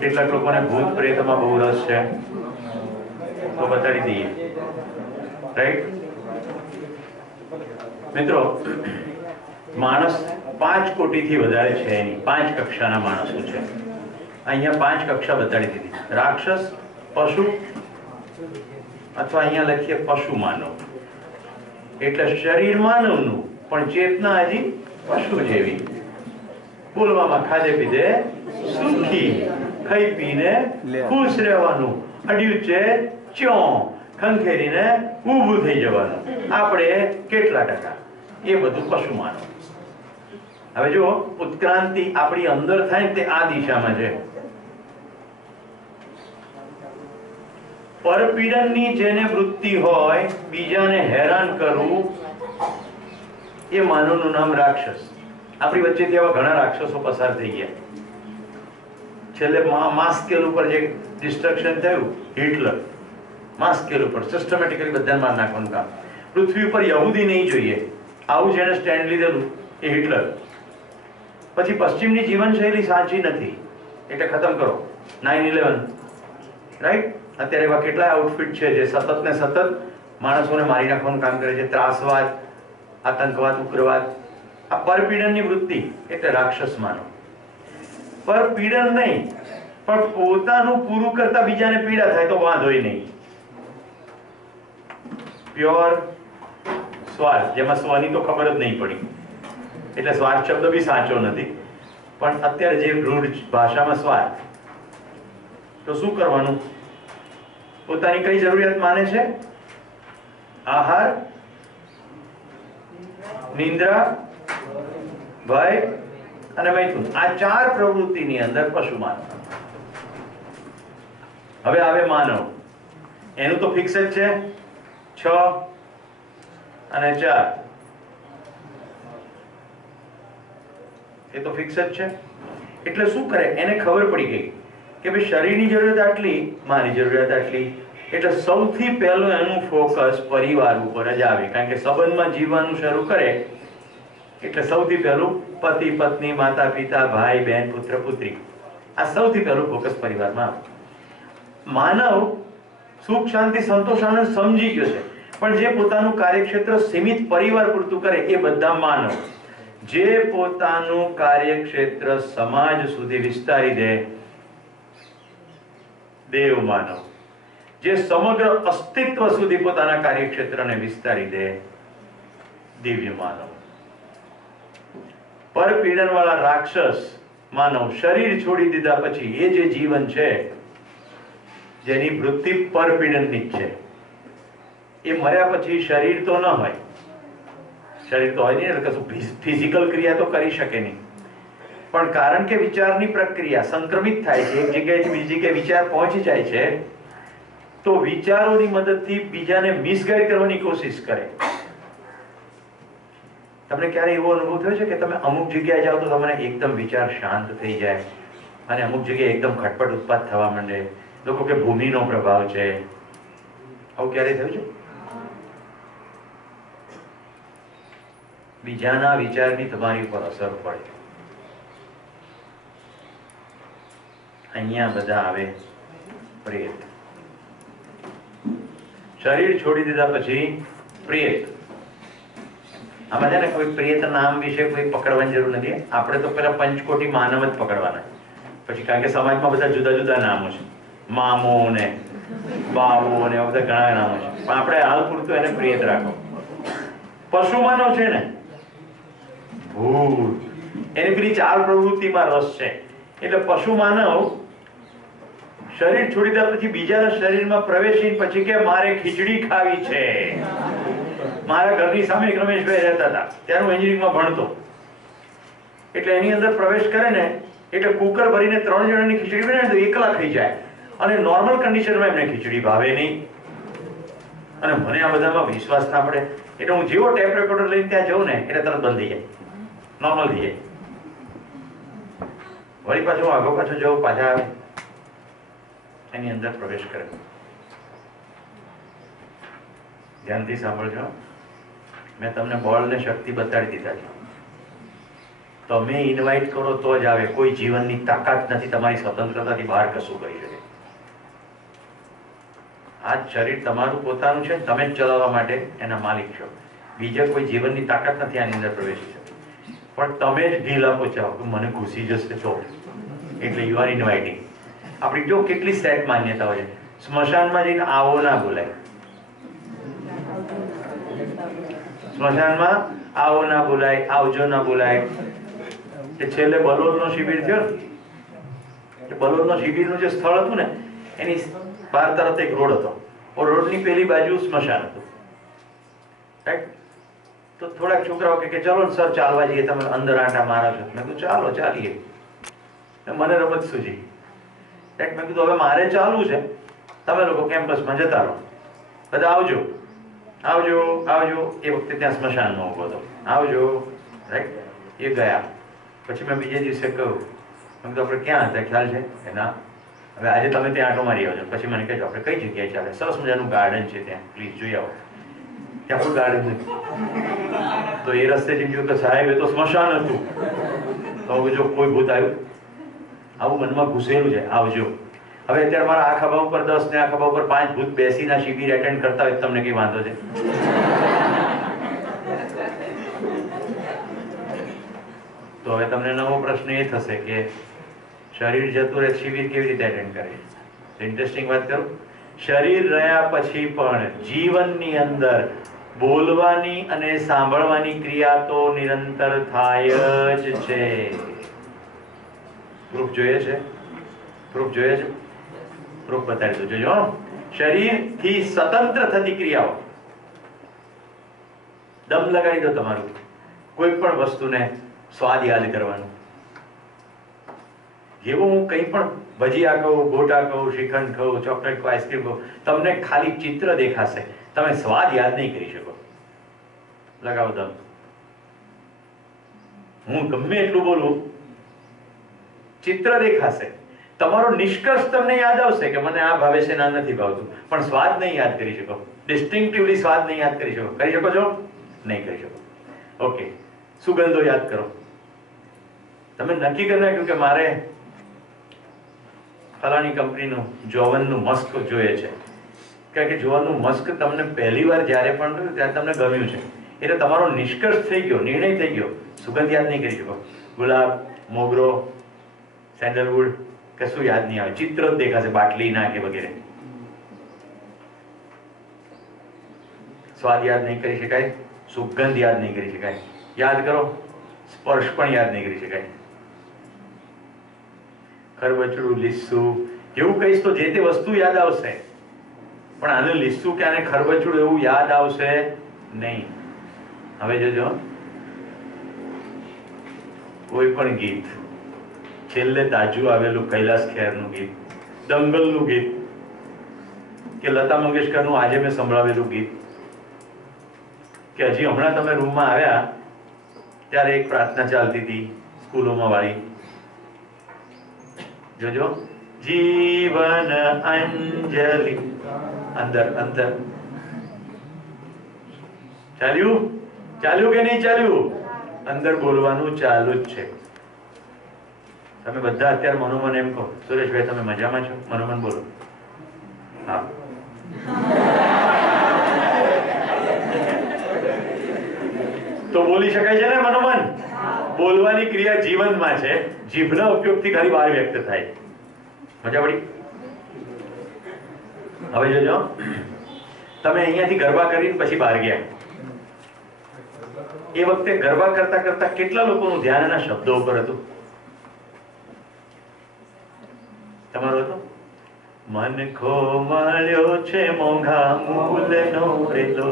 કેટલાક લોકોને ભૂત પ્રેતમાં બહુ રસ છે, તો બતાડી દઈએ. રાઈટ મિત્રો, માણસ 5 કોટીથી વધારે છે, એની 5 કક્ષાના માણસો છે. અહીંયા 5 કક્ષા બતાડી દીધી: રાક્ષસ, પશુ, અથવા અહીંયા લખીએ પશુ માનવ. એટલે શરીર માનવનું, પણ ચેતના હજી પશુ જેવી. બોલવામાં ખાધે પીધે સુખી, ખાઈ પીને ખુશ રહેવાનું, અડ્યું છે ચ્યો, ખંખેરીને ઊભું થઈ જવાનું. આપણે કેટલા ટકા? એ બધું પશુ માનવ. હવે જો ઉત્ક્રાંતિ આપણી અંદર થાય તે આ દિશામાં છે. પરપીડનની જેને વૃત્તિ હોય, બીજાને હેરાન કરવું, એ માનવનું નામ રાક્ષસ. આપણી વચ્ચેથી આવા ઘણા રાક્ષસો પસાર થઈ ગયા. છેલ્લે માસ સ્કેલ ઉપર જે ડિસ્ટ્રક્શન થયું, હિટલર માસ સ્કેલ ઉપર સિસ્ટમેટિકલી બધાને માર નાખવાનું કામ. પૃથ્વી ઉપર યહૂદી નહીં જોઈએ, આવું જેને સ્ટેન્ડ લીધેલું એ હિટલર. પછી પશ્ચિમની જીવનશૈલી સાચી નથી એટલે ખતમ કરો. 9/11, રાઈટ? અત્યારે એવા કેટલા આઉટફિટ છે જે સતત ને સતત માણસોને મારી નાખવાનું કામ કરે છે. ત્રાસવાદ, આતંકવાદ, ઉગ્રવાદ. આ પરપીડનની વૃત્તિ એટલે રાક્ષસ માનો. પરપીડન નહીં, પણ પોતાનું પૂરું કરતા બીજાને પીડા થાય તો વાંધોય નહીં. પ્યોર સ્વાર્થ, જેમાં સ્વની તો ખબર જ નહીં પડી, એટલે સ્વાર્થ શબ્દ બી સાચો નથી. પણ અત્યારે જે રૂઢ ભાષામાં સ્વાર્થ, તો શું કરવાનું? પોતાની કઈ જરૂરિયાત માને છે? આહાર, નિંદ્રા, ભય અને મૈથુન. આ 4 પ્રવૃત્તિની અંદર પશુ માનવ. હવે આવે માનવ. એનું તો ફિક્સ જ છે, 6 અને 4. એ તો ફિક્સ જ છે. એટલે શું કરે? એને ખબર પડી ગઈ કે ભાઈ શરીરની જરૂરિયાત આટલી, મારી જરૂરિયાત આટલી. એટલે સૌથી પહેલું એનું ફોકસ પરિવાર ઉપર જ આવે. કારણ કે સંબંધમાં જીવવાનું શરૂ કરે એટલે સૌથી પહેલું પતિ પત્ની, માતા પિતા, ભાઈ બહેન, પુત્ર પુત્રી, આ સૌથી પહેલું ફોકસ પરિવારમાં આવે. માનવ સુખ શાંતિ સંતોષ આનંદ સમજી ગયો છે, પણ જે પોતાનું કાર્યક્ષેત્ર સીમિત પરિવાર પૂરતું કરે એ બધા માનવ. જે પોતાનું કાર્યક્ષેત્ર સમાજ સુધી વિસ્તારી દે, દેવ માનવ. જે સમગ્ર અસ્તિત્વ સુધી પોતાના કાર્યક્ષેત્રને વિસ્તારી દે, દિવ્ય માનવ. પરપીડન વાળા રાક્ષસ માનવ શરીર છોડી દીધા પછી એ જે જીવન છે જેની વૃત્તિ પરપીડનની જ છે, એ મર્યા પછી શરીર તો ન હોય. શરીર તો હોય નહીં એટલે કશું ફિઝિકલ ક્રિયા તો કરી શકે નહીં. પણ કારણ કે વિચારની પ્રક્રિયા સંક્રમિત થાય છે, એક જગ્યાએથી બીજી જગ્યાએ વિચાર પહોંચી જાય છે, તો વિચારોની મદદથી બીજાને મિસગાઈડ કરવાની કોશિશ કરે. તમને ક્યારે એવો અનુભવ થયો છે કે તમે અમુક જગ્યાએ જાઓ તો તમને એકદમ વિચાર શાંત થઈ જાય અને અમુક જગ્યાએ એકદમ ખટપટ ઉત્પાદ થવા માંડે? લોકો કે ભૂમિનો પ્રભાવ છે. આવું ક્યારે થયું છે? બીજાના વિચારની તમારી ઉપર અસર પડે. અહીંયા બધા આવે પ્રેત. શરીર છોડી દીધા પછી પ્રેત. આમાં છે ને કોઈ પ્રેત નામ વિશે કોઈ પકડવાની જરૂર નથી. આપણે તો પેલા પંચકોટી માનવ જ પકડવાના. પછી કારણ કે સમાજમાં બધા જુદા જુદા નામો છે, મામો ને બાવો ને એવા બધા ઘણા નામો છે, પણ આપણે હાલ પૂરતું એને પ્રેત રાખો. પશુ માનવ છે ને, ભૂત, એની પેલી 4 પ્રવૃત્તિમાં રસ છે. એટલે પશુ માનવ શરીર છોડી દીધા પછી બીજાના શરીરમાં પ્રવેશી પછી કે મારે ખીચડી ખાવી છે. મારા ઘરની સામે એક રમેશભાઈ રહેતા હતા, ત્યાંનું એન્જિનિયરિંગમાં ભણતો. એટલે એની અંદર પ્રવેશ કરે ને એટલે કુકર ભરીને 3 જણાની ખીચડી બનાવે તો એકલા ખાઈ જાય. અને નોર્મલ કન્ડિશનમાં એમને ખીચડી ભાવે નહીં. અને મને આ બધામાં વિશ્વાસ ના પડે એટલે હું જેવો ટેપ રેકોર્ડર લઈને ત્યાં જઉં ને એટલે તરત બંધ થઈ જાય, નોર્મલ થઈ જાય. વળી પાછું આગો પાછો જવું, પાછા આવે એની અંદર પ્રવેશ કરે. ધ્યાનથી સાંભળજો, મેં તમને બળ ને શક્તિ બતાડી દીધા છે. તમે ઇન્વાઇટ કરો તો જ આવે. કોઈ જીવનની તાકાત નથી તમારી સ્વતંત્રતાથી બહાર કશું કરી શકે. આ શરીર તમારું પોતાનું છે, તમે જ ચલાવવા માટે એના માલિક છો. બીજા કોઈ જીવનની તાકાત નથી આની અંદર પ્રવેશી શકે. પણ તમે જ ઢીલ આપો છો કે મને ઘૂસી જશે તો, એટલે યુ આર ઇન્વાઇટિંગ. આપણી જો કેટલી સેટ માન્યતાઓ છે. સ્મશાનમાં જઈને આવો ના બોલાય. સ્મશાનમાં આવો ના બોલાય, આવજો ના બોલાય. કે છેલ્લે બલોલનો શિબિર થયો ને, બલોલનો શિબિરનું જે સ્થળ હતું ને એની બહાર તરફ એક રોડ હતો. રોડની પેલી બાજુ સ્મશાન હતું, રાઈટ? તો થોડાક છોકરાઓ કે ચલો સર ચાલવા જઈએ, તમે અંદર આંટા મારો છો. મેં કીધું ચાલો ચાલીએ. મને રમત સૂજી, રાઈટ? મેં કીધું હવે મારે ચાલવું છે, તમે લોકો કેમ્પસમાં જતા રહો, બધા આવજો આવજો આવજો. એ વખતે ત્યાં સ્મશાનમાં ઊભો હતો, આવજો, રાઈટ? એ ગયા. પછી મેં બીજે દિવસે કહ્યું, મેં કીધું આપણે ક્યાં હતા ખ્યાલ છે? એના હવે આજે તમે ત્યાં આંટો મારી આવજો. પછી મને કહેજો આપણે કઈ જગ્યાએ ચાલે. સરસ મજાનું ગાર્ડન છે ત્યાં, પ્લીઝ જોઈ આવો. ત્યાં કોઈ ગાર્ડન નથી. તો એ રસ્તે જેમ જોયું કે સાહેબ એ તો સ્મશાન હતું. તો જો કોઈ ભૂત આવ્યું, આવું મનમાં ઘૂસેલું છે, આવજો. હવે અત્યારે મારા આ ખભા ઉપર 10 ને આ ખભા ઉપર 5 ભૂત બેસીને શિબિર એટેન્ડ કરતા હોય, તમને કઈ વાંધો છે? તો હવે તમને નવો પ્રશ્ન એ થશે કે શરીર જતું રહે, શિબિર કેવી રીતે એટેન્ડ કરે? ઇન્ટરેસ્ટિંગ વાત કરું. શરીર રહ્યા પછી પણ જીવનની અંદર બોલવાની અને સાંભળવાની ક્રિયા તો નિરંતર થાય જ છે. પ્રૂફ જોઈએ છે? પ્રૂફ જોઈએ છે? પ્રૂફ બતાવી દો. જોજો, શરીરથી સ્વતંત્ર થતી ક્રિયાઓ. દમ લગાડી દો તમારું. કોઈ પણ વસ્તુને સ્વાદ યાદ કરવાનું. જેવું હું કંઈ પણ ભજીયા કહું, ગોટા કહું, શ્રીખંડ કહું, ચોકલેટ કહું, આઈસ્ક્રીમ કહું, તમને ખાલી ચિત્ર દેખાશે, તમે સ્વાદ યાદ નહીં કરી શકો. લગાવો દમ. હું ગમે એટલું બોલું, ચિત્ર દેખાશે. તમારો નિષ્કર્ષ તમને યાદ આવશે કે મને આ ભાવે છે, ના નથી ભાવતું, પણ સ્વાદ નહીં યાદ કરી શકો. ડિસ્ટિંક્ટિવલી સ્વાદ નહીં યાદ કરી શકો. કરી શકો છો? નહીં કરી શકો. ઓકે, સુગંધો યાદ કરો. તમે નક્કી કરી નાખ્યું કે મારે ફલાણી કંપનીનું જોવનનું મસ્ક જોઈએ છે, કારણ કે જોવનનું મસ્ક તમને પહેલી વાર જ્યારે પણ જોયું ત્યારે તમને ગમ્યું છે, એટલે તમારો નિષ્કર્ષ થઈ ગયો, નિર્ણય થઈ ગયો. સુગંધ યાદ નહીં કરી શકો. ગુલાબ, મોગરો, સેન્ડલવુડ કશું યાદ નહીં આવે. ચિત્ર જ દેખાશે, બાટલી ના કે વગેરે. સ્વાદ યાદ નહીં કરી શકાય, સુગંધ યાદ નહીં કરી શકાય. યાદ કરો, સ્પર્શ પણ યાદ નહીં કરી શકાય. ખરબચડું, લીસું, એવું કહીશ તો જે તે વસ્તુ યાદ આવશે, પણ આને લીસું કે આને ખરબચડું એવું યાદ આવશે નહીં. હવે જોજો, કોઈ પણ ગીત છેલ્લે તાજું આવેલું કૈલાસ ખેરનું ગીત, દંગલનું ગીત, કે લતા મંગેશકરનું આજે મેં સંભળાવેલું ગીત, કે હજી હમણાં તમે રૂમમાં આવ્યા ત્યારે એક પ્રાર્થના ચાલતી હતી સ્કૂલોમાં વાળી. જોજો, જીવન અંજલિ, અંદર અંદર ચાલ્યું, ચાલ્યું કે નહીં ચાલ્યું? અંદર બોલવાનું ચાલુ જ છે. તમે બધા અત્યારે મનોમન એમ કહો, સુરેશભાઈ તમે મજામાં છો? મનોમન બોલો. હા. તો બોલી શકાય છે ને મનોમન? બોલવાની ક્રિયા જીવનમાં છે, જીભના ઉપયોગથી ખાલી બહાર વ્યક્ત થાય. મજા પડી? હવે જોજો, તમે અહીંયાથી ગરબા કરીને પછી બહાર ગયા, એ વખતે ગરબા કરતા કરતા કેટલા લોકોનું ધ્યાન એના શબ્દો ઉપર હતું? તમારું હતું? મન ખોમાળ્યો છે મોંઘા મૂલનો રેલો.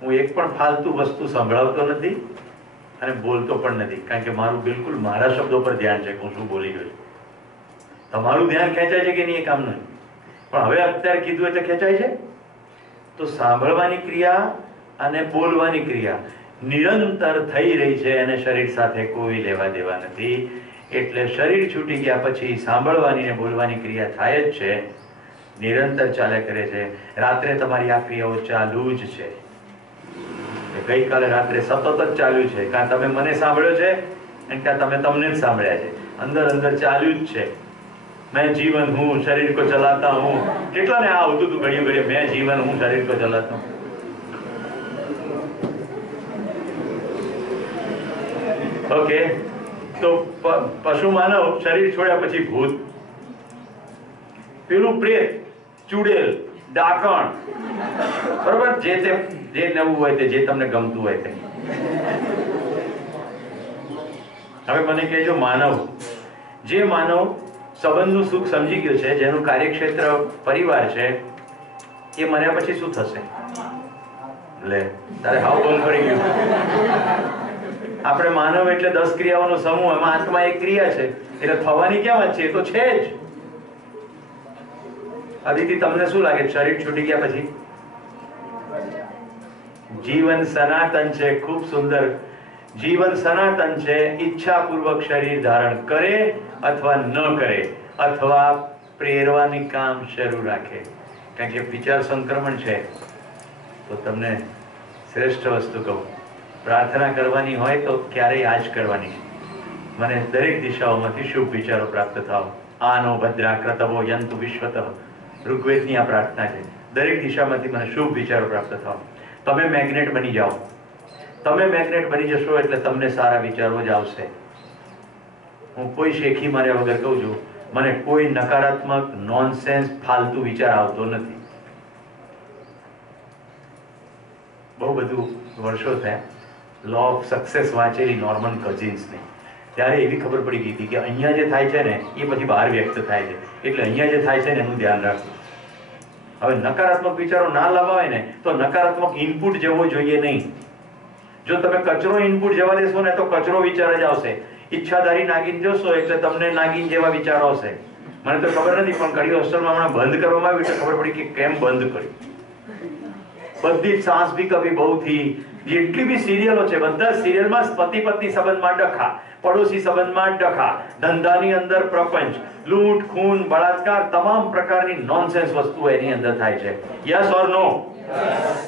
હું એક પણ ફાલતુ વસ્તુ સંભળાવતો નથી અને બોલતો પણ નથી, કારણ કે મારું બિલકુલ મારા શબ્દો પર ધ્યાન છે કે હું શું બોલી ગયો છું. તમારું ધ્યાન ખેંચાય છે કે નહીં એ કામ નહીં, પણ હવે અત્યારે કીધું એટલે ખેંચાય છે. તો સાંભળવાની ક્રિયા અને બોલવાની ક્રિયા નિરંતર થઈ રહી છે અને શરીર સાથે કોઈ લેવા દેવા નથી. એટલે શરીર છૂટી ગયા પછી સાંભળવાની અને બોલવાની ક્રિયા થાય જ છે, નિરંતર ચાલ્યા કરે છે. રાત્રે તમારી આ ક્રિયાઓ ચાલુ જ છે. ગઈકાલે રાત્રે સતત જ ચાલ્યું છે, કાં તમે મને સાંભળ્યો છે અને કાં તમે તમને જ સાંભળ્યા છે. અંદર અંદર ચાલ્યું જ છે. मैं जीवन हूँ, शरीर को चलाता हूँ. કેટલાને આ આવતું હતું ઘડીએ ઘડીએ, मैं जीवन हूँ, शरीर को चलाता हूँ. ઓકે, તો પશુ માનવ શરીર છોડ્યા પછી ભૂત, પેલું પ્રેત, ચુડેલ, ડાકણ, બરોબર, જે નવું હોય તે, જે તમને ગમતું હોય તે. હવે મને કહેજો, માનવ, જે માનવ સંબંધનું સુખ સમજી ગયો છે, જેનું કાર્યક્ષેત્ર પરિવાર છે, એ મર્યા પછી શું થશે? લે, તારે હાવ બંધ પડી ગયું. આપણે માનવ એટલે 10 ક્રિયાઓનો સમૂહ, એમાં આત્મા એક ક્રિયા છે, એટલે થવાની ક્યાં વાત છે? એ તો છે જ. અદિતિ, તમને શું લાગે શરીર છૂટી ગયા પછી? જીવન સનાતન છે. ખૂબ સુંદર. જીવન સનાતન છે. ઈચ્છાપૂર્વક શરીર ધારણ કરે અથવા ન કરે, અથવા પ્રેરવાની કામ શરૂ રાખે. કારણ કે વિચાર સંક્રમણ છે. તો તમને શ્રેષ્ઠ વસ્તુ કહું, પ્રાર્થના કરવાની હોય તો ક્યારેય આ જ કરવાની. મને દરેક દિશાઓમાંથી શુભ વિચારો પ્રાપ્ત થાવ. આનો ભદ્રા ક્રતવો યંતુ વિશ્વતઃ, ઋગ્વેદની આ પ્રાર્થના છે. દરેક દિશામાંથી મને શુભ વિચારો પ્રાપ્ત થાવ. તમે મેગ્નેટ બની જાઓ. તમે મેગ્નેટ બની જશો એટલે તમને સારા વિચારો જ આવશે. હું કોઈ શેખી માર્યા વગર કહું છું, મને કોઈ નકારાત્મક નોનસેન્સ ફાલતુ વિચાર આવતો નથી. બહુ બધું વર્ષો થયા લો ઓફ સક્સેસ વાંચેલી નોર્મન કઝિન્સની, ત્યારે એવી ખબર પડી ગઈ હતી કે અહીંયા જે થાય છે ને એ પછી બહાર વ્યક્ત થાય છે, એટલે અહીંયા જે થાય છે ને એનું ધ્યાન રાખવું. હવે નકારાત્મક વિચારો ના લાવવા હોય ને તો નકારાત્મક ઇનપુટ જવો જોઈએ નહીં. જો તમે કચરો ઇનપુટ જવા દેશો ને તો કચરો વિચાર જ આવશે. ઈચ્છાધારી નાગીન જોશો એટલે તમને નાગીન જેવા વિચારો આવશે. મને તો ખબર નથી, પણ કડી હોસ્ટેલમાં હમણાં બંધ કરવામાં આવ્યું એટલે ખબર પડી કે કેમ બંધ કર્યું. બધી સાસ ભી કભી બહુ થી, જેટલી બી સિરિયલો છે બધા સિરિયલમાં પતિ પત્ની સંબંધમાં ડખા, પડોશી સંબંધમાં ડખા, ધંધાની અંદર પ્રપંચ, લૂંટ, ખૂન, બળાત્કાર, તમામ પ્રકારની નોનસેન્સ વસ્તુઓ એની અંદર થાય છે. યસ ઓર નો?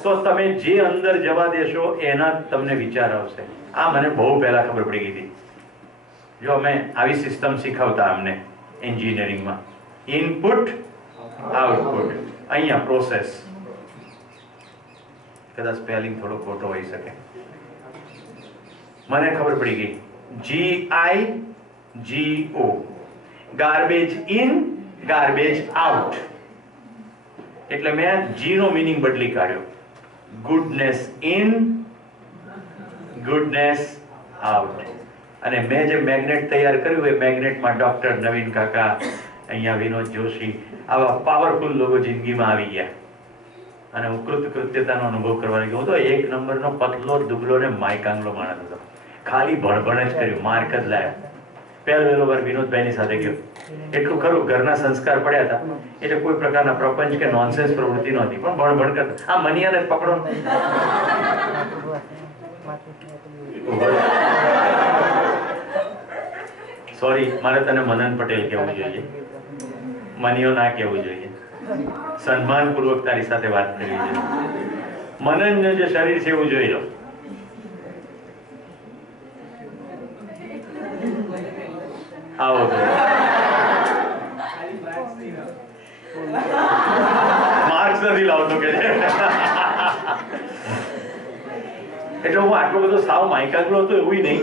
તો તમે જે અંદર જવા દેશો એના તમને વિચાર આવશે. આ મને બહુ પહેલા ખબર પડી ગઈ હતી. જો અમે આવી સિસ્ટમ શીખવતા અમને એન્જિનિયરિંગમાં, ઇનપુટ આઉટપુટ, અહીંયા પ્રોસેસ. કદાચ સ્પેલિંગ થોડો ખોટો હોઈ શકે. મને ખબર પડી ગઈ GIGO, garbage in garbage out. એટલે મેં G નો મીનિંગ બદલી કાઢ્યો, ગુડનેસ ઇન ગુડનેસ આઉટ. અને મેં જે મેગ્નેટ તૈયાર કર્યું એ મેગ્નેટમાં ડોક્ટર નવીન કાકા, અહીંયા વિનોદ જોશી, આવા પાવરફુલ લોકો જિંદગીમાં આવી ગયા. અને હું કૃતકૃત્યતાનો અનુભવ કરવા લાગ્યો. હું તો એક નંબરનો પતલો દુબળો ને માયકાંગલો માણસ હતો. ખાલી ભણભણ જ કર્યું, માર્ક જ લાયા. પહેલો વાર વિનોદભાઈની સાથે ગયો. એટલું ખરું, ઘરના સંસ્કાર પડ્યા હતા એટલે કોઈ પ્રકારના પ્રપંચ કે નોનસેન્સ પ્રવૃત્તિ નહોતી, પણ ભણભણ કરતા. આ મનિયાને પકડો. સોરી, મારે તને મનન પટેલ કહેવું જોઈએ, મનિયો ના કહેવું જોઈએ. સન્માનપૂર્વક તારી સાથે વાત કરવી જોઈએ. મનનનું જે શરીર છે એવું જોઈ લો. આવો માર્ક્સ નથી લાવતો કે એટલે હું આટલો બધો સાવ માયકાગલો હતો એવું નહીં.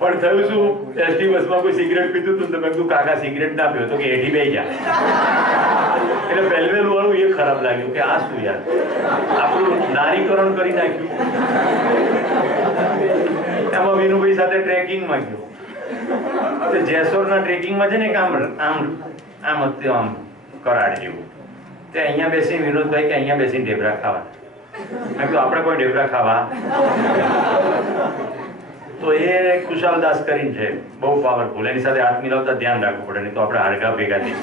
પણ થયું શું, એસટી બસમાં કોઈ સિગરેટ પીતું હતું તો મેં કીધું કાકા સિગરેટ ના પીવો, તો કે એઠી બેહી જા. એટલે પહેલવેલું વાળું એ ખરાબ લાગ્યું કે આ શું યાર, આપણું નારીકરણ કરી નાખ્યું. એમાં વિનુભાઈ સાથે ટ્રેકિંગમાં ગયો. જેસોરના ટ્રેકિંગમાં છે ને એક આમ કરાડ જેવું, તે અહીંયા બેસી વિનોદભાઈ કે અહીંયા બેસીને ઢેબરા ખાવા. મેં કીધું આપણે કોઈ ઢેબરા ખાવા? તો એ કુશાલદાસ કરીને છે, બહુ પાવરફુલ. એની સાથે હાથ મિલાવતા ધ્યાન રાખવું પડે, નહીં તો આપણે હાડકા ભેગા થઈ.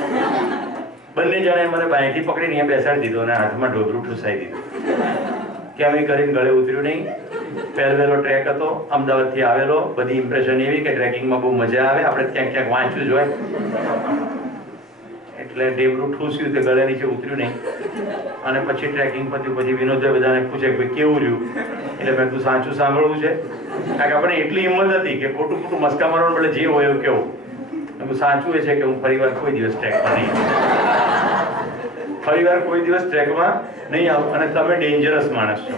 બંને જણાએ મને બાંયથી પકડીને અહીંયા બેસાડી દીધો અને હાથમાં ઢોબરું ઠુસાઈ દીધું. કેમ એ કરીને ગળે ઉતર્યું નહીં. પહેલો ટ્રેક હતો, અમદાવાદથી આવેલો. બધી ઇમ્પ્રેશન એવી કે ટ્રેકિંગમાં બહુ મજા આવે, આપણે ક્યાંક ક્યાંક વાંચ્યું જ હોય. એટલે ડેબરું ઠૂસ્યું તે ગળા નીચે ઉતર્યું નહીં. અને પછી ટ્રેકિંગ પત્યું. પછી વિનોદભાઈ બધાને પૂછે કે ભાઈ કેવું રહ્યું? એટલે મેં તું સાચું સાંભળવું છે? કારણ કે આપણે એટલી હિંમત હતી કે ખોટું ખોટું મસ્કા મારવાનું બદલે જે હોય એવું કેવું. સાચું એ છે કે હું ફરીવાર કોઈ દિવસ ટ્રેકમાં નહીં ફરીવાર કોઈ દિવસ ટ્રેકમાં નહીં આવું. અને તમે ડેન્જરસ માણસ છો.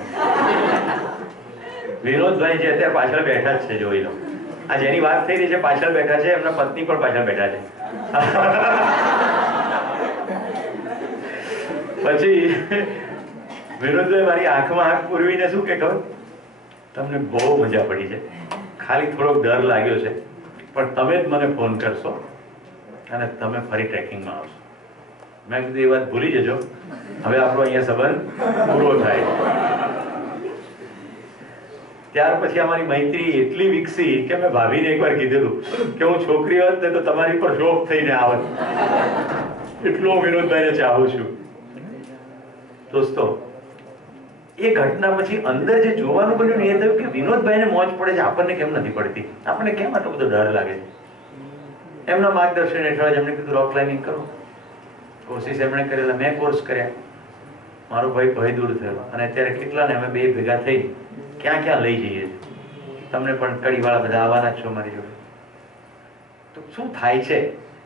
વિનોદભાઈ જે અત્યારે પાછળ બેઠા જ છે, જોઈ લો. આ જેની વાત થઈ રહી છે પાછળ બેઠા છે, એમના પત્ની પણ પાછળ બેઠા છે. પછી વિનોદભાઈ મારી આંખમાં આંખ પૂરવીને શું કે ખબર, તમને બહુ મજા પડી છે, ખાલી થોડોક ડર લાગ્યો છે, પણ તમે જ મને ફોન કરશો અને તમે ફરી ટ્રેકિંગમાં આવશો. મેં કીધું એ વાત ભૂલી જજો, હવે આપણો અહીંયા સંબંધ પૂરો થાય. ત્યાર પછી અમારી મૈત્રી એટલી વિકસી કે મેં ભાભીને એકવાર કીધેલું કે હું છોકરી હોત ને તો તમારી પર શોખ થઈને આવત. એટલો વિનોદભાઈને ચાહું છું. દોસ્તો, એ ઘટના પછી અંદર જે જોવાનું બન્યું ને એ થયું કે વિનોદભાઈને મોજ પડે છે, આપણને કેમ નથી પડતી? આપણને કેમ આટલો બધો ડર લાગે છે? એમના માર્ગદર્શન હેઠળ એમણે કીધું રોક ક્લાઇમ્બિંગ કરો. કોશિશ એમણે કરેલા, મેં કોર્સ કર્યા, મારો ભાઈ ભય દૂર થયો. અને અત્યારે કેટલા ને અમે બે ભેગા થઈ ક્યાં ક્યાં લઈ જઈએ છીએ. તમને પણ કડીવાળા બધા આવવાના જ છો મારી જોડે. તો શું થાય છે,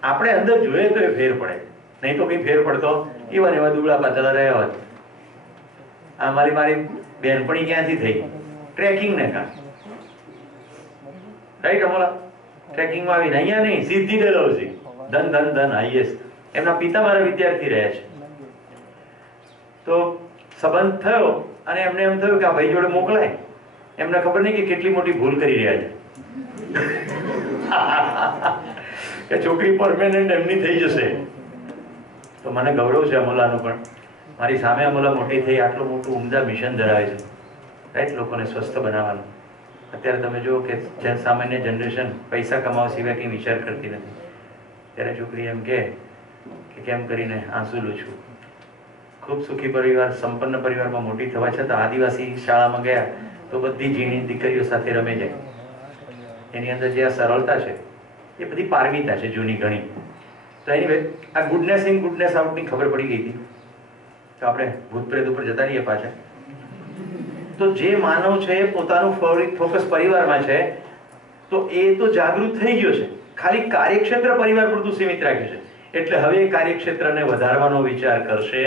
આપણે અંદર જોઈએ તો એ ફેર પડે, નહીં તો કઈ ફેર પડતો એવા ને એવા દુબળા પાતળા રહ્યા હોત. આ મારી બેનપણી ક્યાંથી થઈ? ટ્રેકિંગ ને કાં, રાઈટ? અમોલા ટ્રેકિંગમાં આવીને અહીંયા નહીં, સીધી ડેલહાઉસી, ધન ધન ધન હાઈએસ્ટ. એમના પિતા મારા વિદ્યાર્થી રહ્યા છે. તો સંબંધ થયો અને એમને એમ થયું કે આ ભાઈ જોડે મોકલાય. એમને ખબર નહીં કે કેટલી મોટી ભૂલ કરી રહ્યા છે, કે છોકરી પરમેનન્ટ એમની થઈ જશે. તો મને ગૌરવ છે અમોલાનું, પણ મારી સામે અમોલા મોટી થઈ આટલું મોટું ઉમદા મિશન ધરાવે છે, રાઈટ? લોકોને સ્વસ્થ બનાવવાનું. અત્યારે તમે જુઓ કે જેમ સામાન્ય જનરેશન પૈસા કમાવા સિવાય કંઈ વિચાર કરતી નથી. ત્યારે છોકરી એમ કે કેમ કરીને આંસુ લૂછું. ખૂબ સુખી પરિવાર, સંપન્ન પરિવારમાં મોટી થવા છતાં આદિવાસી શાળામાં ગયા તો બધી ઝીણી દીકરીઓ સાથે રમે જાય. એની અંદર જે આ સરળતા છે એ બધી પારમિતા છે જૂની ઘણી. તો એની આ ગુડનેસ ઇન ગુડનેસ આઉટની ખબર પડી ગઈ હતી. તો આપણે ભૂત પ્રેત ઉપર જતા રહીએ પાછા. તો જે માનવ છે એ પોતાનું ફોકસ પરિવારમાં છે, તો એ તો જાગૃત થઈ ગયો છે, ખાલી કાર્યક્ષેત્ર પરિવાર પૂરતું સીમિત રાખ્યું છે. એટલે હવે એ કાર્યક્ષેત્રને વધારવાનો વિચાર કરશે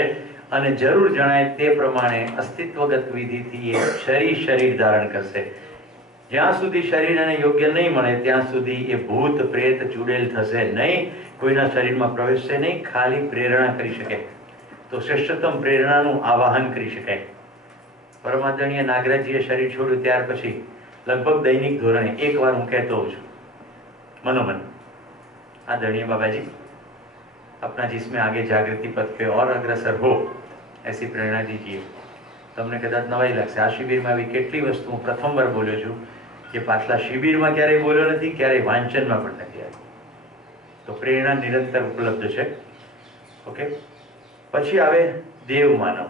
અને જરૂર જણાય તે પ્રમાણે અસ્તિત્વગત વિધિથી એ શરીર ધારણ કરશે. જ્યાં સુધી શરીરને યોગ્ય નહીં મળે ત્યાં સુધી એ ભૂત પ્રેત ચૂડેલ થશે નહીં, કોઈના શરીરમાં પ્રવેશશે નહીં, ખાલી પ્રેરણા કરી શકે. તો શ્રેષ્ઠતમ પ્રેરણાનું આવાહન કરી શકાય. પરમાદરણીય નાગરાજજીએ શરીર છોડ્યું ત્યાર પછી લગભગ દૈનિક ધોરણે એકવાર હું કહેતો હોઉં છું मनोमन, आदरणीय बाबा जी, अपना जिसमें आगे जागृति पथ पे और अग्रसर हो ऐसी प्रेरणा दीजिए. તમને કદાચ નવાઈ લાગશે, આ શિબિરમાં આવી કેટલી વસ્તુ હું પ્રથમવાર બોલ્યો છું કે પાછલા શિબિરમાં ક્યારેય બોલ્યો નથી, ક્યારેય વાંચનમાં પણ નથી આવ્યો. તો પ્રેરણા નિરંતર ઉપલબ્ધ છે. ઓકે, પછી આવે દેવ માનવ,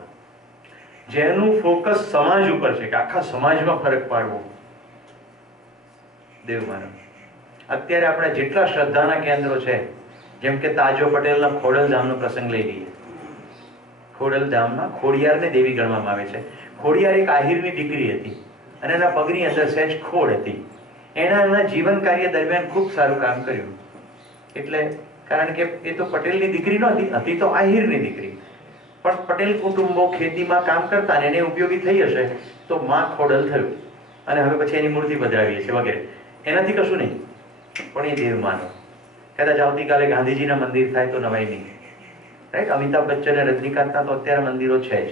જેનું ફોકસ સમાજ ઉપર છે કે આખા સમાજમાં ફરક પાડવો. દેવ માનવ. અત્યારે આપણા જેટલા શ્રદ્ધાના કેન્દ્રો છે, જેમ કે તાજો પટેલના ખોડલધામનો પ્રસંગ લઈ લઈએ. ખોડલધામમાં ખોડિયારને દેવી ગણવામાં આવે છે. ખોડિયાર એક આહિરની દીકરી હતી અને એના પગની અંદર સહેજ ખોડ હતી. એના જીવન કાર્ય દરમિયાન ખૂબ સારું કામ કર્યું. એટલે કારણ કે એ તો પટેલની દીકરી નહોતી, હતી તો આહિરની દીકરી, પણ પટેલ કુટુંબો ખેતીમાં કામ કરતા ને એને ઉપયોગી થઈ હશે તો માં ખોડલ થયું અને હવે પછી એની મૂર્તિ પધરાવીએ છીએ વગેરે. એનાથી કશું નહીં, પણ એ દેવ માનો. કદાચ આવતીકાલે ગાંધીજીના મંદિર થાય તો નવાઈ નહીં, રાઈટ? અમિતાભ બચ્ચન અને રજનીકાંતના તો અત્યારે મંદિરો છે જ,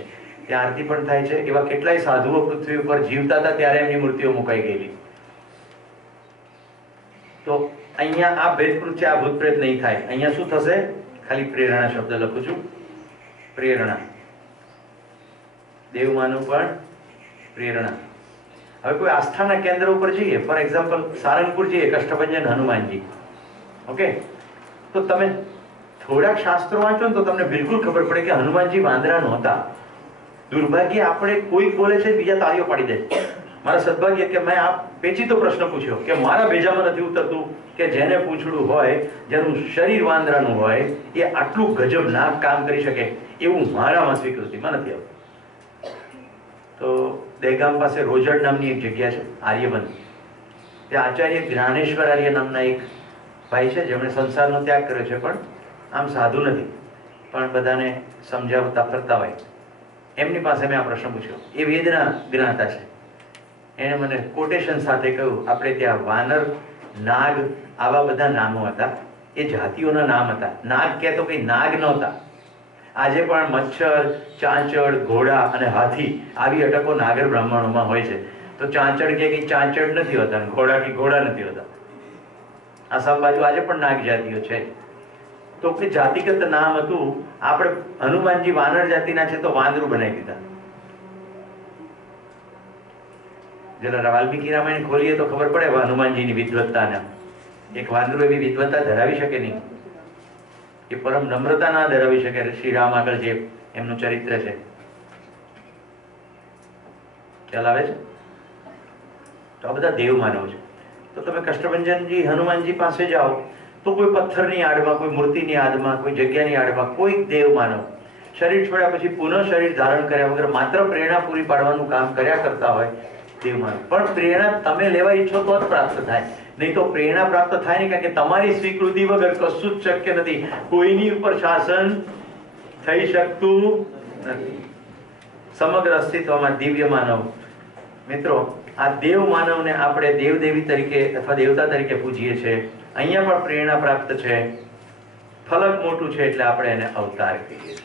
ત્યાં આરતી પણ થાય છે. એવા કેટલાય સાધુઓ પૃથ્વી ઉપર જીવતા હતા ત્યારે એમની મૂર્તિઓ મુકાઈ ગયેલી. તો અહીંયા આ ભેદકૃત છે, આ ભૂત પ્રેત નહીં થાય. અહીંયા શું થશે? ખાલી પ્રેરણા શબ્દ લખું છું, પ્રેરણા. દેવ માનું પણ પ્રેરણા. હવે કોઈ આસ્થાના કેન્દ્ર ઉપર જઈએ, ફોર એક્ઝામ્પલ સારંગપુર જઈએ, કષ્ટભંજન હનુમાનજી, ઓકે, તો તમે થોડાક શાસ્ત્રો વાંચો ને તો તમને બિલકુલ ખબર પડે કે હનુમાનજી વાંદરા નહોતા. દુર્ભાગ્ય આપણે કોઈ બોલે છે બીજા તાળીઓ પાડી દે. મારા સદભાગ્ય કે મેં આ પેચીતો પ્રશ્ન પૂછ્યો કે મારા ભેજામાં નથી ઉતરતું કે જેને પૂંછડું હોય, જેનું શરીર વાંદરાનું હોય, એ આટલું ગજબ નાક કામ કરી શકે એવું મારામાં સ્વીકૃતિમાં નથી આવતું. તો દહેગામ પાસે રોજડ નામની એક જગ્યા છે, આર્યવન. ત્યાં આચાર્ય જ્ઞાનેશ્વર આર્ય નામના એક ભાઈ છે, જેમણે સંસારનો ત્યાગ કર્યો છે, પણ આમ સાધુ નથી, પણ બધાને સમજાવતા ફરતા હોય. એમની પાસે મેં આ પ્રશ્ન પૂછ્યો. એ વેદના જ્ઞાતા છે. એણે મને કોટેશન સાથે કહ્યું, આપણે ત્યાં વાનર, નાગ, આવા બધા નામો હતા. એ જાતિઓના નામ હતા. નાગ કહેતો કંઈ નાગ નહોતા. આજે પણ મચ્છર, ચાંચડ, ઘોડા અને હાથી આવી અટકો નાગર બ્રાહ્મણોમાં હોય છે. તો ચાંચડ કે કંઈ ચાંચડ નથી હોતા, ઘોડા કે ઘોડા નથી હોતા. આસામ બાજુ આજે પણ નાગ જાતિઓ છે. તો કે જાતિગત નામ હતું. આપણે હનુમાનજી વાનર જાતિના છે તો વાંદરું બનાવી દીધા. જરા વાલ્મીકી રામાયણ ખોલીએ તો ખબર પડે હનુમાનજીની વિદ્વત્તાના. એક વાંદરું એવી વિદ્વત્તા ધરાવી શકે નહીં, એ પરમ નમ્રતા ના ધરાવી શકે. શ્રી રામ આગળ જે એમનું ચરિત્ર છે, ખ્યાલ આવે છે? તો આ બધા દેવ માનવ છે. તો તમે કષ્ટભંજનજી હનુમાનજી પાસે જાઓ તો કોઈ પથ્થરની આડમાં, કોઈ મૂર્તિની આડમાં, કોઈ જગ્યાની આડમાં કોઈ દેવ માનવ શરીર છોડ્યા પછી પુનઃ શરીર ધારણ કર્યા વગર માત્ર પ્રેરણા પૂરી પાડવાનું કામ કર્યા કરતા હોય દેવ માનવ. પણ પ્રેરણા તમે લેવા ઈચ્છો તો જ પ્રાપ્ત થાય, નહીં તો પ્રેરણા પ્રાપ્ત થાય નહીં. કારણ કે તમારી સ્વીકૃતિ વગર કશું જ શક્ય નથી. કોઈની ઉપર શાસન થઈ શકતું નથી. સમગ્ર અસ્તિત્વમાં દિવ્ય માનવ. મિત્રો, આ દેવ માનવને આપણે દેવદેવી તરીકે અથવા દેવતા તરીકે પૂજીએ છીએ. અહીંયા પણ પ્રેરણા પ્રાપ્ત છે. ફલક મોટું છે એટલે આપણે એને અવતાર કહીએ છીએ.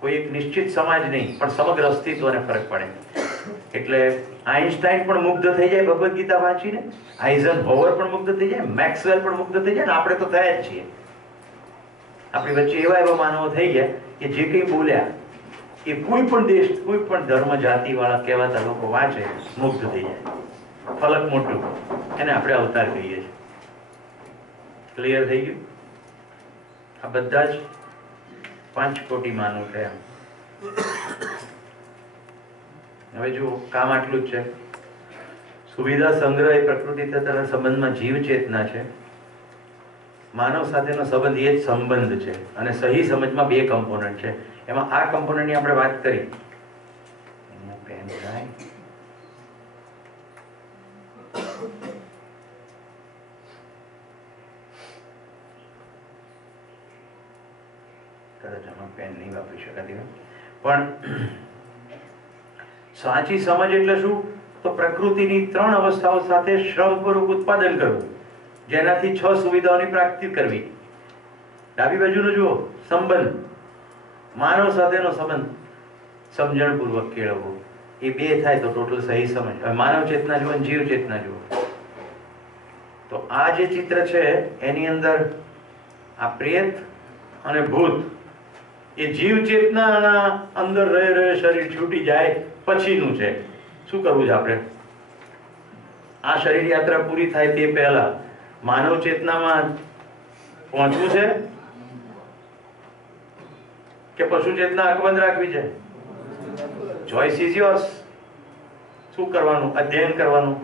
કોઈ એક નિશ્ચિત સમાજ નહીં, પણ સમગ્ર અસ્તિત્વને ફરક પડે. એટલે આઈન્સ્ટાઈન પણ મુગ્ધ થઈ જાય ભગવદ્ ગીતા વાંચીને, આઇઝનહોવર પણ મુગ્ધ થઈ જાય, મેક્સવેલ પણ મુગ્ધ થઈ જાય, ને આપણે તો થયા જ છીએ. આપણી વચ્ચે એવા એવા માનવો થઈ ગયા કે જે કંઈ બોલ્યા એ કોઈ પણ દેશ, કોઈ પણ ધર્મ, જાતિ વાળા કહેવાતા લોકો વાંચે, મુગ્ધ થઈ જાય. ફલક મોટું, એને આપણે અવતાર કહીએ છીએ. ક્લિયર થઈ ગયું? આ બધા જ 5 કોટી માનવ થયા. હવે જુઓ, કામ આટલું જ છે. સુવિધા સંગ્રહ એ પ્રકૃતિ તથા સંબંધમાં જીવ ચેતના છે. માનવ સાથેનો સંબંધ એ જ સંબંધ છે. અને સહી સમજમાં 2 કમ્પોનન્ટ છે. એમાં આ કમ્પોનન્ટની આપણે વાત કરી. પેન થાય કદાચ આમાં પેન નહીં વાપરી શકાતી હોય, પણ સાચી સમજ એટલે શું? તો પ્રકૃતિની 3 અવસ્થાઓ સાથે શ્રમપૂર્વક ઉત્પાદન કરવું, જેનાથી 6 સુવિધાઓની પ્રાપ્તિ કરવી. ડાબી બાજુનો જુઓ, સંબંધ, માનવ સાથેનો સંબંધ સમજણપૂર્વક કેળવવો. એ 2 થાય તો ટોટલ સહી સમજ. હવે માનવ ચેતના જુઓ, જીવ ચેતના જુઓ. તો આ જે ચિત્ર છે એની અંદર આ પ્રેત અને ભૂત, એ જીવ ચેતનાના અંદર રહે શરીર છૂટી જાય પછીનું છે. શું કરવું છે આપણે? આ શરીર યાત્રા પૂરી થાય તે પહેલા માનવ ચેતનામાં પહોંચવું છે કે પશુ ચેતના અકબંધ રાખવી છે? Choice is yours. શું કરવાનું? અધ્યયન કરવાનું.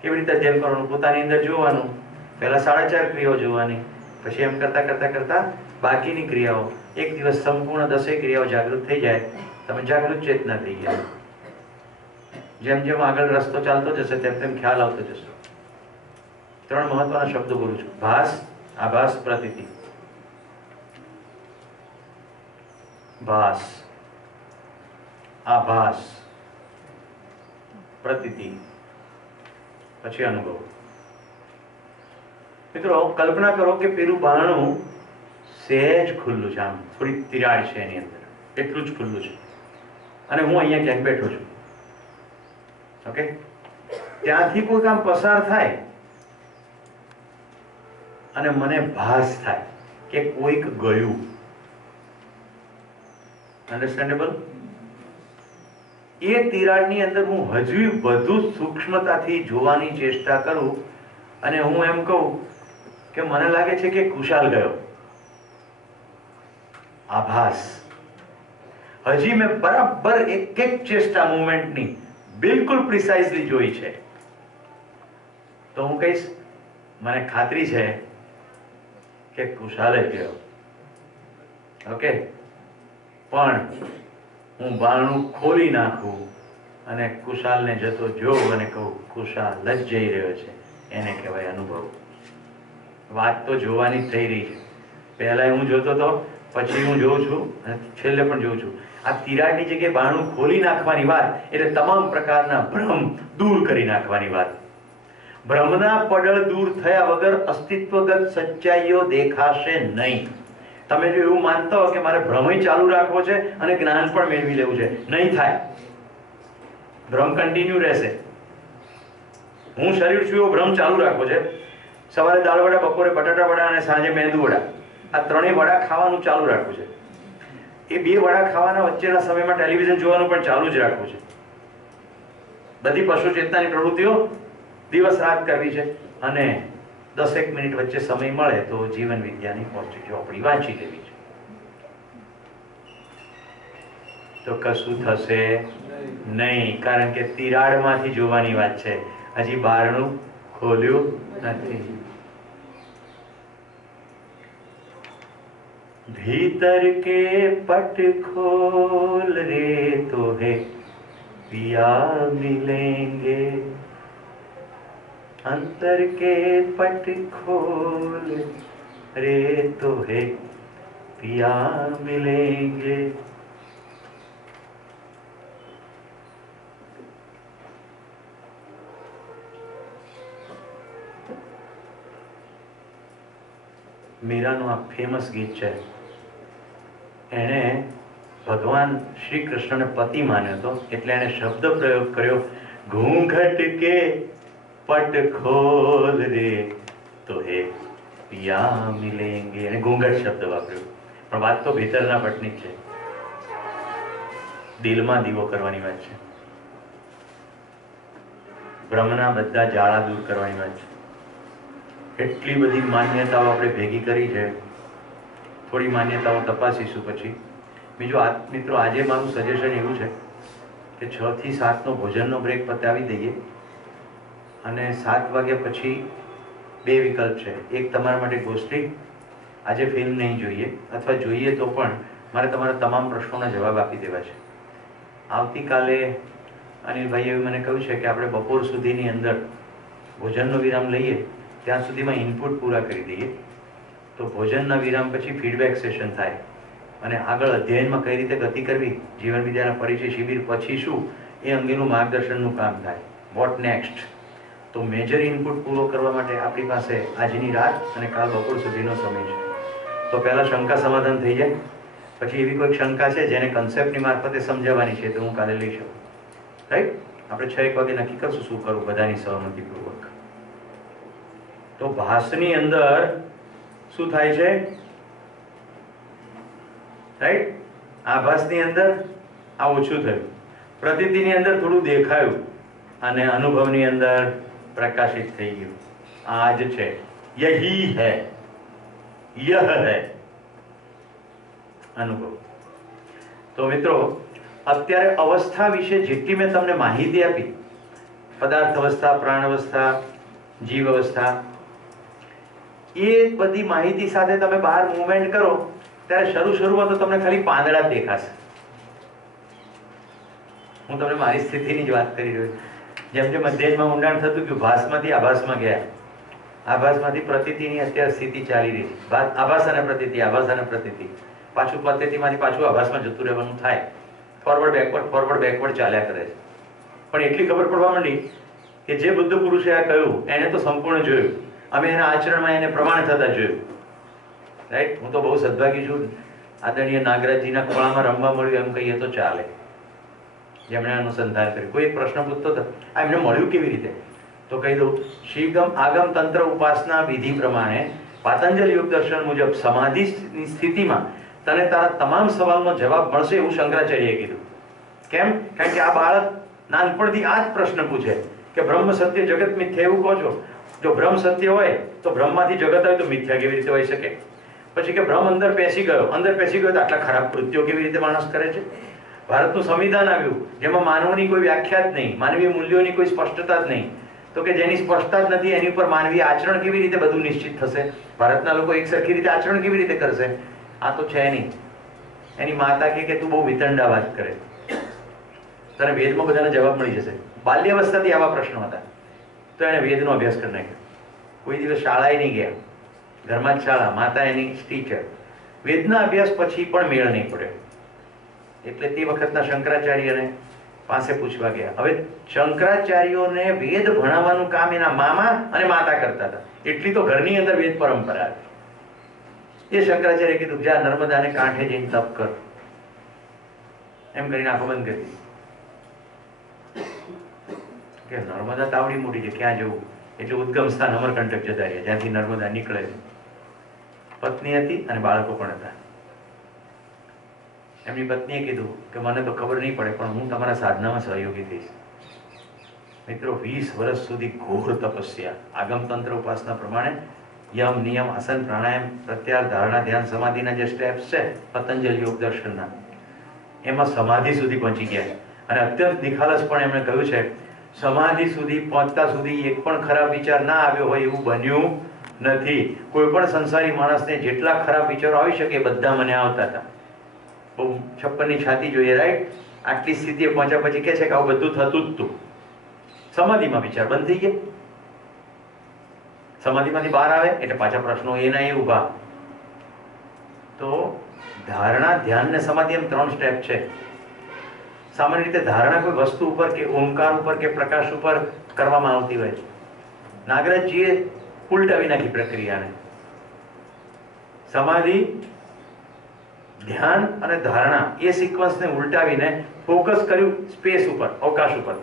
કેવી રીતે અધ્યયન કરવાનું? પોતાની અંદર જોવાનું. પહેલા 4.5 ક્રિયાઓ જોવાની, પછી એમ કરતા કરતા કરતા બાકીની ક્રિયાઓ. એક દિવસ સંપૂર્ણ 10 ક્રિયાઓ જાગૃત થઈ જાય, તમે જાગૃત ચેતના થઈ ગયા. જેમ જેમ આગળ રસ્તો ચાલતો જશે તેમ તેમ ખ્યાલ આવતો જશે. 3 મહત્વના શબ્દો બોલું છું: ભાસ, આભાસ, પ્રતીતિ. ભાસ, આભાસ, પ્રતીતિ, પછી અનુભવ. મિત્રો, કલ્પના કરો કે પેલું બારણું સહેજ ખુલ્લું છે, આમ થોડી તિરાડ છે એની અંદર, એટલું જ ખુલ્લું છે, અને હું અહીંયા ક્યાંક બેઠો છું. ઓકે, ત્યાંથી કોઈ કામ પસાર થાય અને મને ભાસ થાય કે કોઈક ગયું. અન્ડરસ્ટેન્ડેબલ? એ તિરાડની અંદર હું હજુ વધુ સૂક્ષ્મતાથી જોવાની ચેષ્ટા કરું અને હું એમ કહું કે મને લાગે છે કે કુશાલ ગયો. આભાસ. હજી મેં બરાબર એક એક ચેષ્ટા મુવમેન્ટની બિલકુલ પ્રિસાઇઝલી જોઈ છે, તો હું કહીશ મને ખાતરી છે કે કુશાલે ગયો. ઓકે, પણ હું બારણું ખોલી નાખું અને કુશાલને જતો જોઉં અને કહું કુશાલ જ જઈ રહ્યો છે, એને કહેવાય અનુભવ. વાત તો જોવાની જ થઈ રહી છે. પહેલા હું જોતો હતો, પછી હું જોઉં છું અને છેલ્લે પણ જોઉં છું. આ તિરાડની જગ્યાએ બારણું ખોલી નાખવાની વાત એટલે તમામ પ્રકારના ભ્રમ દૂર કરી નાખવાની વાત. ભ્રમના પડળ દૂર થયા વગર અસ્તિત્વગત સચ્ચાઈઓ દેખાશે નહીં. તમે જો એવું માનતા હો કે મારે ભ્રમય ચાલુ રાખવો છે અને જ્ઞાન પણ મેળવી લેવું છે, નહીં થાય. ભ્રમ કન્ટિન્યુ રહેશે. હું શરીર છું એવો ભ્રમ ચાલુ રાખવો છે. સવારે દાળ વડા, બપોરે બટાટા વડા અને સાંજે મેંદુ વડા, આ ત્રણેય વડા ખાવાનું ચાલુ રાખવું છે. એ બે વડા ખાવાના વચ્ચેના સમયમાં ટેલિવિઝન જોવાનું પણ ચાલુ જ રાખવું છે. બધી પશુ ચેતનાની પ્રવૃત્તિઓ દિવસ રાત કરવી છે અને 10 મિનિટ વચ્ચે સમય મળે તો જીવન વિદ્યાની ચોપડી વાંચી લેવી છે. તો કશું થશે નહીં, કારણ કે તિરાડમાંથી જોવાની વાત છે. હજી બારણું ખોલ્યું નથી. भीतर के पट खोल रे तो है पिया मिलेंगे, अंतर के पट खोल रे तो है पिया मिलेंगे. મીરાનું આ ફેમસ ગીત છે. એણે ભગવાન શ્રી કૃષ્ણને પતિ માન્યો હતો, એટલે એણે શબ્દ પ્રયોગ કર્યો, ઘૂંઘટ કે પટ ખોલ રે તો હે પિયા મિલેંગે. એને ઘૂંઘટ શબ્દ વાપર્યો, પણ વાત તો ભીતરના પટની જ છે. દિલમાં દીવો કરવાની વાત છે. બ્રહ્મના બધા જાળા દૂર કરવાની વાત છે. એટલી બધી માન્યતાઓ આપણે ભેગી કરી છે. થોડી માન્યતાઓ તપાસીશું પછી. બીજું મિત્રો, આજે મારું સજેશન એવું છે કે 6 થી 7 ભોજનનો બ્રેક પતાવી દઈએ અને 7 વાગ્યા પછી 2 વિકલ્પ છે. એક તમારા માટે ગોષ્ઠી, આજે ફિલ્મ નહીં જોઈએ, અથવા જોઈએ તો પણ મારે તમારા તમામ પ્રશ્નોના જવાબ આપી દેવા છે. આવતીકાલે અનિલભાઈએ મને કહ્યું છે કે આપણે બપોર સુધીની અંદર ભોજનનો વિરામ લઈએ, ત્યાં સુધીમાં ઇનપુટ પૂરા કરી દઈએ, તો ભોજનના વિરામ પછી ફીડબેક સેશન થાય અને આગળ અધ્યયનમાં કઈ રીતે ગતિ કરવી, જીવન વિદ્યાના પરિચય શિબિર પછી શું, એ અંગેનું માર્ગદર્શનનું કામ થાય. What next? તો મેજર ઇનપુટ પૂરો કરવા માટે આપણી પાસે આજની રાત અને કાલ બપોર સુધીનો સમય છે. તો પહેલાં શંકા સમાધાન થઈ જાય. પછી એવી કોઈ શંકા છે જેને કન્સેપ્ટની મારફતે સમજાવવાની છે, તો હું કાલે લઈ શકું. રાઈટ? આપણે 6 વાગે નક્કી કરશું શું કરવું, બધાની સહમતિપૂર્વક. તો ભાસની અંદર શું થાય છે? રાઈટ? આભાસની અંદર આ ઓછું થયું, પ્રતીતિની અંદર થોડું દેખાયું અને અનુભવની અંદર પ્રકાશિત થઈ ગયું. આ જ છે, યહી હૈ, યહ હૈ અનુભવ. તો મિત્રો, અત્યારે અવસ્થા વિશે જેટલી મેં તમને માહિતી આપી, પદાર્થ અવસ્થા, પ્રાણ અવસ્થા, જીવ અવસ્થા, એ બધી માહિતી સાથે તમે બહાર મૂવમેન્ટ કરો ત્યારે શરૂમાં તો તમને ખાલી પાંદડા જ દેખાશે. હું તમને મારી સ્થિતિની જ વાત કરી રહ્યો છું. જેમ જેમ અધ્યયનમાં ઊંડાણ થતું ગયું, ભાસમાંથી આભાસમાં ગયા, આભાસમાંથી પ્રતીતિની અત્યારે સ્થિતિ ચાલી રહી છે. આભાસ અને પ્રતીતિ, આભાસ અને પ્રતીતિ, પાછું પ્રતીતિમાંથી પાછું આભાસમાં જતું રહેવાનું થાય. ફોરવર્ડ બેકવર્ડ ચાલ્યા કરે છે. પણ એટલી ખબર પડવા માંડી કે જે બુદ્ધ પુરુષે આ કહ્યું એને તો સંપૂર્ણ જોયું, અમે એના આચરણમાં એને પ્રમાણ થતા જોયું. રાઈટ? હું તો બહુ સદભાગી છું, આદરણીય નાગરાજજીના ખોળામાં રમવા મળ્યું એમ કહીએ તો ચાલે, જેમણે અનુસંધાન કર્યું. કોઈ એક પ્રશ્ન પૂછતો હતો, આ એમને મળ્યું કેવી રીતે? તો કહી દઉં, શ્રીગમ આગમ તંત્ર ઉપાસના વિધિ પ્રમાણે પાતંજલ યોગ દર્શન મુજબ સમાધિની સ્થિતિમાં તને તારા તમામ સવાલનો જવાબ મળશે એવું શંકરાચાર્યએ કીધું. કેમ? કારણ કે આ બાળક નાનપણથી આ જ પ્રશ્ન પૂછે કે બ્રહ્મ સત્ય, જગત મિથ્યા, એવું કહો છો. જો બ્રહ્મ સત્ય હોય તો બ્રહ્મમાંથી જગત હોય તો મિથ્યા કેવી રીતે હોઈ શકે? પછી કે બ્રહ્મ અંદર પેસી ગયો તો આટલા ખરાબ કૃત્યો કેવી રીતે માણસ કરે છે? ભારતનું સંવિધાન આવ્યું જેમાં માનવની કોઈ વ્યાખ્યા જ નહીં, માનવીય મૂલ્યોની કોઈ સ્પષ્ટતા જ નહીં. તો કે જેની સ્પષ્ટતા જ નથી એની ઉપર માનવીય આચરણ કેવી રીતે બધું નિશ્ચિત થશે? ભારતના લોકો એક સરખી રીતે આચરણ કેવી રીતે કરશે? આ તો છે નહીં. એની માતા કે તું બહુ વિતંડા વાત કરે, તને વેદમાં બધાના જવાબ મળી જશે. બાલ્યાવસ્થાથી આવા પ્રશ્નો હતા તો એણે વેદનો અભ્યાસ કરી નાખ્યો. કોઈ દિવસ શાળાએ નહીં ગયા, ઘરમાં જ શાળા, માતા એની ટીચર. વેદના અભ્યાસ પછી પણ મેળ નહીં પડ્યો એટલે તે વખતના શંકરાચાર્યને પાસે પૂછવા ગયા. હવે શંકરાચાર્યોને વેદ ભણાવવાનું કામ એના મામા અને માતા કરતા હતા, એટલી તો ઘરની અંદર વેદ પરંપરા હતી. એ શંકરાચાર્ય કીધું જા નર્મદાને કાંઠે જઈને તપ કર, એમ કરીને આંખો બંધ કરી કે નર્મદા તાવડી મોટી છે, ક્યાં જવું? એટલે ઉદ્ગમ સ્થાન અમરકંટક જતા રહ્યા, જ્યાંથી નર્મદા નીકળે છે. પત્ની હતી અને બાળકો પણ હતા. એમની પત્નીએ કીધું કે મને તો ખબર નહીં પડે પણ હું તમારા સાધનામાં સહયોગી થઈશ. મિત્રો 20 વર્ષ સુધી ઘોર તપસ્યા, આગમતંત્ર ઉપાસના પ્રમાણે યમ નિયમ આસન પ્રાણાયામ પ્રત્યાહાર ધારણા ધ્યાન સમાધિના જે સ્ટેપ્સ છે પતંજલિ યોગ દર્શનના, એમાં સમાધિ સુધી પહોંચી ગયા. અને અત્યંત નિખાલસ પણ એમણે કહ્યું છે સમાધિ સુધી પહોંચતા સુધી એક પણ ખરાબ વિચાર ના આવ્યો હોય એવું બન્યું નથી. કોઈ પણ સંસારી માણસને જેટલા ખરાબ વિચારો આવી શકે બધા મને આવતા હતા. બહુ 56ની છાતી જોઈએ, રાઈટ? આટલી સ્થિતિએ પહોંચ્યા પછી કહે છે કે આવું બધું થતું જ હતું. સમાધિમાં વિચાર બંધ થઈ ગયા. સમાધિમાંથી બહાર આવે એટલે પાછા પ્રશ્નો એના એ ઊભા. તો ધારણા, ધ્યાન ને સમાધિ એમ 3 સ્ટેપ છે. સામાન્ય રીતે ધારણા કોઈ વસ્તુ ઉપર કે ઓમકાર ઉપર કે પ્રકાશ ઉપર કરવામાં આવતી હોય. નાગરાજજીએ ઉલટાવી નાખી પ્રક્રિયાને. સમાધિ, ધ્યાન અને ધારણા એ સિક્વન્સને ઉલટાવીને ફોકસ કર્યું સ્પેસ ઉપર, અવકાશ ઉપર.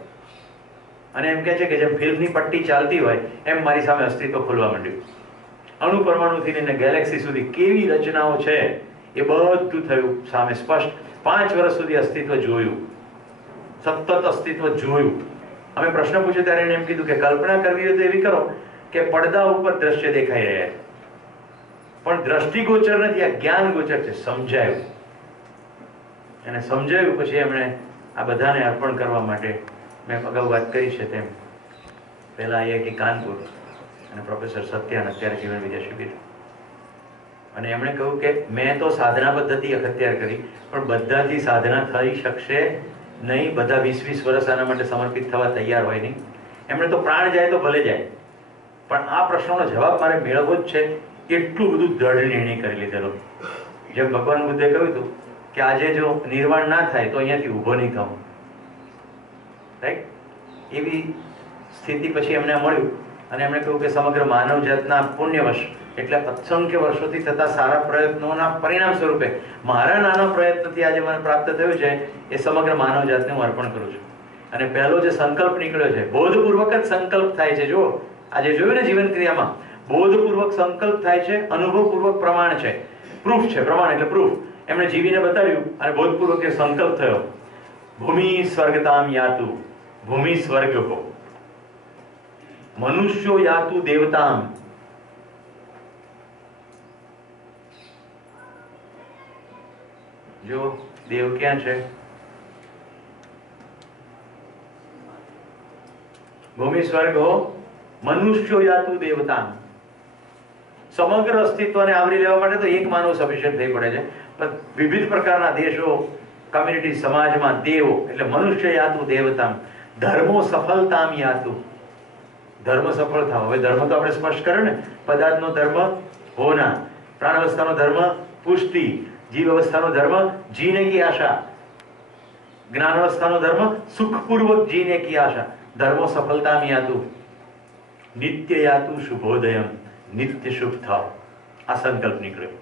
અને એમ કહે છે કે જેમ ફિલ્મની પટ્ટી ચાલતી હોય એમ મારી સામે અસ્તિત્વ ખોલવા માંડ્યું. અણુ પરમાણુથી લઈને ગેલેક્સી સુધી કેવી રચનાઓ છે એ બધું થયું સામે સ્પષ્ટ. 5 વર્ષ સુધી અસ્તિત્વ જોયું, સતત અસ્તિત્વ જોયું. અમે પ્રશ્ન પૂછ્યો ત્યારે એને એમ કીધું કે કલ્પના કરવી હોય તો એવી કરો કે પડદા ઉપર દ્રશ્ય દેખાઈ રહ્યા છે પણ દ્રષ્ટિગોચર નથી, આ જ્ઞાન ગોચર છે. સમજાયું, એને સમજાયું પછી એમણે આ બધાને અર્પણ કરવા માટે, મેં અગાઉ વાત કરી છે તેમ, પહેલા આઈઆઈટી કાનપુર અને પ્રોફેસર સત્યાન અત્યારે જીવન વિદ્યા શિબિર. અને એમણે કહ્યું કે મેં તો સાધના પદ્ધતિ અખત્યાર કરી પણ બધાથી સાધના થઈ શકશે નહીં, બધા 20-20 વર્ષ આના માટે સમર્પિત થવા તૈયાર હોય નહીં. એમણે તો પ્રાણ જાય તો ભલે જાય પણ આ પ્રશ્નોનો જવાબ મારે મેળવવો જ છે, એટલું બધું દ્રઢ નિર્ણય કરી લીધેલો. જેમ ભગવાન બુદ્ધે કહ્યું હતું કે આજે જો નિર્વાણ ના થાય તો અહીંયાથી ઊભો નહીં થાઉં, રાઈટ? એવી સ્થિતિ પછી એમને મળ્યું અને એમણે કહ્યું કે સમગ્ર માનવ જાતના પુણ્યવશ એટલે અસંખ્ય વર્ષોથી થતા સારા પ્રયત્નોના પરિણામ સ્વરૂપે મારા નાના પ્રયત્નથી આજે મને પ્રાપ્ત થયું છે એ સમગ્ર માનવ જાતને હું અર્પણ કરું છું. અને પહેલો જે સંકલ્પ નીકળ્યો છે, બોધપૂર્વક જ સંકલ્પ થાય છે. જો આજે જોયું ને જીવન ક્રિયામાં, બોધપૂર્વક સંકલ્પ થાય છે, અનુભવપૂર્વક પ્રમાણ છે, પ્રૂફ છે. પ્રમાણ એટલે પ્રૂફ. એમણે જીવીને બતાવ્યું અને બોધપૂર્વક એ સંકલ્પ થયો. ભૂમિ સ્વર્ગતામ યાતુ, ભૂમિ સ્વર્ગ હો, મનુષ્યો યાતુ દેવતામ. જો દેવ ક્યાં છે? ભૂમિ સ્વર્ગ હો, મનુષ્યો યાતુ દેવતામ. સમગ્ર અસ્તિત્વને આવરી લેવા માટે તો એક માનવ સફિશિયન્ટ થઈ પડે છે, પણ વિવિધ પ્રકારના દેશો, કમ્યુનિટી, સમાજમાં દેવો એટલે મનુષ્ય યાતુ દેવતામ. ધર્મો સફળતામ યાતુ, ધર્મ સફળ થાવ. હવે ધર્મ તો આપણે સ્પષ્ટ કર્યો ને, પદાર્થનો ધર્મ હોના, પ્રાણ અવસ્થાનો ધર્મ પુષ્ટિ, જીવ અવસ્થાનો ધર્મ જીને કી આશા, જ્ઞાન અવસ્થાનો ધર્મ સુખપૂર્વક જીને કી આશા. ધર્મો સફળતામ યાતુ, નિત્ય યાતુ શુભોદયમ, નિત્ય શુભ થાવ. આ સંકલ્પ નીકળ્યો.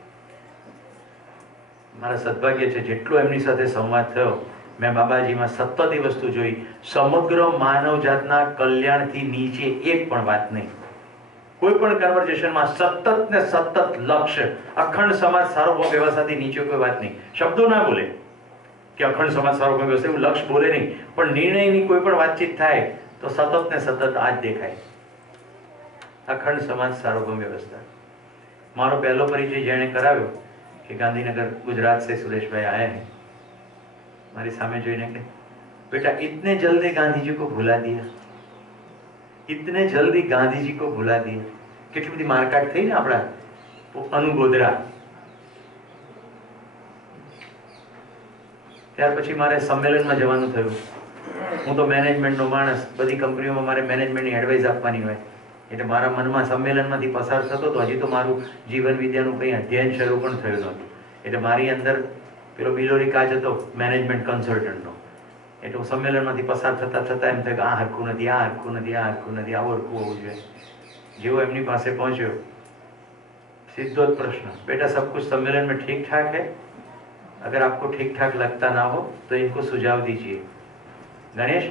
મારા સદભાગ્ય છે જેટલો એમની સાથે સંવાદ થયો, મેં બાબાજીમાં સતત એ વસ્તુ જોઈ, સમગ્ર માનવ જાતના કલ્યાણથી નીચે એક પણ વાત નહીં. કોઈ પણ કન્વર્ઝેશનમાં સતત ને સતત લક્ષ્ય, અખંડ સમાજ સાર્વભૌમ વ્યવસ્થાથી નીચે કોઈ વાત નહીં. શબ્દો ના બોલે કે અખંડ સમાજ સાર્વભૌમ વ્યવસ્થા, એવું લક્ષ્ય બોલે નહીં, પણ નિર્ણયની કોઈ પણ વાતચીત થાય તો સતત ને સતત આ જ દેખાય, અખંડ સમાજ સાર્વભૌમ વ્યવસ્થા. મારો પહેલો પરિચય જેણે કરાવ્યો કે ગાંધીનગર गुजरात से सुरेश भाई आए हैं, મારી સામે જોઈને કે બેટા इतने जल्दी गांधी जी को भुला दिया, इतने जल्दी गांधी जी को भुला दिया. કેટલી બધી મારકાટ થઈ ને આપણા અનુગોદરા. ત્યાર પછી મારે સંમેલનમાં જવાનું થયું. હું તો મેનેજમેન્ટનો માણસ, બધી કંપનીઓમાં મારે મેનેજમેન્ટની એડવાઇસ આપવાની હોય, એટલે મારા મનમાં સંમેલનમાંથી પસાર થતો તો હજી તો મારું જીવન વિદ્યાનું કંઈ અધ્યયન શરૂ પણ થયું નહોતું. એટલે મારી અંદર પેલો બિલોરી કાચ હતો મેનેજમેન્ટ કન્સલ્ટન્ટનો. એટલે હું સંમેલનમાંથી પસાર થતાં થતાં એમ થાય કે આ હરખું નથી, આ હરખું નથી, આ હરખું નથી, આવું હરખું હોવું જોઈએ. જેવો એમની પાસે પહોંચ્યો, सीधा प्रश्न, बेटा सब कुछ सम्मेलन में ठीक ठाक है, अगर आपको ठीक ठाक लगता ना हो तो इनको सुझाव दीजिए. गणेश,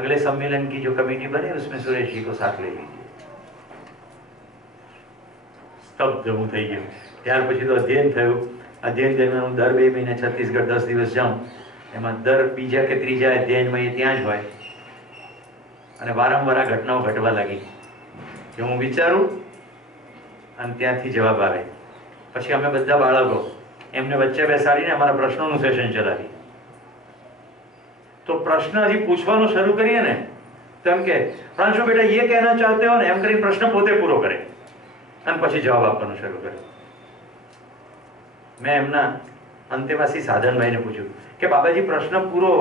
अगले सम्मेलन की जो कमेटी बने उसमें सुरेश जी को साथ ले लीजिए. સ્તબ્ધ હું થઈ ગયો. ત્યાર પછી તો અધ્યયન થયું. અધ્યયન દરમિયાન હું દર 2 મહિને છત્તીસગઢ 10 દિવસ જાઉં. એમાં દર બીજા કે ત્રીજા અધ્યયનમાં એ ત્યાં જ હોય અને વારંવાર આ ઘટનાઓ ઘટવા લાગી કે હું વિચારું અને ત્યાંથી જવાબ આવે. પછી અમે બધા બાળકો એમને વચ્ચે બેસાડીને અમારા પ્રશ્નોનું સેશન ચલાવી. તો પ્રશ્ન હજી પૂછવાનું શરૂ કરીએ ને તો એમ કે પ્રાંશુ બેટા ये कहना चाहते हो ને, એમ કરીને પ્રશ્ન પોતે પૂરો કરે અને પછી જવાબ આપવાનું શરૂ કરે. મેં એમના અંતેવાસી સાધનભાઈને પૂછ્યું કે બાબાજી પ્રશ્ન પૂરો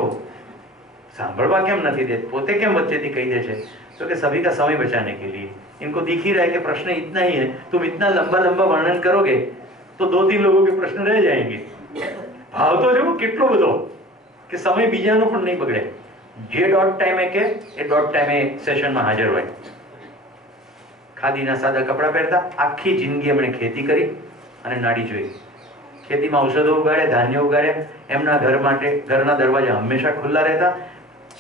सांभळवा કેમ નથી દેત, પોતે કેમ વચ્ચેથી કહી દે છે? तो कि सभी का समय बचाने के लिए. इनको दिख ही रहा है कि प्रश्न इतना ही है, तुम इतना लंबा लंबा वर्णन करोगे तो 2-3 लोगों के प्रश्न रह जाएंगे. भाव तो जो કેટલો બધો કે સમય બીજાનો પણ નહીં બગડે. જે ડોટ ટાઈમે કે એ ડોટ ટાઈમે સેશનમાં હાજર હોય. ખાદીના સાદા કપડાં પહેરતા, આખી જિંદગી એમણે ખેતી કરી અને નાડી જોઈ. ખેતીમાં ઔષધો ઉગાડ્યા, ધાન્ય ઉગાડ્યા. એમના ઘર માટે ઘરના દરવાજા હંમેશા ખુલ્લા રહેતા.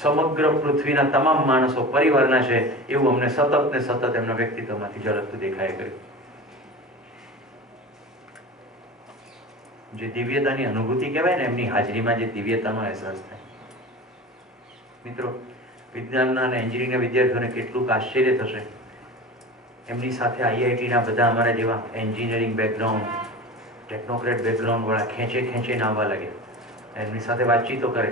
સમગ્ર પૃથ્વીના તમામ માણસો પરિવારના છે એવું અમને સતત ને સતત એમના વ્યક્તિત્વમાંથી ઝલકતું દેખાય કર્યું. જે દિવ્યતાની અનુભૂતિ કહેવાય ને, એમની હાજરીમાં જે દિવ્યતાનો અહેસાસ થાય. મિત્રો, વિજ્ઞાનના અને એન્જિનિયરિંગના વિદ્યાર્થીઓને કેટલું આશ્ચર્ય થશે. એમની સાથે આઈઆઈટીના બધા અમારા જેવા એન્જિનિયરિંગ બેકગ્રાઉન્ડ, ટેકનોક્રેટ બેકગ્રાઉન્ડ વાળા ખેંચીને આવવા લાગ્યા. એમની સાથે વાતચીતો કરે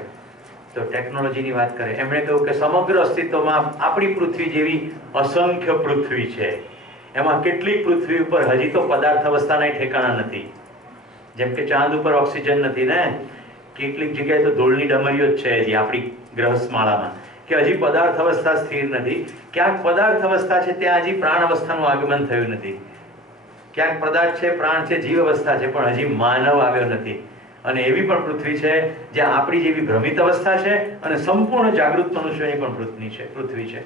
તો ટેકનોલોજીની વાત કરે. એમણે કહ્યું કે સમગ્ર અસ્તિત્વમાં આપણી પૃથ્વી જેવી અસંખ્ય પૃથ્વી છે. એમાં કેટલીક પૃથ્વી ઉપર હજી તો પદાર્થ અવસ્થાના ઠેકાણા નથી. જેમ કે ચાંદ ઉપર ઓક્સિજન નથી ને, કેટલીક જગ્યાએ તો ધૂળની ડમરીઓ જ છે હજી આપણી ગ્રહસ્માળામાં, કે હજી પદાર્થ અવસ્થા સ્થિર નથી. ક્યાંક પદાર્થ અવસ્થા છે ત્યાં હજી પ્રાણ અવસ્થાનું આગમન થયું નથી. ક્યાંક પદાર્થ છે, પ્રાણ છે, જીવ અવસ્થા છે, પણ હજી માનવ આવ્યો નથી. અને એવી પણ પૃથ્વી છે જ્યાં આપણી જેવી ભ્રમિત અવસ્થા છે અને સંપૂર્ણ જાગૃત મનુષ્યોની પણ પૃથ્વી છે.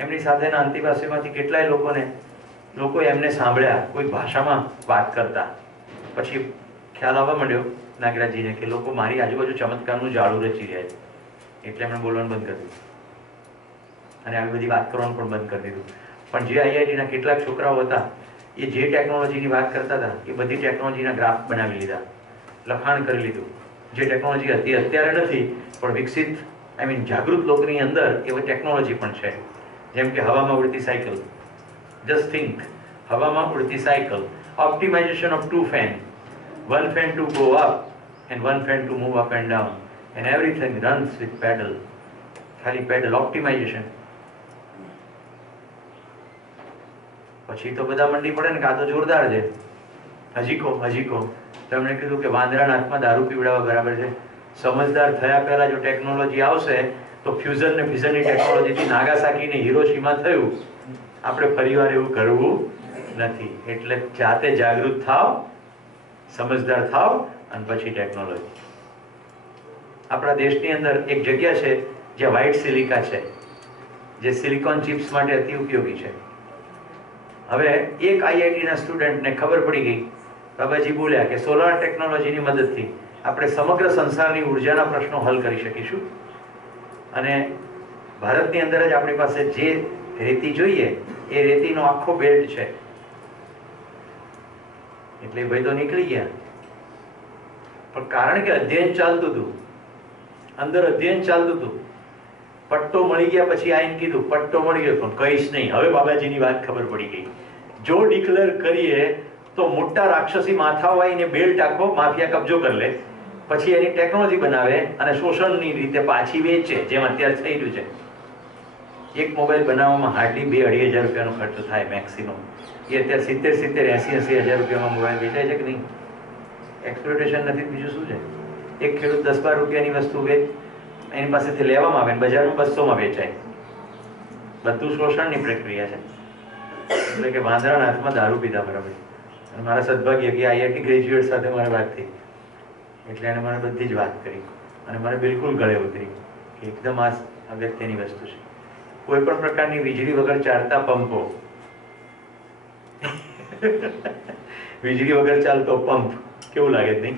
એમની સાથેના અંતિવાસીમાંથી કેટલાય લોકોએ એમને સાંભળ્યા કોઈ ભાષામાં વાત કરતા. પછી ખ્યાલ આવવા માંડ્યો નાગરાજજીને કે લોકો મારી આજુબાજુ ચમત્કારનું જાળું રચી રહ્યા છે. એટલે એમણે બોલવાનું બંધ કરી દીધું અને આવી બધી વાત કરવાનું પણ બંધ કરી દીધું. પણ જે આઈઆઈટીના કેટલાક છોકરાઓ હતા એ જે ટેકનોલોજીની વાત કરતા હતા એ બધી ટેકનોલોજીના ગ્રાફ બનાવી લીધા, લખાણ કરી લીધું. જે ટેકનોલોજી હતી અત્યારે નથી પણ વિકસિત જાગૃત લોકોની અંદર એવી ટેકનોલોજી પણ છે. જેમ કે હવામાં ઉડતી સાયકલ. જસ્ટ થિંક, હવામાં ઉડતી સાયકલ. Optimisation of 2 fan, 1 fan to go up and 1 fan to move up and down, and everything runs with pedal. ખાલી પેડલ ઓપ્ટિમાઇઝેશન. પછી તો બધા મંડી પડે ને કે આ તો જોરદાર છે, હજી કહો. તો એમણે કીધું કે વાંદરાના હાથમાં દારૂ પીવડાવવા બરાબર છે. સમજદાર થયા પહેલા જો ટેકનોલોજી આવશે તો ફ્યુઝન ને ફિઝનની ટેકનોલોજીથી નાગાસાકી ને હિરોશીમા થયું. આપણે ફરીવાર એવું કરવું નથી. એટલે જાતે જાગૃત થાવ, સમજદાર થાવ અને પછી ટેકનોલોજી. આપણા દેશની અંદર એક જગ્યા છે જ્યાં વ્હાઇટ સિલિકા છે, જે સિલિકોન ચિપ્સ માટે અતિ ઉપયોગી છે. હવે એક આઈઆઈટીના સ્ટુડન્ટને ખબર પડી ગઈ, બાબાજી બોલ્યા કે સોલાર ટેકનોલોજીની મદદથી આપણે સમગ્ર સંસારની ઉર્જાના પ્રશ્નો હલ કરી શકીશું. અને ભારતની અંદર જ આપણી પાસે જે રેતી જોઈએ એ રેતીનો આખો બેલ્ટ છે. એટલે ભાઈ તો નીકળી ગયા. પણ કારણ કે અધ્યયન ચાલતું હતું, અંદર અધ્યયન ચાલતું હતું. પટ્ટો મળી ગયા પછી આઈને કીધું પટ્ટો મળી ગયો પણ કહીશ નહીં. હવે બાબાજીની વાત ખબર પડી ગઈ. જો ડિક્લેર કરીએ તો મોટા રાક્ષસી માથાઓ આવીને બેલ્ટ આખો માફિયા કબજો કરી લે પછી એની ટેકનોલોજી બનાવે અને શોષણની રીતે પાછી વેચે, જેમ અત્યારે થઈ રહ્યું છે. એક મોબાઈલ બનાવવામાં હાર્ડલી 2-2.5 હજાર રૂપિયાનો ખર્ચો થાય મેક્સિમમ. એ અત્યારે 70-80 હજાર રૂપિયામાં મોબાઈલ વેચાય છે કે નહીં? એક્સપ્લોટેશન નથી, બીજું શું છે? એક ખેડૂત 10-12 રૂપિયાની વસ્તુ એની પાસેથી લેવામાં આવે, બજારમાં 200માં વેચાય. બધું શોષણની પ્રક્રિયા છે. એટલે કે વાંદરાના હાથમાં દારૂ પીધા બરાબર. અને મારા સદભાગ્ય કે IIT ગ્રેજ્યુએટ સાથે મારી વાત થઈ, એટલે એને મને બધી જ વાત કરી અને મને બિલકુલ ગળે ઉતરી કે એકદમ આ અગત્યની વસ્તુ છે. કોઈ પણ પ્રકારની વીજળી વગર ચાલતા પંપો, વીજળી વગર ચાલતો પંપ કેવું લાગે નહીં?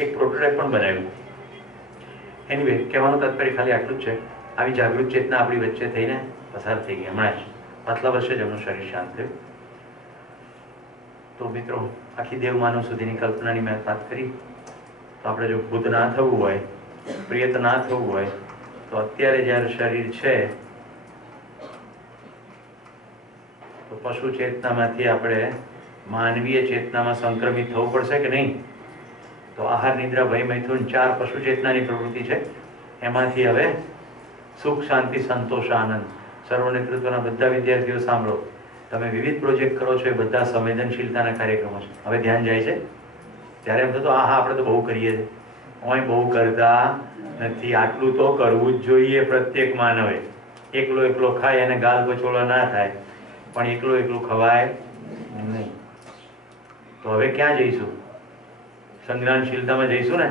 એક પ્રોટોટાઇપ પણ બનાવ્યું. એનીવે, કહેવાનું તાત્પર્ય ખાલી આટલું જ છે. આવી જાગૃત ચેતના આપણી વચ્ચે થઈને પસાર થઈ ગઈ હમણાં જ, પાછલા વર્ષે જ એમનું શરીર શાંત થયું. તો મિત્રો, આખી દેવ માનવ સુધીની કલ્પનાની મેં વાત કરી. તો આપણે જો ભૂત ના થવું હોય, પ્રિયત ના થવું હોય, તો અત્યારે જ્યારે શરીર છે તો પશુ ચેતનામાંથી આપણે માનવીય ચેતનામાં સંક્રમિત થવું પડશે કે નહીં? તો આહાર, નિદ્રા, ભય, મૈથુન 4 પશુ ચેતનાની પ્રવૃત્તિ છે. એમાંથી હવે સુખ, શાંતિ, સંતોષ, આનંદ, સર્વનેતૃત્વના બધા વિદ્યાર્થીઓ સાંભળો. તમે વિવિધ પ્રોજેક્ટ કરો છો, એ બધા સંવેદનશીલતાના કાર્યક્રમો છે. હવે ધ્યાન જાય છે. ત્યારે એમ થતું આપણે તો બહુ કરીએ છીએ. ઓય બહુ કરતા નથી. આટલું તો કરવું જ જોઈએ પ્રત્યેક માનવે. એકલો ખાય અને ગાલ ગચોળો ના થાય, પણ એકલું ખવાય નહીં. તો હવે ક્યાં જઈશું? સંજ્ઞાનશીલતામાં જઈશું ને.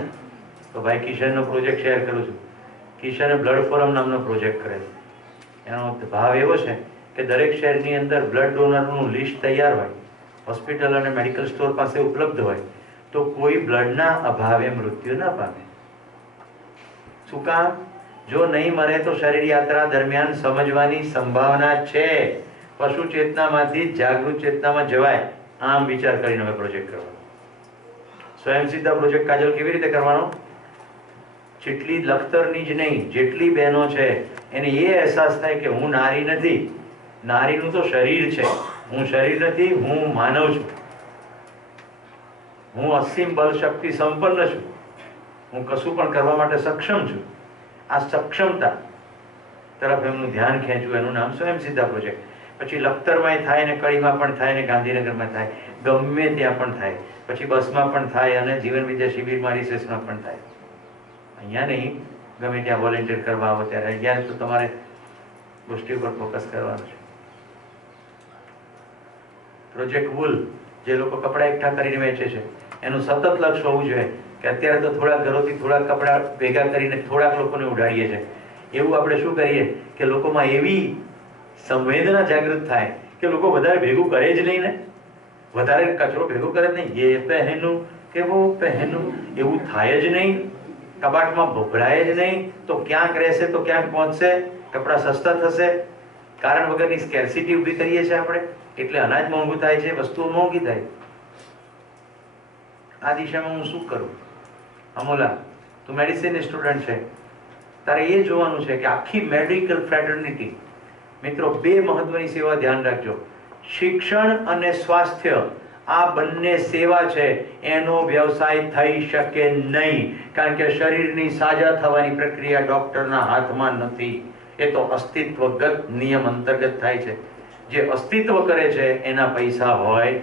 તો ભાઈ કિશનનો પ્રોજેક્ટ શેર કરું છું. કિશને બ્લડ ફોરમ નામનો પ્રોજેક્ટ કરે છે. એનો ભાવ એવો છે કે દરેક શહેરની અંદર બ્લડ ડોનરનું લિસ્ટ તૈયાર હોય, હોસ્પિટલ અને મેડિકલ સ્ટોર પાસે ઉપલબ્ધ હોય, તો કોઈ બ્લડના અભાવે મૃત્યુ ન પામે. શું કામ? જો નહીં મરે તો શરીર યાત્રા દરમિયાન સમજવાની સંભાવના છે. પશુ ચેતનામાંથી જાગૃત ચેતનામાં જવાય, આમ વિચાર કરીને હવે પ્રોજેક્ટ કરવાનો. સ્વયં સિદ્ધા પ્રોજેક્ટ કાજલ કેવી રીતે કરવાનો? જેટલી લખતરની જ નહીં, જેટલી બહેનો છે એને એ અહેસાસ થાય કે હું નારી નથી, નારીનું તો શરીર છે, હું શરીર નથી, હું માનવ છું, હું અસીમ બળ શક્તિ સંપન્ન છું, હું કશું પણ કરવા માટે સક્ષમ છું. આ સક્ષમતા તરફ એમનું ધ્યાન ખેંચવું, એનું નામ સ્વયં સિદ્ધા પ્રોજેક્ટ. પછી લખતરમાં થાય ને, કડીમાં પણ થાય ને, ગાંધીનગરમાં થાય, ગમે ત્યાં પણ થાય, પછી બસમાં પણ થાય અને જીવન વિદ્યા શિબિરમાં રિસેસમાં પણ થાય. અહીંયા નહીં, ગમે ત્યાં વોલેન્ટિયર કરવા આવો ત્યારે અહીંયા તો તમારે ગોષ્ઠી ઉપર ફોકસ કરવાનું છે. પ્રોજેક્ટ વૂલ, જે લોકો કપડાં એકઠા કરીને વેચે છે, એનું સતત લક્ષ્ય હોવું જોઈએ કે અત્યારે તો થોડાક ઘરોથી થોડાક કપડાં ભેગા કરીને થોડાક લોકોને ઉડાડીએ છીએ. એવું આપણે શું કરીએ કે લોકોમાં એવી સંવેદના જાગૃત થાય કે લોકો વધારે ભેગું કરે જ નહીં ને, વધારે કચરો ભેગો કરે જ નહીં. એ પહેનું કે વો પહેનું એવું થાય જ નહીં, કબાટમાં ભભરાય જ નહીં, તો ક્યાંક રહેશે તો ક્યાંક પહોંચશે, કપડાં સસ્તા થશે. કારણ વગરની સ્કેર્સિટી ઊભી કરીએ છીએ આપણે, એટલે અનાજ મોંઘું થાય છે, વસ્તુઓ મોંઘી થાય. આ દિશામાં હું શું કરું? અમોલા, તું મેડિસિન સ્ટુડન્ટ છે, તારે એ જોવાનું છે કે આખી મેડિકલ ફ્રેટર્નિટી, મિત્રો 2 મહત્વની સેવા ધ્યાન રાખજો. શિક્ષણ અને સ્વાસ્થ્ય, આ બંને સેવા છે, એનો વ્યવસાય થઈ શકે નહીં. કારણ કે શરીરની સાજા થવાની પ્રક્રિયા ડોક્ટરના હાથમાં નથી. એ તો અસ્તિત્વગત નિયમ અંતર્ગત થાય છે. જે અસ્તિત્વ કરે છે એના પૈસા હોય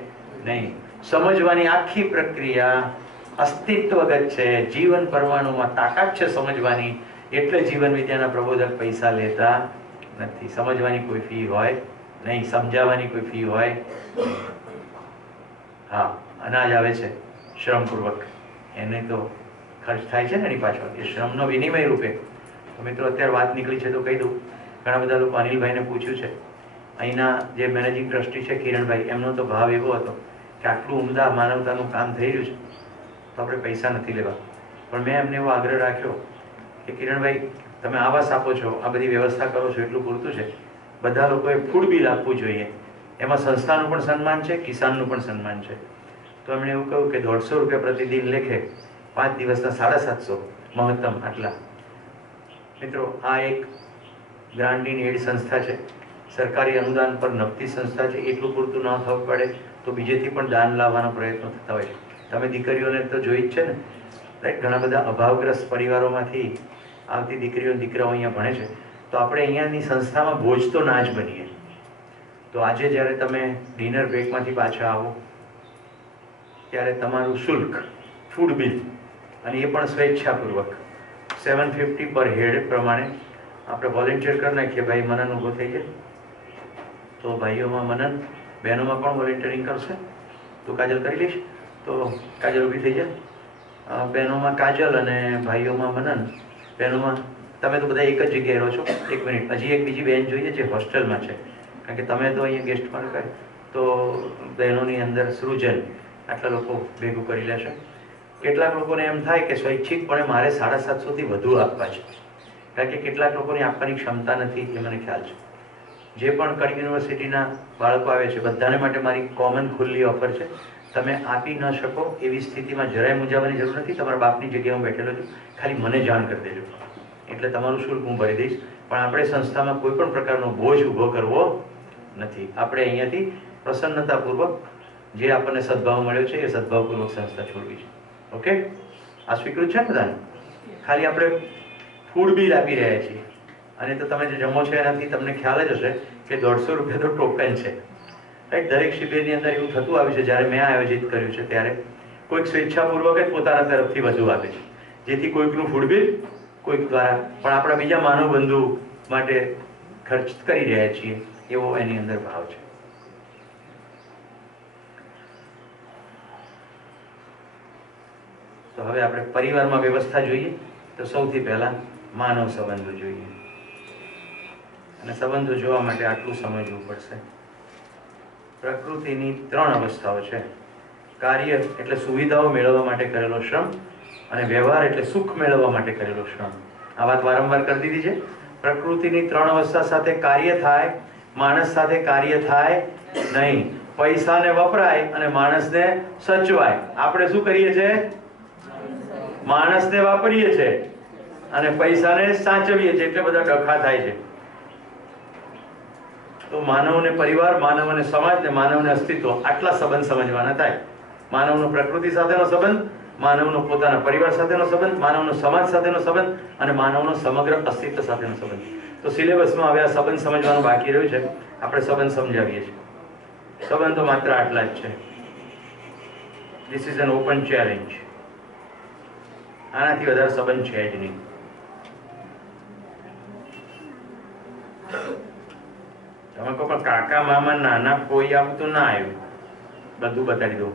નહીં. સમજવાની આખી પ્રક્રિયા અસ્તિત્વગત છે. જીવન પરમાણુમાં તાકાત છે સમજવાની, એટલે જીવન વિદ્યાના પ્રબોધક પૈસા લેતા નથી. સમજવાની કોઈ ફી હોય નહીં, સમજાવવાની કોઈ ફી હોય. હા, અનાજ આવે છે શ્રમપૂર્વક, એને તો ખર્ચ થાય છે ને એની પાછળ, એ શ્રમનો વિનિમય રૂપે. તો મિત્રો, અત્યારે વાત નીકળી છે તો કહી દઉં. ઘણા બધા લોકો અનિલભાઈને પૂછ્યું છે, અહીંના જે મેનેજિંગ ટ્રસ્ટી છે કિરણભાઈ, એમનો તો ભાવ એવો હતો કે આટલું ઉમદા માનવતાનું કામ થઈ રહ્યું છે તો આપણે પૈસા નથી લેવા. પણ મેં એમને એવો આગ્રહ રાખ્યો કે કિરણભાઈ, તમે આવાસ આપો છો, આ બધી વ્યવસ્થા કરો છો, એટલું પૂરતું છે. બધા લોકોએ ફૂડ બિલ આપવું જોઈએ. એમાં સંસ્થાનું પણ સન્માન છે, કિસાનનું પણ સન્માન છે. તો એમણે એવું કહ્યું કે 150 રૂપિયા પ્રતિદિન લેખે, 5 દિવસના 750 મહત્તમ આટલા. મિત્રો, આ એક ગ્રાન્ડ ઇન એડ સંસ્થા છે, સરકારી અનુદાન પર નફતી સંસ્થા છે. એટલું પૂરતું ન થવું પડે તો બીજેથી પણ દાન લાવવાનો પ્રયત્ન થતા હોય છે. તમે દીકરીઓને તો જોઈ જ છે ને, રાઈટ, ઘણા બધા અભાવગ્રસ્ત પરિવારોમાંથી આવતી દીકરીઓ દીકરાઓ અહીંયા ભણે છે. તો આપણે અહીંયાની સંસ્થામાં બોજ તો ના જ બનીએ. તો આજે જ્યારે તમે ડિનર બ્રેકમાંથી પાછા આવો ત્યારે તમારું શુલ્ક, ફૂડ બિલ, અને એ પણ સ્વેચ્છાપૂર્વક 750 પર હેડ પ્રમાણે આપણે વોલેન્ટિયર કરી નાખીએ. ભાઈ મનન ઊભો થઈ જાય. તો ભાઈઓમાં મનન, બહેનોમાં કોણ વોલેન્ટિયરિંગ કરશે? તું કાજલ કરી લઈશ? તો કાજલ ઊભી થઈ જાય. બહેનોમાં કાજલ અને ભાઈઓમાં મનન. બહેનોમાં તમે તો બધા એક જ જગ્યાએ રહો છો. 1 મિનિટ, હજી એક બીજી બહેન જોઈએ જે હોસ્ટેલમાં છે, કારણ કે તમે તો અહીંયા ગેસ્ટમાં કહે તો બહેનોની અંદર સૃજન, આટલા લોકો ભેગું કરી લેશે. કેટલાક લોકોને એમ થાય કે સ્વૈચ્છિકપણે મારે 750 વધુ આપવા છે, કારણ કે કેટલાક લોકોની આપવાની ક્ષમતા નથી, એ મને ખ્યાલ છે. જે પણ કડી યુનિવર્સિટીના બાળકો આવે છે બધાને માટે મારી કોમન ખુલ્લી ઓફર છે. તમે આપી ન શકો એવી સ્થિતિમાં જરાય મૂંઝાવાની જરૂર નથી. તમારા બાપની જગ્યાએ હું બેઠેલો છું, ખાલી મને જાણ કરી દેજો, એટલે તમારું શુલ્ક હું ભરી દઈશ. પણ આપણે સંસ્થામાં કોઈ પણ પ્રકારનો બોજ ઊભો કરવો નથી. આપણે અહીંયાથી પ્રસન્નતાપૂર્વક જે આપણને સદભાવ મળ્યો છે એ સદભાવપૂર્વક સંસ્થા છોડવી છે. ઓકે, આ સ્વીકૃત છે ને બધાને? ખાલી આપણે ફૂડ બિલ આપી રહ્યા છીએ, અને તો તમે જે જમો છો એનાથી તમને ખ્યાલ જ હશે કે 150 રૂપિયા તો ટોકન છે. રાઈટ, દરેક શિબિરની અંદર એવું થતું આવ્યું છે. જ્યારે મેં આયોજિત કર્યું છે ત્યારે કોઈક સ્વેચ્છાપૂર્વક જ પોતાના તરફથી વધુ આપે છે, જેથી કોઈકનું ફૂડ બિલ કોઈક દ્વારા પણ આપણા બીજા માનવ બંધુ માટે ખર્ચ કરી રહ્યા છીએ, એવો એની અંદર ભાવ છે. તો હવે આપણે પરિવારમાં વ્યવસ્થા જોઈએ તો સૌથી પહેલા માનવ સંબંધો જોઈએ, અને સંબંધો જોવા માટે આટલું સમજવું પડશે. પ્રકૃતિની 3 અવસ્થાઓ છે. કાર્ય એટલે સુવિધાઓ મેળવવા માટે કરેલો શ્રમ, અને વ્યવહાર એટલે સુખ મેળવવા માટે કરેલો શ્રમ. આ વાત વારંવાર કરી દીધી છે. પ્રકૃતિની 3 અવસ્થા સાથે કાર્ય થાય, માણસ સાથે કાર્ય થાય નહીં. પૈસાને વપરાય અને માણસને સચવાય. આપણે શું કરીએ છીએ? માણસને વાપરીએ છીએ અને પૈસાને સાચવીએ છીએ, એટલે બધા ડખા થાય છે. તો માનવ અને પરિવાર, માનવ અને સમાજ, ને માનવ અને અસ્તિત્વ, આટલા સંબંધ સમજવાના થાય. માનવનો પ્રકૃતિ સાથેનો સંબંધ, માનવનો પોતાના પરિવાર સાથેનો સંબંધ, માનવનો સમાજ સાથેનો સંબંધ, અને માનવનો સમગ્ર અસ્તિત્વ સાથેનો સંબંધ. તો સિલેબસમાં હવે આ સંબંધ સમજવાનું બાકી રહ્યું છે. આપણે સંબંધ સમજાવીએ છીએ. સંબંધો માત્ર આટલા જ છે. This is an open challenge. આનાથી વધારે સંબંધ છે જ નહીં. તમે કહો પણ કાકા મામા નાના કોઈ આવતું ના આવ્યું, બધું બતાડી દઉં.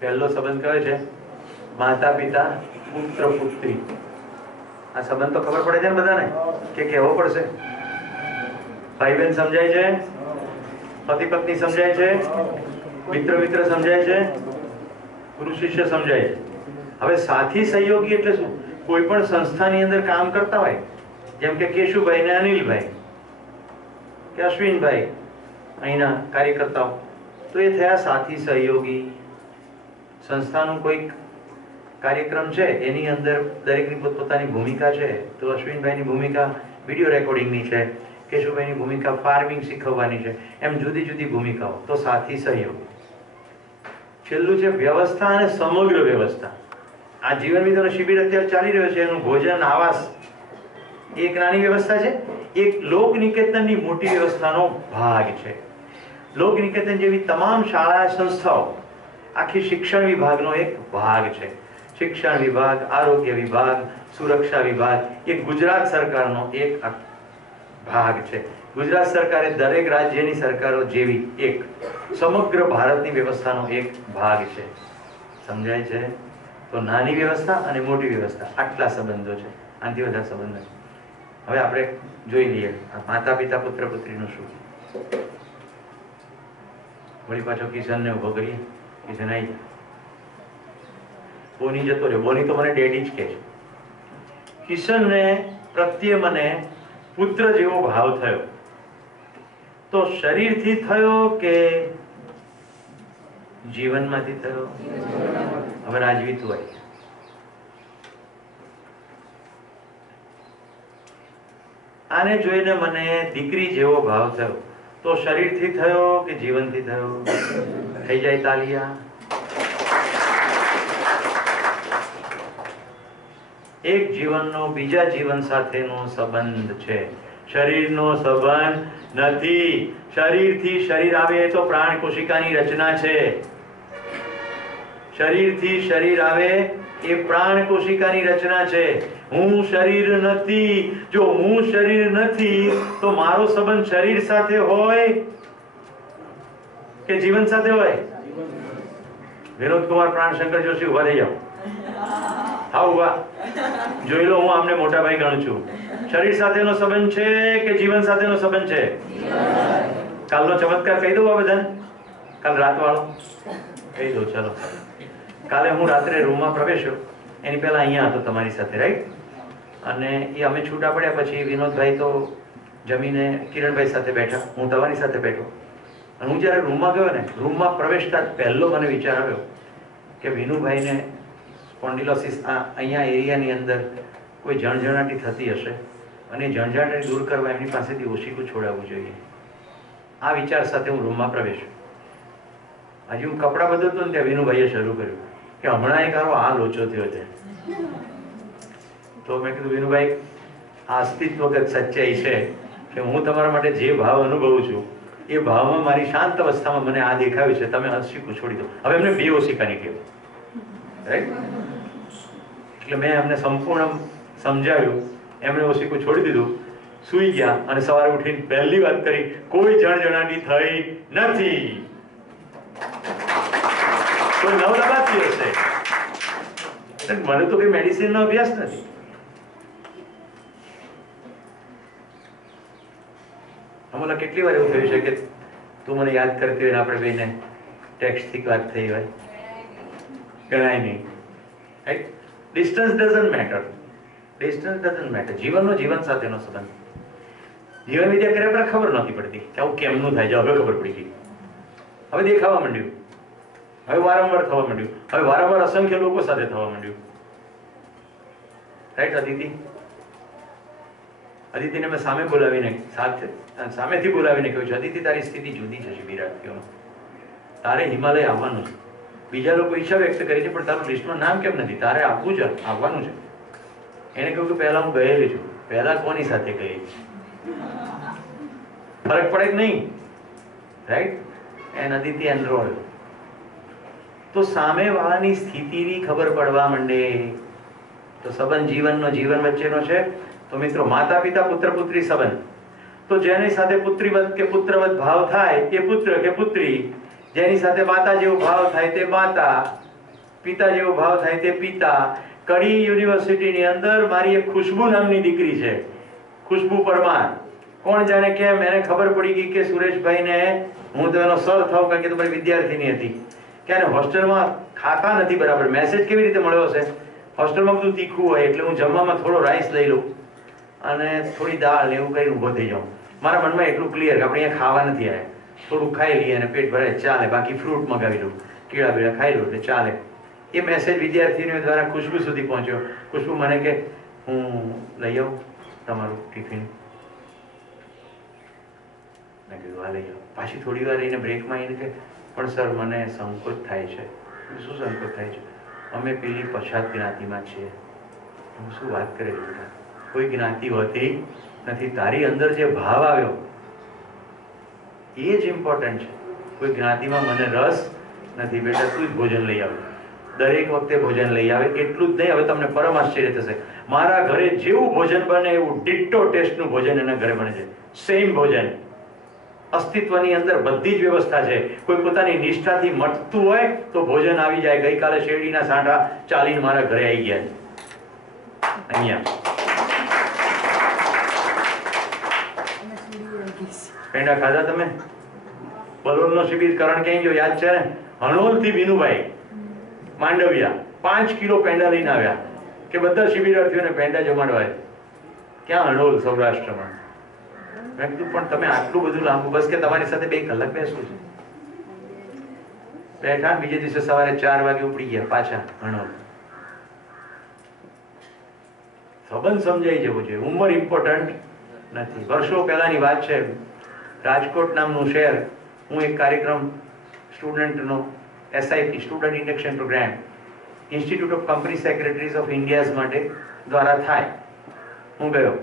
પહેલો સંબંધ કયો છે? માતા પિતા પુત્ર પુત્રી. આ સંબંધ તો ખબર પડે છે ને બધાને, કે કહેવો પડશે? ભાઈ બહેન સમજાય છે, પતિ પત્ની સમજાય છે, મિત્ર મિત્ર સમજાય છે, ગુરુ શિષ્ય સમજાય છે. હવે સાથી સહયોગી એટલે શું? કોઈ પણ સંસ્થાની અંદર કામ કરતા હોય, જેમ કે કેશુભાઈ ને અનિલભાઈ કે અશ્વિનભાઈ અહીંના કાર્યકર્તાઓ, તો એ થયા સાથી સહયોગી. સંસ્થાનું કોઈક કાર્યક્રમ છે, એની અંદર દરેકની પોતપોતાની ભૂમિકા છે. તો અશ્વિનભાઈની ભૂમિકા વિડીયો રેકોર્ડિંગની છે, કેશુભાઈની ભૂમિકા ફાર્મિંગ શીખવવાની છે. એમ જુદી જુદી ભૂમિકાઓ. તો સાથી સહયોગી. છેલ્લું છે વ્યવસ્થા અને સમગ્ર વ્યવસ્થા. આ જીવન વિધાનો શિબિર અત્યારે ચાલી રહ્યો છે, એનું ભોજન, આવાસ એક નાની વ્યવસ્થા છે, એક લોક નિકેતનની મોટી વ્યવસ્થાનો ભાગ છે. લોક નિકેતન જેવી તમામ શાળા સંસ્થાઓ આખી શિક્ષણ વિભાગનો એક ભાગ છે. શિક્ષણ વિભાગ, આરોગ્ય વિભાગ, સુરક્ષા વિભાગ એ ગુજરાત સરકારનો એક ભાગ છે. ગુજરાત સરકારે દરેક રાજ્યની સરકારો જેવી એક સમગ્ર ભારતની વ્યવસ્થાનો એક ભાગ છે. સમજાય છે? તો નાની વ્યવસ્થા અને મોટી વ્યવસ્થા, આટલા સંબંધો છે. આનાથી વધારે સંબંધ નથી. હવે આપણે જોઈ લઈએ માતા પિતા પુત્ર પુત્રીનું શું. વળી પાછો કિશનને ઉભો કરીએ. કિશન આવી જાય. બોની જતો રહ્યો. બોની તો મને ડેડી જ કહે છે. કિશનને પ્રત્યે મને પુત્ર જેવો ભાવ થયો. તો શરીરથી થયો કે જીવનમાંથી થયો? હવે રાજવી તું આવી. આને જોઈને મને દીકરી જેવો ભાવ થયો. તો શરીરથી થયો કે જીવનથી થયો? થઈ જાય તાલિયા. એક જીવનનો બીજા જીવન સાથેનો સંબંધ છે, શરીરનો સંબંધ નથી. શરીરથી શરીર આવે એ તો પ્રાણ કોશિકાની રચના છે. શરીરથી શરીર આવે એ પ્રાણ કોશિકાની રચના છે. હું શરીર નથી. જો હું શરીર નથી તો મારો સંબંધ શરીર સાથે હોય કે જીવન સાથે હોય? વિનોદ કુમાર પ્રાણશંકર જોશી, ઉભા થઈ જાઓ. હા, ઉભા. જોઈ લો, હું આમને મોટા ભાઈ ગણું છું. શરીર સાથેનો સંબંધ છે કે જીવન સાથેનો સંબંધ છે? કાલનો ચમત્કાર કહી દઉં આ બધાને? કાલ રાત વાળો કહી દઉં. ચલો, કાલે હું રાત્રે રૂમમાં પ્રવેશ્યો, એની પહેલા અહીંયા હતો તમારી સાથે, રાઈટ? અને એ અમે છૂટા પડ્યા પછી વિનોદભાઈ તો જમીને કિરણભાઈ સાથે બેઠા, હું તમારી સાથે બેઠો. અને હું જ્યારે રૂમમાં ગયો ને, રૂમમાં પ્રવેશતા જ પહેલો મને વિચાર આવ્યો કે વિનુભાઈને સ્પોન્ડિલોસિસ અહીંયા એરિયાની અંદર કોઈ જણજણાટી થતી હશે અને જણજણાટી દૂર કરવા એમની પાસેથી ઓશીકું છોડાવવું જોઈએ. આ વિચાર સાથે હું રૂમમાં પ્રવેશ્યો. હજી હું કપડાં બદલતો ને ત્યાં વિનુભાઈએ શરૂ કર્યું કે હમણાં એક આરો આ લોચો થયો છે. તો મેં કીધું, વિનુભાઈ, આ અસ્તિત્વગત સચ્ચાઈ છે કે હું તમારા માટે જે ભાવ અનુભવું છું એ ભાવમાં મારી શાંત અવસ્થામાં મને આ દેખાયું છે, તમે ઓશીકું છોડી દો. હવે એમને બે ઓશિકાની કહેવું, રાઈટ? એટલે મેં એમને સંપૂર્ણ સમજાવ્યું, એમણે ઓશીકું છોડી દીધું, સૂઈ ગયા અને સવારે ઉઠીને પહેલી વાત કરી, કોઈ જણજણાટી થઈ નથી. કોઈ નવ લગાતી હશે. મને તો કઈ મેડિસિનનો અભ્યાસ નથી. હમણાં કેટલી વાર એવું થયું છે કે તું મને યાદ કરતી હોય, આપણે બેને ટેક્સ્ટથી વાત થઈ હોય? ગણાય નહીં, right? Distance doesn't matter. Distance doesn't matter. જીવનનો જીવન સાથેનો સંબંધ. જીવન વિદ્યા કર્યા પર ખબર નથી પડતી કે આવું કેમનું થાય છે. હવે ખબર પડી ગઈ. હવે દેખાવા માંડ્યું, હવે વારંવાર થવા માંડ્યું, હવે વારંવાર અસંખ્ય લોકો સાથે થવા માંડ્યું, રાઈટ? અદિતિને મેં સામે બોલાવીને સામેથી બોલાવીને કહ્યું છે, અદિતિ, તારી સ્થિતિ જુદી છે શિબિરાર્થીઓનો. તારે હિમાલય આવવાનું છે. બીજા લોકો ઈચ્છા વ્યક્ત કરી છે પણ તારું લિસ્ટમાં નામ કેમ નથી? તારે આવવું છે, આવવાનું છે. એને કહ્યું કે પહેલા હું ગયેલી છું. પહેલા કોની સાથે ગઈ? ફરક પડે કે નહીં, રાઈટ? And Aditi enrolled. તો સામે વાળાની સ્થિતિની ખબર પડવા માંડે તો સંબંધ જીવનનો જીવન વચ્ચેનો છે. તો મિત્રો, માતા પિતા પુત્ર પુત્રી સંબંધ, તો જેની સાથે પુત્રીવત કે પુત્રવત ભાવ થાય તે પુત્ર કે પુત્રી, જેની સાથે માતા જેવો ભાવ થાય તે માતા, પિતા જેવો ભાવ થાય તે પિતા. કડી યુનિવર્સિટીની અંદર મારી એક ખુશ્બુ નામની દીકરી છે, ખુશ્બુ પરમાર. કોણ જાણે કેમ એને ખબર પડી ગઈ કે સુરેશભાઈને હું તો એનો સર થાઉં, કારણ કે તમારી વિદ્યાર્થીની હતી, કે એને હોસ્ટેલમાં ખાતા નથી બરાબર. મેસેજ કેવી રીતે મળ્યો હશે? હોસ્ટેલમાં બધું તીખું હોય એટલે હું જમવામાં થોડો રાઈસ લઈ લઉં અને થોડી દાળ ને એવું કરીને ઊભો થઈ જાઉં. મારા મનમાં એટલું ક્લિયર કે આપણે અહીંયા ખાવા નથી આવ્યા, થોડું ખાઈ લઈએ અને પેટ ભરાય ચાલે, બાકી ફ્રૂટ મગાવી લઉં, કેળા બેળા ખાઈ લઉં એટલે ચાલે. એ મેસેજ વિદ્યાર્થીઓ દ્વારા ખુશ્બુ સુધી પહોંચ્યો. ખુશ્બુ મને કે હું લઈ આવું તમારું ટિફિન? મેં કીધું હા લઈ આવો. પાછી થોડી વાર એને બ્રેકમાં એને કે પણ સર મને સંકોચ થાય છે. શું સંકોચ થાય છે? અમે પેલી પછાત જ્ઞાતિમાં છીએ. હું શું વાત કરે બેટા? કોઈ જ્ઞાતિ હોતી નથી. તારી અંદર જે ભાવ આવ્યો એ જ ઇમ્પોર્ટન્ટ છે. કોઈ જ્ઞાતિમાં મને રસ નથી બેટા, તું જ ભોજન લઈ આવે. દરેક વખતે ભોજન લઈ આવે. એટલું જ નહીં, હવે તમને પરમ આશ્ચર્ય થશે, મારા ઘરે જેવું ભોજન બને એવું ડિટ્ટો ટેસ્ટનું ભોજન એના ઘરે બને છે. સેમ ભોજન. અસ્તિત્વની અંદર બધી જ વ્યવસ્થા છે. કોઈ પોતાની નિષ્ઠાથી મટતું હોય તો ભોજન આવી જાય. ગઈકાલે શેરડીના સાંઠા ચાલીને મારા ઘરે આવી ગયા અહીંયા. પેંડા ખાધા તમે? બલોરનો શિબિર કરણ ક્યાં ગયો યાદ છે ને? હણોલથી વિનુભાઈ માંડવિયા 5 કિલો પેંડા લઈને આવ્યા કે બધા શિબિરાર્થીઓને પેંડા જમાડવા. ક્યાં? હણોલ, સૌરાષ્ટ્રમાં. મેં કીધું પણ તમે આટલું બધું લાંબુ, બસ કે તમારી સાથે 2 કલાક બેસવું છે. બેઠા, બીજે દિવસે સવારે 4 વાગે ઉપડી ગયા પાછા હણોલ. સંબંધ સમજાઈ જવો જોઈએ. ઉંમર ઇમ્પોર્ટન્ટ નથી. વર્ષો પહેલાની વાત છે, રાજકોટ નામનું શહેર, હું એક કાર્યક્રમ સ્ટુડન્ટનો SIP student induction programme institute of company secretaries of India's માટે દ્વારા થાય, હું ગયો.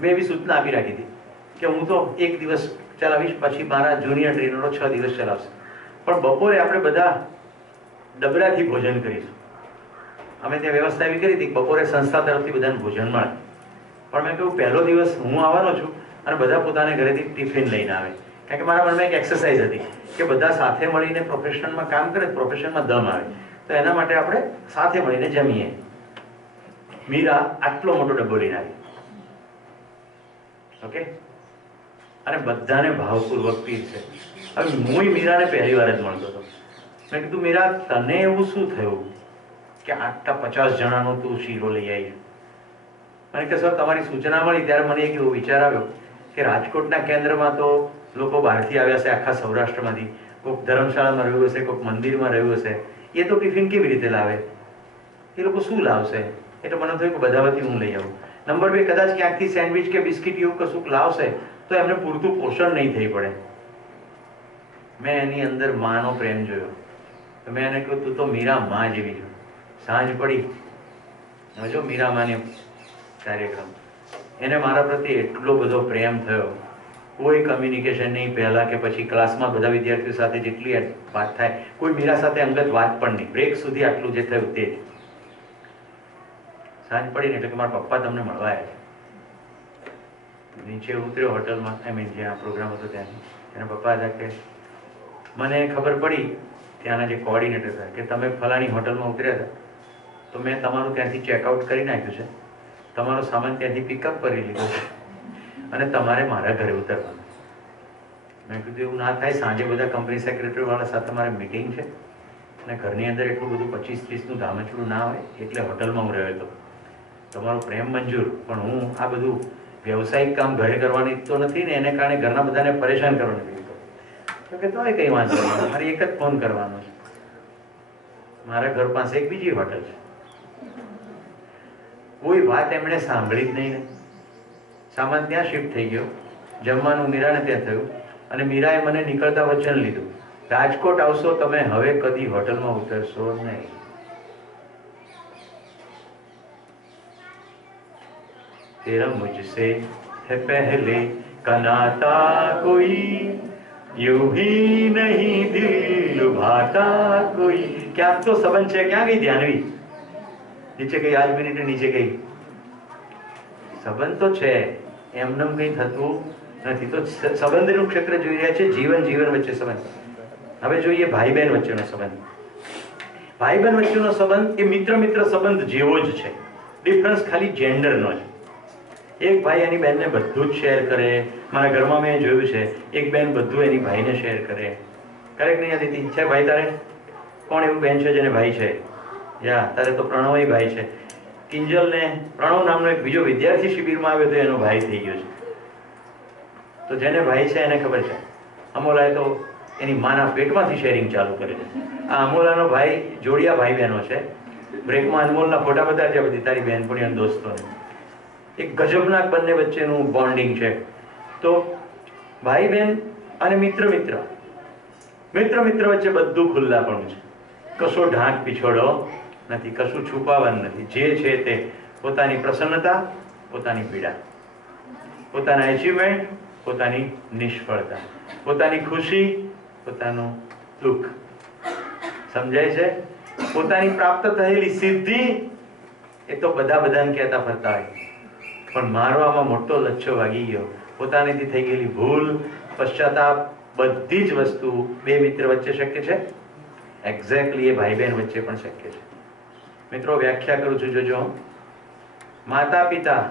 મેં એવી સૂચના આપી રાખી હતી કે હું તો એક દિવસ ચલાવીશ, પછી મારા જુનિયર ટ્રેનરો 6 દિવસ ચલાવશે, પણ બપોરે આપણે બધા ડબરાથી ભોજન કરીશું. અમે ત્યાં વ્યવસ્થા એવી કરી હતી બપોરે સંસ્થા તરફથી બધાને ભોજન મળે. પણ મેં કહ્યું પહેલો દિવસ હું આવવાનો છું અને બધા પોતાને ઘરેથી ટિફિન લઈને આવે, કારણ કે મારા મનમાં એક એક્સરસાઇઝ હતી કે બધા સાથે મળીને પ્રોફેશનમાં કામ કરે, પ્રોફેશનમાં દમ આવે, તો એના માટે આપણે સાથે મળીને જમીએ. મીરા આટલો મોટો ડબ્બો લઈને આવી, ઓકે, અને બધાને ભાવપૂર્વક પીરસે. હવે હું મીરાને પહેલી વાર જ મળતો હતો. મેં કીધું મીરા, તને એવું શું થયું કે આટલા 50 જણાનો તું શીરો લઈ આવી? મને કે સર તમારી સૂચના મળી ત્યારે મને એક એવો વિચાર આવ્યો કે રાજકોટના કેન્દ્રમાં તો લોકો બહારથી આવ્યા છે, આખા સૌરાષ્ટ્રમાંથી, કોઈક ધર્મશાળામાં રહ્યું હશે, કોઈક મંદિરમાં રહ્યું હશે, એ તો ટિફિન કેવી રીતે લાવે? એ લોકો શું લાવશે? એટલે મને થયું કે બધા વતી હું લઈ આવું. નંબર 2, કદાચ ક્યાંકથી સેન્ડવિચ કે બિસ્કિટ એવું કશુંક લાવશે તો એમને પૂરતું પોષણ નહીં થઈ પડે. મેં એની અંદર માનો પ્રેમ જોયો. તો મેં એને કહ્યું તું તો મીરા માં જેવી છો. સાંજ પડી, જો મીરા માની કાર્યક્રમ, એને મારા પ્રત્યે એટલો બધો પ્રેમ થયો, કોઈ કમ્યુનિકેશન નહીં, પહેલા કે પછી ક્લાસમાં બધા વિદ્યાર્થીઓ સાથે જેટલી વાત થાય, કોઈ મીરા સાથે અંગત વાત પણ નહીં. બ્રેક સુધી આટલું જે થયું તે જ. સાંજ પડીને એટલે કે મારા પપ્પા તમને મળવા આવ્યા. નીચે ઉતર્યો હોટલમાં, જ્યાં પ્રોગ્રામ હતો ત્યાં. એના પપ્પા હતા કે મને ખબર પડી ત્યાંના જે કોઓર્ડિનેટર હતા કે તમે ફલાણી હોટલમાં ઉતર્યા હતા, તો મેં તમારું ત્યાંથી ચેકઆઉટ કરી નાખ્યું છે, તમારો સામાન ત્યાંથી પિકઅપ કરી લીધો છે અને તમારે મારા ઘરે ઉતરવાનું. મેં કીધું એવું ના થાય, સાંજે બધા કંપની સેક્રેટરી વાળા સાથે મારે મિટિંગ છે અને ઘરની અંદર એટલું બધું 25-30નું ધામચડું ના હોય, એટલે હોટલમાં હું રહ્યો હતો. તમારો પ્રેમ મંજૂર, પણ હું આ બધું વ્યવસાયિક કામ ઘરે કરવાની તો નથી ને, એને કારણે ઘરના બધાને પરેશાન કરવાનું નથી. તો કે તોય કંઈ વાંધો નહીં, મારે એક જ ફોન કરવાનો છે. મારા ઘર પાસે એક બીજી હોટલ છે. કોઈ વાત એમણે સાંભળી જ નહીં ને. સામાન ત્યાં શિફ્ટ થઈ ગયો, જમવાનું મીરાને ત્યાં થયું અને મીરાએ મને નીકળતા વચન લીધું, રાજકોટ આવશો તમે હવે કદી હોટલમાં ઉતરશો નહીં. तेरा मुझसे है पहले का नाता कोई, यूं ही नहीं दिल लुभाता कोई. ક્યાંક તો સંબંધ છે. ક્યાં ગઈ ધ્યાનવી? નીચે ગઈ, આજ મિનિટે નીચે ગઈ. સંબંધ તો છે, એમનેમ કંઈ થતું નથી. તો સંબંધનું ક્ષેત્ર જોઈ રહ્યા છે, જીવન વચ્ચે સંબંધ. હવે જોઈએ ભાઈ બહેન વચ્ચેનો સંબંધ. ભાઈ બહેન વચ્ચેનો સંબંધ એ મિત્ર સંબંધ જેવો જ છે. ડિફરન્સ ખાલી જેન્ડરનો છે. એક ભાઈ એની બહેનને બધું જ શેર કરે. મારા ઘરમાં મેં જોયું છે, એક બહેન બધું એની ભાઈને શેર કરે. કરેક્ટ નહીં હતી? છે ભાઈ તારે? કોણ એવું બહેન છે જેને ભાઈ છે? યા તારે તો પ્રણવ ભાઈ છે. કિંજલને પ્રણવ નામનો એક બીજો વિદ્યાર્થી શિબિરમાં આવ્યો તો એનો ભાઈ થઈ ગયો છે. તો જેને ભાઈ છે એને ખબર છે. અમોલાએ તો એની માના પેટમાંથી શેરિંગ ચાલુ કરે છે. આ અમોલાનો ભાઈ જોડિયા ભાઈ બહેનો છે. બ્રેકમાં અનમોલના ફોટા બતાવ્યા બધી તારી બહેનપણી અને દોસ્તોને. એક ગજબના બંને વચ્ચેનું બોન્ડિંગ છે. તો ભાઈ બહેન અને મિત્ર વચ્ચે બધું ખુલ્લાપણું છે. કશો ઢાંક પીછોડો નથી, કશું છુપાવવાનું નથી. જે છે તે પોતાની પ્રસન્નતા, પોતાની પીડા, પોતાના એચિવમેન્ટ, પોતાની નિષ્ફળતા, પોતાની ખુશી, પોતાનું દુઃખ, સમજાય છે? પોતાની પ્રાપ્ત થયેલી સિદ્ધિ એ તો બધાને કહેતા ફરતા હોય, પણ મારો આમાં મોટો લચ્છો વાગી ગયો. પોતાનીથી થઈ ગયેલી ભૂલ, પશ્ચાતાપ, બધી જ વસ્તુ બે મિત્ર વચ્ચે શક્ય છે. એક્ઝેક્ટલી એ ભાઈ બહેન વચ્ચે પણ શક્ય છે. મિત્રો, વ્યાખ્યા કરું છું, જોજો. માતા પિતા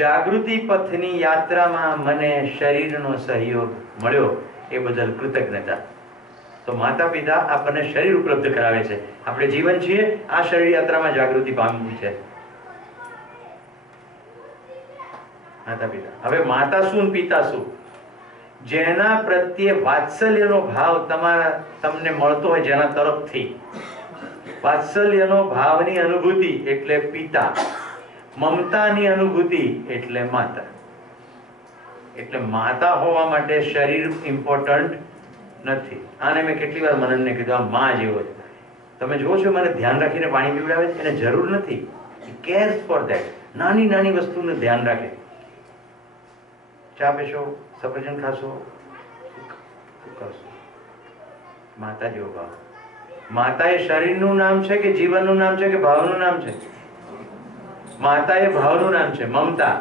જાગૃતિ પથની યાત્રામાં મને શરીરનો સહયોગ મળ્યો એ બદલ કૃતજ્ઞતા. તો માતા પિતા આપણને શરીર ઉપલબ્ધ કરાવે છે. આપણે જીવન છીએ, આ શરીર યાત્રામાં જાગૃતિ પામવી છે. માતા પિતા. હવે માતા શું, પિતા શું? જેના પ્રત્યે વાત્સલ્યનો ભાવ તમને મળતો હોય, જેના તરફથી વાત્સલ્યનો ભાવની અનુભૂતિ એટલે પિતા, મમતાની અનુભૂતિ એટલે માતા. એટલે માતા હોવા માટે શરીર ઇમ્પોર્ટન્ટ નથી. આને મેં કેટલી વાર મનનને કીધું, આ માં જેવો છે. તમે જુઓ છો મને ધ્યાન રાખીને પાણી પીવડાવે છે, એને જરૂર નથી. Cares for that. નાની નાની વસ્તુનું ધ્યાન રાખે. ચા પીશો, સફરજન ખાશો, શું કરશો? માતા જેવો ભાવ. માતા એ શરીરનું નામ છે કે જીવનનું નામ છે કે ભાવનું નામ છે? માતા એ ભાવનું નામ છે, મમતા.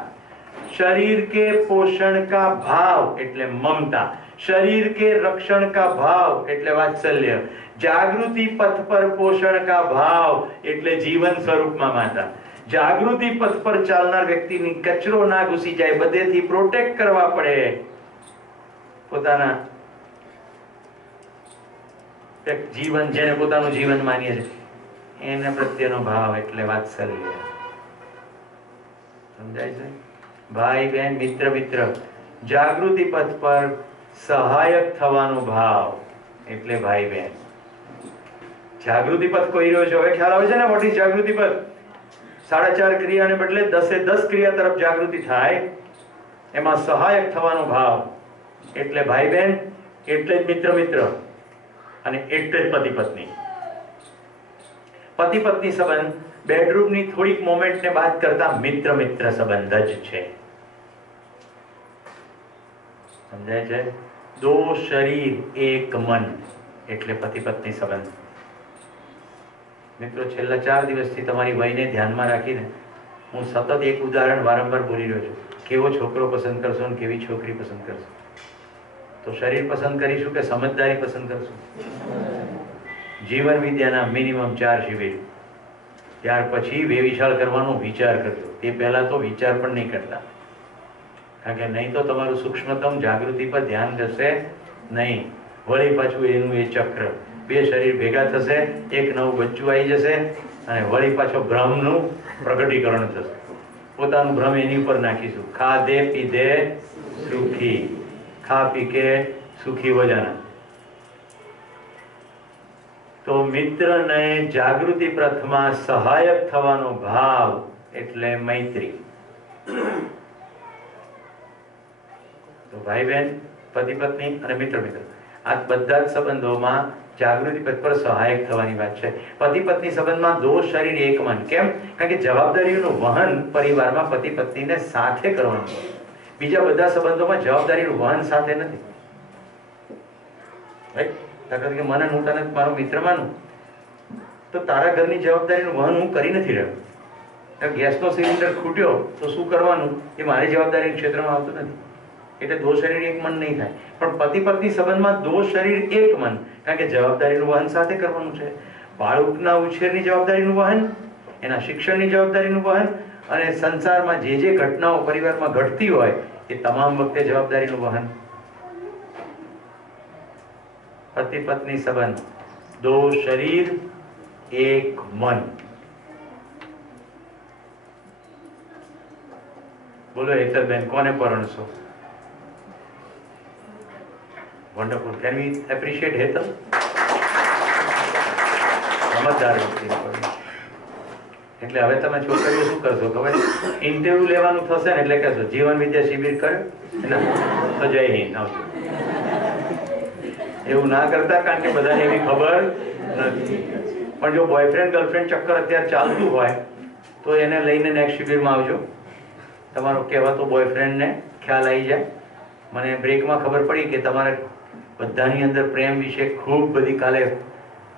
शरीर के पोषण का भाव એટલે મમતા, शरीर के रक्षण का भाव એટલે વાત્સલ્ય, जागृति पथ पर पोषण का भाव એટલે जीवन स्वरूपમાં માતા. જાગૃતિ પથ પર ચાલનાર વ્યક્તિની કચરો ના ઘૂસી જાય, બધેથી પ્રોટેક્ટ કરવા પડે. પોતાના જીવન, જેને પોતાનું જીવન માનીએ છે એને પ્રત્યેનો ભાવ એટલે વાત્સલ્ય. સમજાય છે? ભાઈ બહેન, મિત્ર મિત્ર, જાગૃતિ પથ પર સહાયક થવાનો ભાવ એટલે ભાઈ બહેન. જાગૃતિ પથ કોઈ રહ્યો છે, હવે ખ્યાલ આવે છે ને વોટ ઇઝ જાગૃતિ પથ? 4.5 ક્રિયાને બદલે 10 ક્રિયા તરફ જાગૃતિ થાય, એમાં સહાયક થવાનો ભાવ એટલે ભાઈ બહેન, એટલે જ મિત્ર મિત્ર, અને એટલે જ પતિ પત્ની. પતિ પત્ની સંબંધ બેડરૂમની થોડીક મોમેન્ટને બાદ કરતા મિત્ર મિત્ર સંબંધ જ છે. સમજાય છે? દો શરીર એક મન એટલે પતિ પત્ની સંબંધ. મિત્રો, છેલ્લા 4 દિવસથી તમારી વયને ધ્યાનમાં રાખીને હું સતત એક ઉદાહરણ વારંવાર બોલી રહ્યો છું. કેવો છોકરો પસંદ કરશો અને કેવી છોકરી પસંદ કરશો? તો શરીર પસંદ કરીશું કે સમજદારી પસંદ કરશું? જીવન વિદ્યાના મિનિમમ 4 શિબિર, ત્યાર પછી વેવિશાળ કરવાનો વિચાર કરજો. તે પહેલા તો વિચાર પણ નહીં કરતા, કારણ કે નહીં તો તમારું સૂક્ષ્મતમ જાગૃતિ પર ધ્યાન જશે નહીં. વળી પાછું એનું એ ચક્ર, 2 શરીર ભેગા થશે, એક નવું બચ્ચું આવી જશે અને વળી પાછો ભ્રમનું પ્રગટીકરણ થશે. પોતાનું ભ્રમ એની ઉપર નાખીશું. ખાધે પીધે સુખી, ખા પી કે સુખી હો જાના. તો મિત્રને જાગૃતિ પ્રથમાં સહાયક થવાનો ભાવ એટલે મૈત્રી. તો ભાઈ બહેન, પતિ પત્ની અને મિત્ર મિત્ર, આ બધા જ સંબંધોમાં જાગૃતિ પથ પર સહાયક થવાની વાત છે. પતિ પત્ની સંબંધમાં દો શરીર એક મન. કેમ? કારણ કે જવાબદારીનું વહન પરિવારમાં પતિ પત્નીને સાથે કરવાનું. બીજા બધા સંબંધોમાં જવાબદારીનું વહન સાથે નથી. કે મને હું તને મારો મિત્ર માનું, તો તારા ઘરની જવાબદારીનું વહન હું કરી નથી રહ્યો. ગેસનો સિલિન્ડર ખૂટ્યો તો શું કરવાનું એ મારી જવાબદારીના ક્ષેત્રમાં આવતું નથી. એટલે દો શરીર એક મન નહીં થાય. પણ પતિ પત્ની સંબંધમાં દો શરીર એક મન, કારણ કે જવાબદારીનું વહન સાથે કરવાનું છે. બાળકના ઉછેરની જવાબદારીનું વહન, એના શિક્ષણની જવાબદારીનું વહન, અને સંસારમાં જે જે ઘટનાઓ પરિવારમાં ઘટતી હોય એ તમામ વખતે જવાબદારીનું વહન. પતિ પત્ની સંબંધ દો શરીર એક મન. બોલો હેતલબેન, કોને પરણશો? Wonderful. Can we appreciate Hetal? સમજદાર વ્યક્તિ. એટલે હવે તમે છોકરીઓ શું કરશો ખબર? ઇન્ટરવ્યુ લેવાનું થશે ને એટલે કહેશો જીવન વિદ્યા શિબિર કર્યો તો જય હિન્દ આવજો. એવું ના કરતા, કારણ કે બધાને એવી ખબર નથી. પણ જો બોયફ્રેન્ડ ગર્લફ્રેન્ડ ચક્કર અત્યારે ચાલતું હોય તો એને લઈને નેક્સ્ટ શિબિરમાં આવજો. તમારો કહેવાતો બોયફ્રેન્ડને ખ્યાલ આવી જાય. મને બ્રેકમાં ખબર પડી કે તમારે બધાની અંદર પ્રેમ વિશે ખૂબ બધી કાલે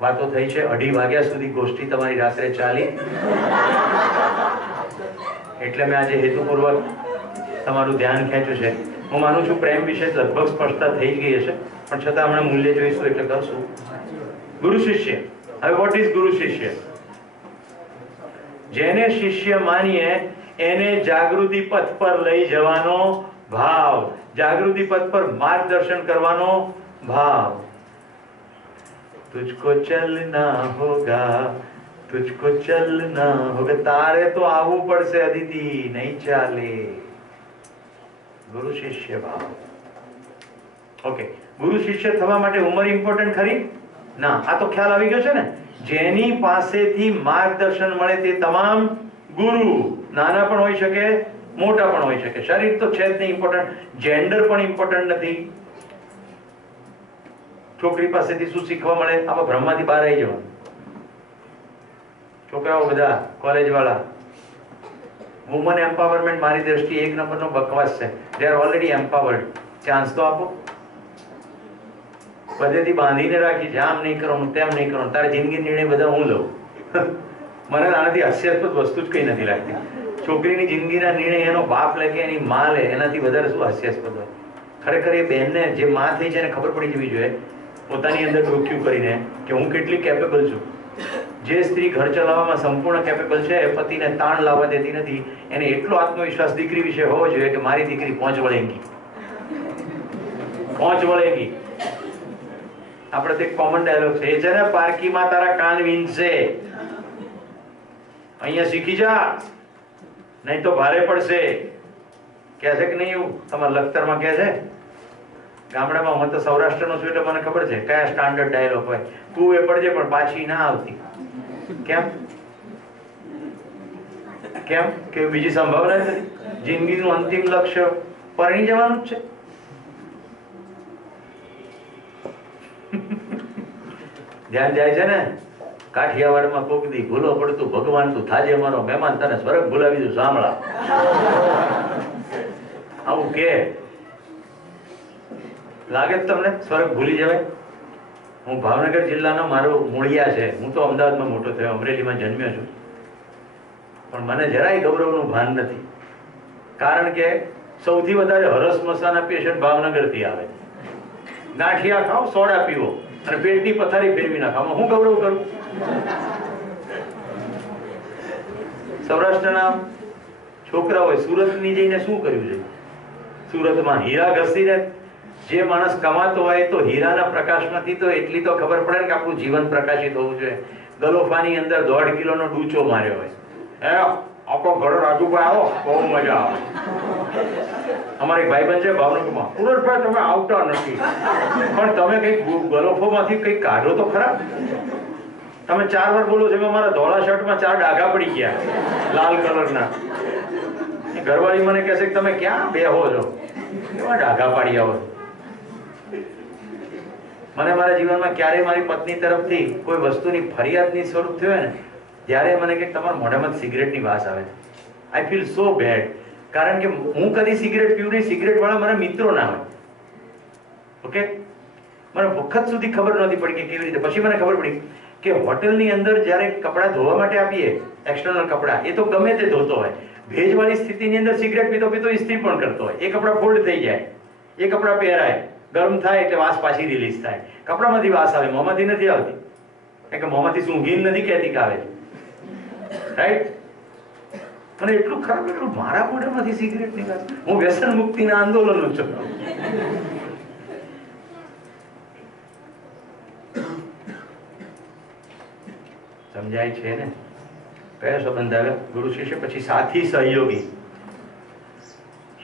વાતો થઈ છે. 2:30 વાગ્યા સુધી ગોષ્ઠી તમારી રાત્રે ચાલી. એટલે મેં આજે હેતુપૂર્વક તમારું ધ્યાન ખેંચ્યું છે. હું માનું છું પ્રેમ વિશે લગભગ સ્પષ્ટતા થઈ જ ગઈ હશે, પણ છતાં હમણાં મૂલ્ય જોઈશું એટલે કરશું. ગુરુ શિષ્ય. હવે વોટ ઇઝ ગુરુ શિષ્ય? જેને શિષ્ય માનીએ એને જાગૃતિ પથ પર લઈ જવાનો ભાવ, જાગૃતિ પથ પર માર્ગદર્શન કરવાનો ભાવ. તુજકો ચલના હોગા, તુજકો ચલના હોગા. તારે તો આવવું પડશે અદિતિ, નહીં ચાલે. ગુરુ શિષ્ય ભાવ. ઓકે, ગુરુ શિષ્ય થવા માટે ઉંમર ઇમ્પોર્ટન્ટ ખરી? ના. આ તો ખ્યાલ આવી ગયો છે ને. જેની પાસેથી માર્ગદર્શન મળે તે તમામ ગુરુ. નાના પણ હોઈ શકે, મોટા પણ હોઈ શકે. શરીર તો છે જ નહીં ઇમ્પોર્ટન્ટ, જેન્ડર પણ ઇમ્પોર્ટન્ટ નથી. છોકરી પાસેથી શું શીખવા મળે? આવા ભ્રમમાંથી બહાર આવી જવાનું. છોકરાઓ બધા કોલેજ વાળા, વુમન એમ્પાવરમેન્ટ મારી દ્રષ્ટિએ એક નંબરનો બકવાસ છે. They are already empowered. Chance તો આપો. બધેથી બાંધીને રાખી છે, આમ નહીં કરવાનું, તેમ નહીં કરવાનું, તારે જિંદગી નિર્ણય બધા હું લઉં. મને આનાથી હાસ્યાસ્પદ વસ્તુ જ કઈ નથી લાગતી. છોકરીની જિંદગીના નિર્ણય એનો બાપ લે કે એની માં લે, એનાથી વધારે શું હાસ્યાસ્પદ હોય? ખરેખર એ બહેનને જે માં થઈ છે એને ખબર પડી જવી જોઈએ પોતાની અંદર ડોક્યું કરીને કે હું કેટલી કેપેબલ છું. જે સ્ત્રી ઘર ચલાવવામાં સંપૂર્ણ કેપેબલ છે એ પતિને તાણ લાવવા દેતી નથી. એને એટલો આત્મવિશ્વાસ દીકરી વિશે હોવો જોઈએ કે મારી દીકરી પહોંચ વળેગી. આપણે તો એક કોમન ડાયલોગ છે, એ છે ને પારકીમાં તારા કાન વીંધશે, અહીંયા શીખી જા નહીં તો ભારે પડશે. કહે છે કે નહીં? એવું તમારા લખતરમાં કહે છે? ગામડામાં હું તો સૌરાષ્ટ્રનો છું એટલે મને ખબર છે કયા સ્ટાન્ડર્ડ ડાયલોગ હોય. કુએ પડજે પણ પાછી ના આવતી. કેમ કે બીજી સંભાવના નથી. જિંદગીનું અંતિમ લક્ષ્ય પરણી જવાનું જ છે. ધ્યાન જાય છે ને કાઠિયાવાડમાં કોક દી ભૂલો પડતું ભગવાન તું થાજે મારો મહેમાન, તને સ્વર્ગ ભૂલાવી દઉં સાંભળા. આવું કે લાગે તમને સ્વર્ગ ભૂલી જવાય? હું ભાવનગર જિલ્લાનો મારો મૂળિયા છે. હું તો અમદાવાદમાં મોટો થયો, અમરેલીમાં જન્મ્યો છું, પણ મને જરાય ગૌરવનું ભાન નથી. કારણ કે સૌથી વધારે હરસ મસાના પેશન્ટ ભાવનગરથી આવે. ગાંઠિયા ખાઓ, સોડા પીવો અને પેટની પથારી ફેરવી નાખો, હું ગૌરવ કરું? સૌરાષ્ટ્રના છોકરાઓએ સુરતની જઈને શું કર્યું છે? સુરતમાં હીરા ઘસીને જે માણસ કમાતો હોય તો હીરાના પ્રકાશમાંથી તો એટલી તો ખબર પડે ને કે આપણું જીવન પ્રકાશિત હોવું જોઈએ. ગલોફાની અંદર 1.5 કિલોનો ડૂચો માર્યો હોય, આપણો ઘડો રાજુભાઈ આવો, બહુ મજા આવે. અમારે એક ભાઈબંધ છે ભાવનગરમાં, સુરતભાઈ તમે આવતા નથી, પણ તમે કઈક ગલોફોમાંથી કઈક કાઢો તો ખરા. તમે 4 વાર બોલો છો, મારા ધોળા શર્ટમાં 4 ડાઘા પડી ગયા લાલ કલરના. ઘરવાળી મને કહે છે કે તમે ક્યાં બેહો છો, કેવા ડાઘા પાડી આવો. મને મારા જીવનમાં ક્યારે મારી પત્ની તરફથી કોઈ વસ્તુની ફરિયાદની સ્વરૂપ થયો ને, ત્યારે મને કે તમારા મોઢામાં સિગરેટની વાસ આવે છે. I feel so bad. કારણ કે હું કદી સિગરેટ પીવું નહીં, સિગરેટ વાળા મારા મિત્રો ના હોય. ઓકે, મને વખત સુધી ખબર નહોતી પડી કે કેવી રીતે. પછી મને ખબર પડી કે હોટલની અંદર જ્યારે કપડાં ધોવા માટે આપીએ, એક્સટર્નલ કપડાં, એ તો ગમે તે ધોતો હોય, ભેજવાળી સ્થિતિની અંદર સિગરેટ પીતો પીતો ઇસ્ત્રી પણ કરતો હોય. એ કપડાં ફોલ્ડ થઈ જાય, એ કપડાં પહેરાય, ગરમ થાય એટલે વાસ પાછી રિલીઝ થાય. કપડામાંથી વાસ આવે, મોંમાંથી નથી આવતી. કારણ કે મોંમાંથી શું ઊંઘી નથી કહેતી કે આવે, રાઈટ? મને એટલું ખરાબ લાગ્યું, મારા મોઢામાંથી સિગરેટની વાસ. હું વ્યસન મુક્તિના આંદોલનનો છું. સમજાય છે ને? કયા સંબંધ આવે? ગુરુ શિષ્ય, પછી સાથી સહયોગી.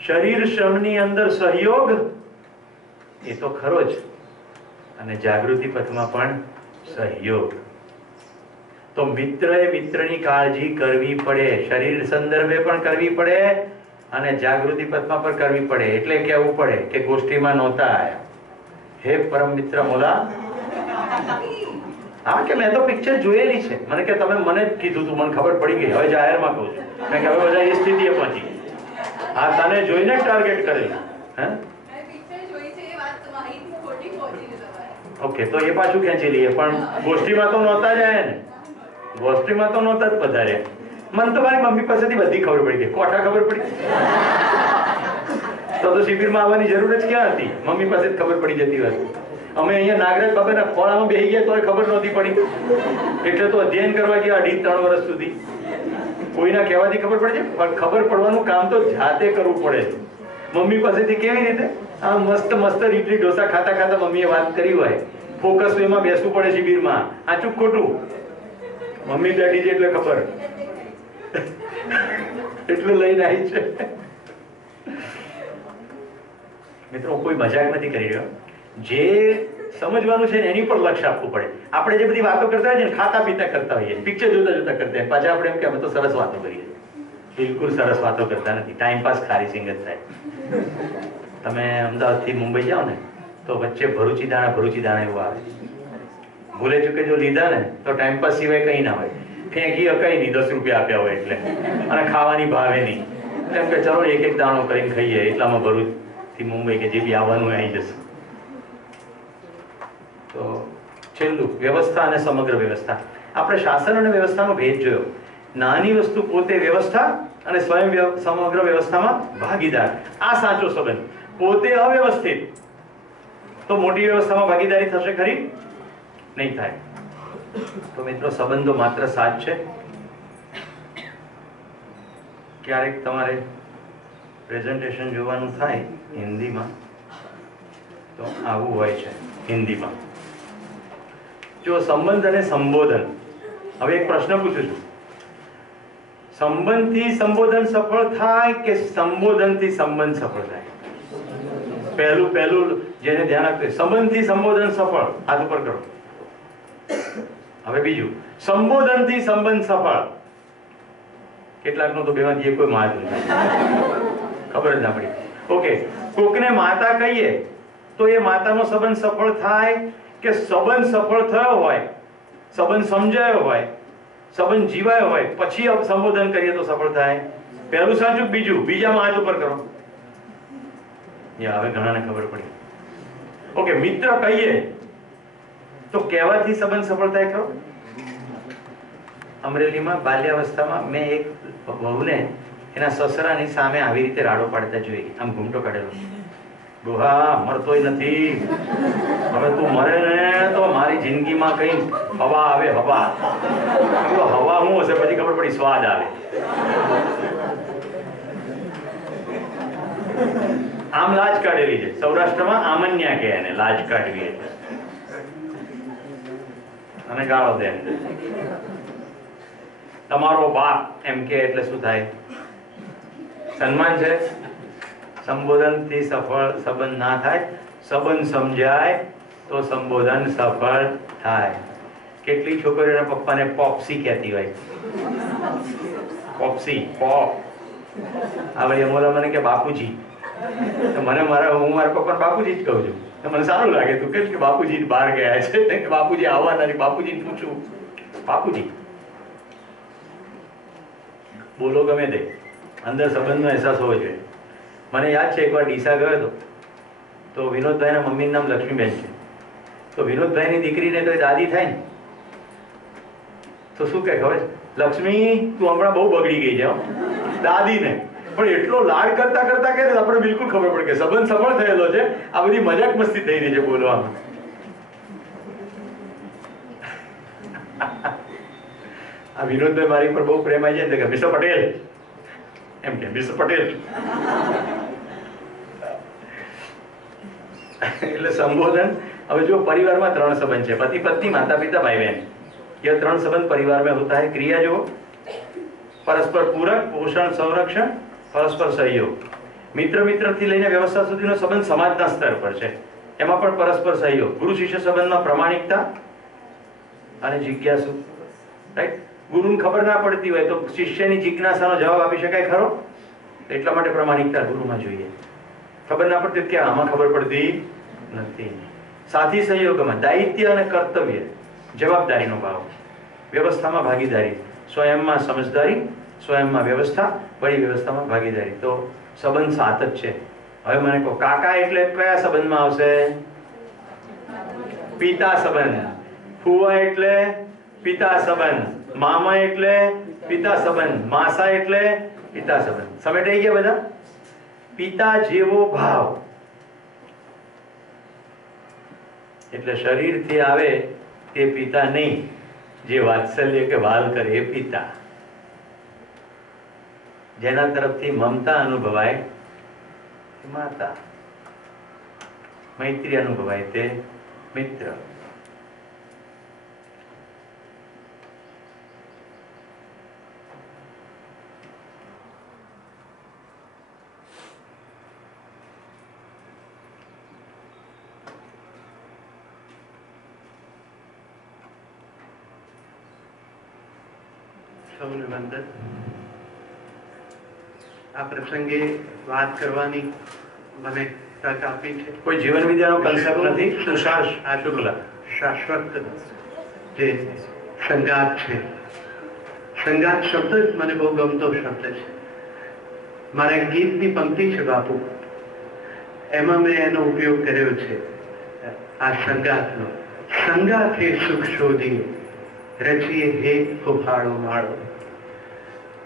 શરીર શ્રમની અંદર સહયોગ એ તો ખરો જ, અને જાગૃતિ પથમાં પણ સહયોગ. તો મિત્રએ મિત્રની કાળજી કરવી પડે, શરીર સંદર્ભે પણ કરવી પડે અને જાગૃતિ પથમાં પણ કરવી પડે. એટલે કહેવું પડે કે ગોષ્ઠીમાં નહોતા આયા, હે પરમ મિત્ર મોલા. હા, કે મેં તો પિક્ચર જોયેલી છે. મને કે તમે મને જ કીધું તું, મને ખબર પડી ગઈ, હવે જાહેરમાં કહું છું. મેં કે હવે બધા એ સ્થિતિએ પહોંચી. હા, તને જોઈને ટાર્ગેટ કરેલા. હે, ઓકે, તો એ પાછું ખેંચી લઈએ. પણ ગોષ્ઠીમાં તો નહોતા જ આયા ને, ગોષ્ઠીમાં તો નહોતા જ પધાર્યા. મને તો મારી મમ્મી પાસેથી બધી ખબર પડી ગઈ. કોઠા ખબર પડી તો શિબિરમાં આવવાની જરૂર જ ક્યાં હતી? મમ્મી પાસે જ ખબર પડી જતી હોય. અમે અહીંયા નાગરાજ બાબાના ખોળામાં બેસી ગયા તોય ખબર નહોતી પડી. એટલે તો અધ્યયન કરવા ગયા 2.5-3 વર્ષ સુધી. કોઈના કહેવાથી ખબર પડે છે, પણ ખબર પડવાનું કામ તો જાતે કરવું પડે છે. મમ્મી પાસેથી કેવી રીતે? આ મસ્ત મસ્ત ઇડલી ઢોસા ખાતા ખાતા મમ્મીએ વાત કરી હોય, ફોકસ એમાં બેસવું પડે શિબિરમાં. આચું ખોટું? મમ્મી બેઠી છે એટલે ખબર, એટલું લઈને આવી છે. મિત્રો, કોઈ મજાક નથી કરી રહ્યો. જે સમજવાનું છે ને એની પર લક્ષ્ય આપવું પડે. આપણે જે બધી વાતો કરતા હોઈએ ને, ખાતા પીતા કરતા હોઈએ, પિક્ચર જોતા જોતા કરતા હોઈએ, પાછા આપણે એમ કે અમે તો સરસ વાતો કરીએ. બિલકુલ સરસ વાતો કરતા નથી, ટાઈમ પાસ ખારી સિંગ જ થાય. તમે અમદાવાદથી મુંબઈ જાઓ ને તો વચ્ચે ભરૂચી દાણા એવું આવે. ભૂલે ચૂકે જો લીધા ને તો ટાઈમ પાસ સિવાય કંઈ ના હોય. ફેંકી અકાઈ નહીં, 10 રૂપિયા આપ્યા હોય એટલે, અને ખાવાની ભાવે નહીં. એમ કે ચલો એક એક દાણો કરીને ખાઈએ, એટલામાં ભરૂચથી મુંબઈ કે જે બી આવવાનું હોય આવી જશે. તો છેલ્લું, વ્યવસ્થા અને સમગ્ર વ્યવસ્થા. આપણે શાસન અને વ્યવસ્થાનો ભેદ જોયો. નાની વસ્તુ પોતે વ્યવસ્થા અને સ્વયં સમગ્ર વ્યવસ્થામાં ભાગીદાર. આ સાચો સંબંધ. પોતે અવ્યવસ્થિત તો મોટી વ્યવસ્થામાં ભાગીદારી થશે ખરી? નહીં થાય. તો મિત્રો, સંબંધો માત્ર સાથ છે. ક્યારેક તમારે પ્રેઝન્ટેશન જોવાનું થાય હિન્દીમાં, તો આવું હોય છે હિન્દીમાં. જો સંબંધ અને સંબોધન. હવે એક પ્રશ્ન પૂછું છું, સંબંધથી સંબોધન સફળ થાય કે સંબોધનથી સંબંધ સફળ થાય? પહેલું જેને ધ્યાન આપે, સંબંધથી સંબોધન સફળ, હાથ ઉપર કરો. હવે બીજું, સંબોધનથી સંબંધ સફળ. કેટલાકનો તો બેમાંથી કોઈ માત નથી, ખબર જ ના પડી. ઓકે, કોકને માતા કહીએ તો એ માતાનો સંબંધ સફળ થાય કે સંબંધ સફળ થયો હોય, સંબંધ સમજાયો હોય, સંબંધ જીવાયો હોય પછી સંબોધન કરીએ તો સફળ થાય? પહેલું સાચું, બીજું? બીજામાં હાથ ઉપર કરો. હવે ઘણાને ખબર પડી. ઓકે, મિત્ર કહીએ તો કહેવાથી સંબંધ સફળ થાય ખરો? અમરેલીમાં બાલ્યાવસ્થામાં મેં એક વહુને એના સસરાની સામે આવી રીતે રાડો પાડતા જોઈ. આમ ઘૂમટો કાઢેલો. ડોહા, મરતોય નથી, હવે તું મરે ને તો મારી જિંદગીમાં કઈ હવા આવે. હવા શું હશે? પછી ખબર પડી સ્વાદ આવે. આમ લાજ કાઢેલી છે. સૌરાષ્ટ્રમાં આમન્યા કહે એને, લાજ કાઢવી એટલે. અને ગાળો દે. તમારો બાપ એમ કે એટલે શું થાય? સન્માન છે. સંબોધનથી સફળ સંબંધ ના થાય, સંબંધ સમજાય તો સંબોધન સફળ થાય. કેટલી છોકરીઓના પપ્પાને પોપ્સી કહેતી હોય. પોપ્સી, પોપ. હવે એમોલા મને કે બાપુજી. હું મારા પપ્પા બાપુજી જ કહું છું. મને સારું લાગે. તું કે બાપુજી બહાર ગયા છે, બાપુજી આવવાના નથી. બાપુજી પૂછું, બાપુજી બોલો ગમે તે, અંદર સંબંધનો અહેસાસ હોવો જોઈએ. મને યાદ છે એકવાર ડીસા ગયો હતો તો વિનોદભાઈના મમ્મીનું નામ લક્ષ્મીબેન છે. તો વિનોદભાઈની દીકરીને તો દાદી થાય ને તો શું કહે ખબર? લક્ષ્મી, તું હમણાં બહુ બગડી ગઈ છે દાદીને. પણ એટલો લાડ કરતા કરતા કે આપણે બિલકુલ ખબર પડે કે સંબંધ સફળ થયેલો છે. આ બધી મજાક મસ્તી થઈ રહી છે બોલવામાં. આ વિનોદભાઈ મારી પર બહુ પ્રેમ આવી જાય કે મિસ્ટર પટેલ એમ કે, મિસ્ટર પટેલ. એટલે સંબોધન. હવે જો પરિવારમાં 3 સંબંધ છે, પતિ પત્ની, માતા પિતા, ભાઈ બહેન. ये 3 संबंध परिवार में होता है. क्रिया जो परस्पर पूरक, पोषण, संरक्षण, परस्पर सहयोग. મિત્ર મિત્રથી લઈને વ્યવસ્થા સુધીનો સંબંધ સમાજના સ્તર પર છે. એમાં પણ પરસ્પર સહયોગ. ગુરુ શિષ્ય સંબંધમાં પ્રમાણિકતા અને જિજ્ઞાસુ. રાઈટ? ગુરુને ખબર ના પડતી હોય તો શિષ્યની જિજ્ઞાસાનો જવાબ આપી શકાય ખરો? એટલા માટે પ્રમાણિકતા ગુરુમાં જોઈએ. ખબર ના પડતી કે આમાં ખબર પડતી નથી. સાથી સહયોગમાં દાયિત્વ અને કર્તવ્ય, જવાબદારીનો ભાવ, વ્યવસ્થામાં ભાગીદારી, સ્વયંમાં સમજદારી, સ્વયંમાં વ્યવસ્થા, વળી વ્યવસ્થામાં ભાગીદારી. તો સંબંધ 7 જ છે. હવે મને કહો, કાકા એટલે કયા સંબંધમાં આવશે? પિતા સંબંધ. ફુવા એટલે પિતા સંબંધ. મામા એટલે પિતા સંબંધ. માસા એટલે પિતા સંબંધ. સમેટાઈ ગયા બધા? પિતા જેવો ભાવ એટલે શરીરથી આવે એ પિતા નહીં, જે વાત્સલ્ય કે વાલ કરે એ પિતા. જેના તરફથી મમતા અનુભવાય તે માતા, મૈત્રી અનુભવાય તે મિત્ર. સૌને વંદન. આ પ્રસંગે વાત કરવાની મને તક આપી છે. કોઈ જીવન વિદ્યાનો કન્સેપ્ટ નથી. તુષાર શુક્લ. શાશ્વત જે સંગાત છે, સંગાત શબ્દ જ મને બહુ ગમતો શબ્દ છે. મારા એક ગીતની પંક્તિ છે બાપુ, એમાં મેં એનો ઉપયોગ કર્યો છે આ સંગાતનો. સંગાથે સુખ શોધી રચીએ હેત ફુફાળો માળો.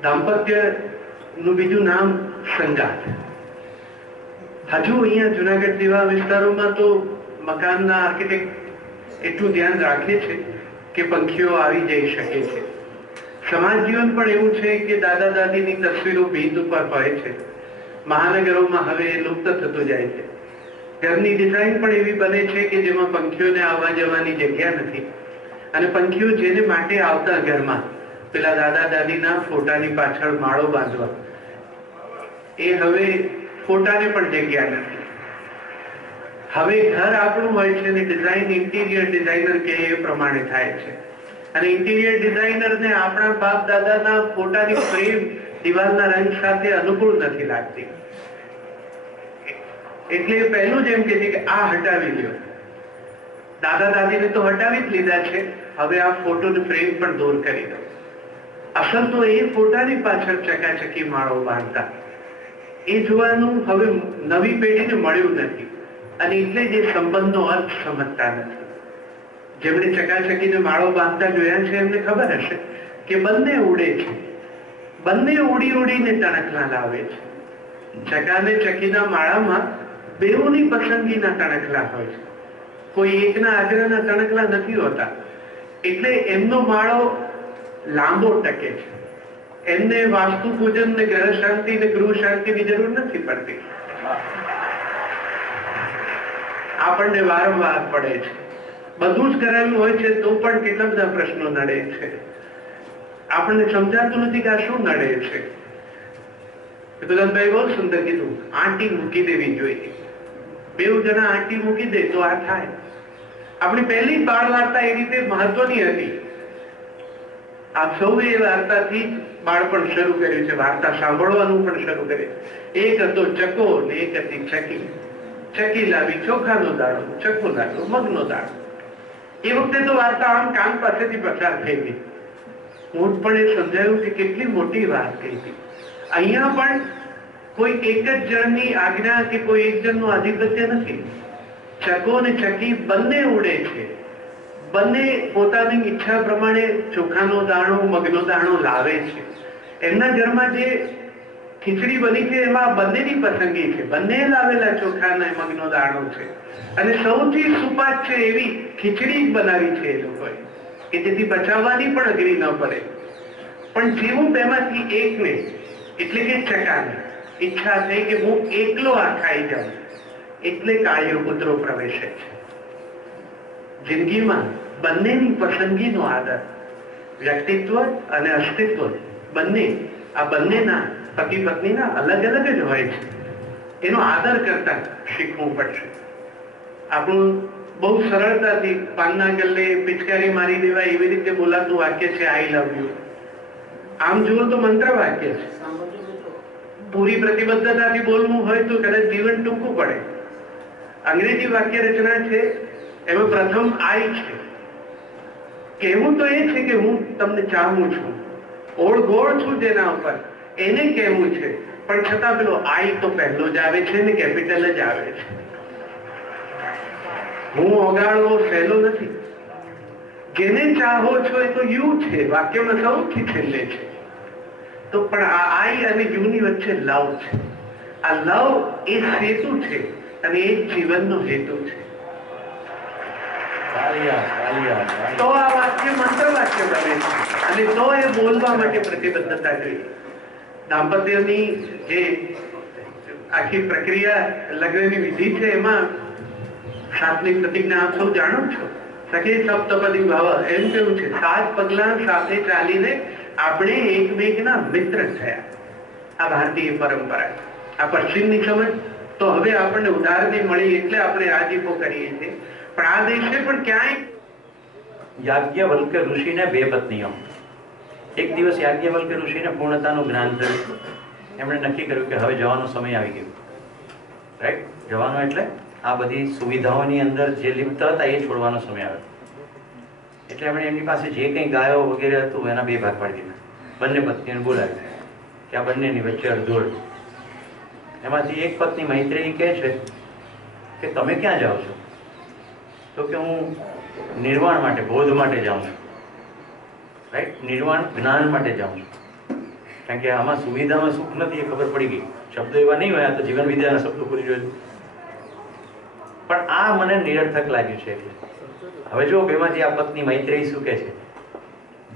દાંપત્યનું બીજું નામ સંગાત. હજુ અહીંયા જુનાગઢ જેવા વિસ્તારોમાં તો મકાનના આર્કિટેક્ટ એટલું ધ્યાન રાખે છે કે પંખીઓ આવી જઈ શકે છે. સમાજ જીવન પણ એવું છે કે દાદા દાદીની તસવીરો ભીત ઉપર હોય છે. મહાનગરોમાં હવે લુપ્ત થતું જાય છે. ઘરની ડિઝાઇન પણ એવી બને છે કે જેમાં પંખીઓને આવવા જવાની જગ્યા નથી, અને પંખીઓ જેને માટે આવતા ઘરમાં પેલા દાદા દાદીના ફોટાની પાછળ માળો બાંધવા, એ હવે ફોટાને પણ જગ્યા નથી. હવે ઘર આપણું હોય છે અને ડિઝાઇન ઇન્ટિરિયર ડિઝાઇનર કે એ પ્રમાણે થાય છે. અને ઇન્ટિરિયર ડિઝાઇનરને આપણા બાપ દાદાના ફોટાની ફ્રેમ દિવાલના રંગ સાથે અનુકૂળ નથી લાગતી. એટલે પહેલું જ એમ કે છે કે આ હટાવી લ્યો. દાદા દાદીને તો હટાવી જ લીધા છે, હવે આ ફોટોની ફ્રેમ પણ દૂર કરી દો. અસલ તો એ ફોટાની પાછળ ચકાચકી માળો બાંધતા, એ જોવાનું હવે નવી પેઢીને મળ્યું નથી, અને એટલે જે સંબંધનો અર્થ સમજતા નથી. જેમણે ચકાચકીને માળો બાંધતા જોયા છે એમને ખબર હશે કે બંને ઉડે છે, બંને ઉડી ઉડીને તણખલા લાવે છે. ચકાને ચકીના માળામાં બેઉની પસંદગીના તણખલા હોય છે, કોઈ એકના આગ્રહના તણખલા નથી હોતા. એટલે એમનો માળો લાંબો ટકે છે. એમને વાસ્તુ પૂજન ને ગ્રહ શાંતિ ને ગૃહ શાંતિની જરૂર નથી પડતી. આપણને વારંવાર પડે છે. બધું જ કરાવ્યું હોય છે તો પણ કેટલા બધા પ્રશ્નો નડે છે. આપણને સમજાતું નથી કે આ શું નડે છે. કુદરતભાઈ બહુ સુંદર કીધું, આંટી મૂકી દેવી જોઈએ. બેઉ જણા આંટી મૂકી દે તો આ થાય. આપણી પહેલી બાળ વાર્તા એ રીતે મહત્વની હતી. આપ સૌએ એ વાર્તાથી બાળપણ શરૂ કર્યું છે, વાર્તા સાંભળવાનું પણ શરૂ કર્યું. એક હતો ચકો ને એક હતી ચકી. ચકી લાવી ચોખાનો દાડો, ચકો લાવ્યો મગનો દાડો. એ વખતે તો વાર્તા આમ કાન પાસેથી પસાર થઈ ગઈ. હું પણ એ સમજાયું કે કેટલી મોટી વાત કહી હતી. અહીંયા પણ કોઈ એક જ જણની આજ્ઞા કે કોઈ એક જણનું આધિપત્ય નથી. ચકો ને ચકી બંને ઉડે છે, બંને પોતાની ઈચ્છા પ્રમાણે ચોખાનો દાણો મગનો દાણો લાવે છે. એમના ઘરમાં જે ખીચડી બની છે એમાં બંનેની પસંદગી છે, બંને લાવેલા ચોખાના મગનો દાણો છે, અને સૌથી સુપાત છે એવી ખીચડી જ બનાવી છે એ લોકોએ કે જેથી બચાવવાની પણ અઘરી ન પડે. પણ જેવું બેમાંથી એકને એટલે કે ચકાને ઈચ્છા થઈ કે હું એકલો આ ખાઈ જાઉં, એટલે કાળિયો પુત્રો પ્રવેશે છે. જિંદગીમાં બંનેની પસંદગીનો આદર, વ્યક્તિત્વ અને અસ્તિત્વ બંને, આ બંનેના પતિ પત્નીના અલગ અલગ જ હોય છે. એનો આદર કરતા શીખવું પડશે. આપણું બહુ સરળતાથી પાનના ગલ્લે પિચકારી મારી દેવાય એવી રીતે બોલાતું વાક્ય છે આઈ લવ યુ. આમ જુઓ તો મંત્ર વાક્ય છે. પૂરી પ્રતિબદ્ધતાથી બોલવું હોય તો કદાચ જીવન ટૂંકું પડે. અંગ્રેજી વાક્ય રચના છે, એમાં પ્રથમ આઈ છે. કહેવું તો એ છે કે હું તમને ચાહું છું, ઓળઘોળ છું જેના ઉપર, એને કહેવું છે. પણ છતાં પેલો આઈ તો પહેલો જ આવે છે ને કેપિટલ જ આવે છે. હું ઓગાળવો સહેલો નથી. જેને ચાહો છો એ તો યુ છે, વાક્યમાં સૌથી છેલ્લે છે. તો પણ આ આઈ અને યુની વચ્ચે લવ છે. આ લવ એ સેતુ છે અને એ જીવનનો હેતુ છે. તો આ વાક્ય મંત્ર વાક્ય બને છે, અને તો એ બોલવા માટે પ્રતિબદ્ધતા જોઈએ. દાંપત્યની જે આખી પ્રક્રિયા લગ્નની વિધિ છે એમાં સાતની પ્રતિજ્ઞા આપ સૌ જાણો છો. સખી સપ્તપદી ભાવ એમ કેવું છે, 7 પગલા સાથે ચાલીને આપણે એકમેકના મિત્ર થયા. આ ભારતીય પરંપરા. આ પશ્ચિમની સમજ તો હવે આપણને ઉદાહરણની મળી એટલે આપણે રાજીપો કરીએ છીએ. પણ આ દેશે પણ ક્યાંય યાજ્ઞવલ્ક્ય ઋષિને 2 પત્નીઓ. એક દિવસ યાજ્ઞવલ્ક્ય ઋષિને પૂર્ણતાનું જ્ઞાન થયું. એમણે નક્કી કર્યું કે હવે જવાનો સમય આવી ગયો, રાઈટ? જવાનો એટલે આ બધી સુવિધાઓની અંદર જે લિપ્ત હતા એ છોડવાનો સમય આવ્યો. એટલે એમણે એમની પાસે જે કંઈ ગાયો વગેરે હતું એના 2 ભાગ પાડી દીધા. બંને પત્નીઓને બોલાવી કે આ બંનેની વચ્ચે અડધોડ. એમાંથી એક પત્ની મૈત્રેયી કહે છે કે તમે ક્યાં જાઓ છો? તો કે હું નિર્વાણ માટે, બોધ માટે જાઉં છું, રાઈટ? નિર્વાણ જ્ઞાન માટે જાઉં છું. કારણ કે આમાં સુવિધામાં સુખ નથી એ ખબર પડી ગઈ. શબ્દો એવા નહીં હોય, આ તો જીવન વિદ્યાના શબ્દો પૂરી જોયું. પણ આ મને નિરર્થક લાગ્યું છે. એટલે હવે જો બેમાંથી આ પત્ની મૈત્રેયી શું કહે છે?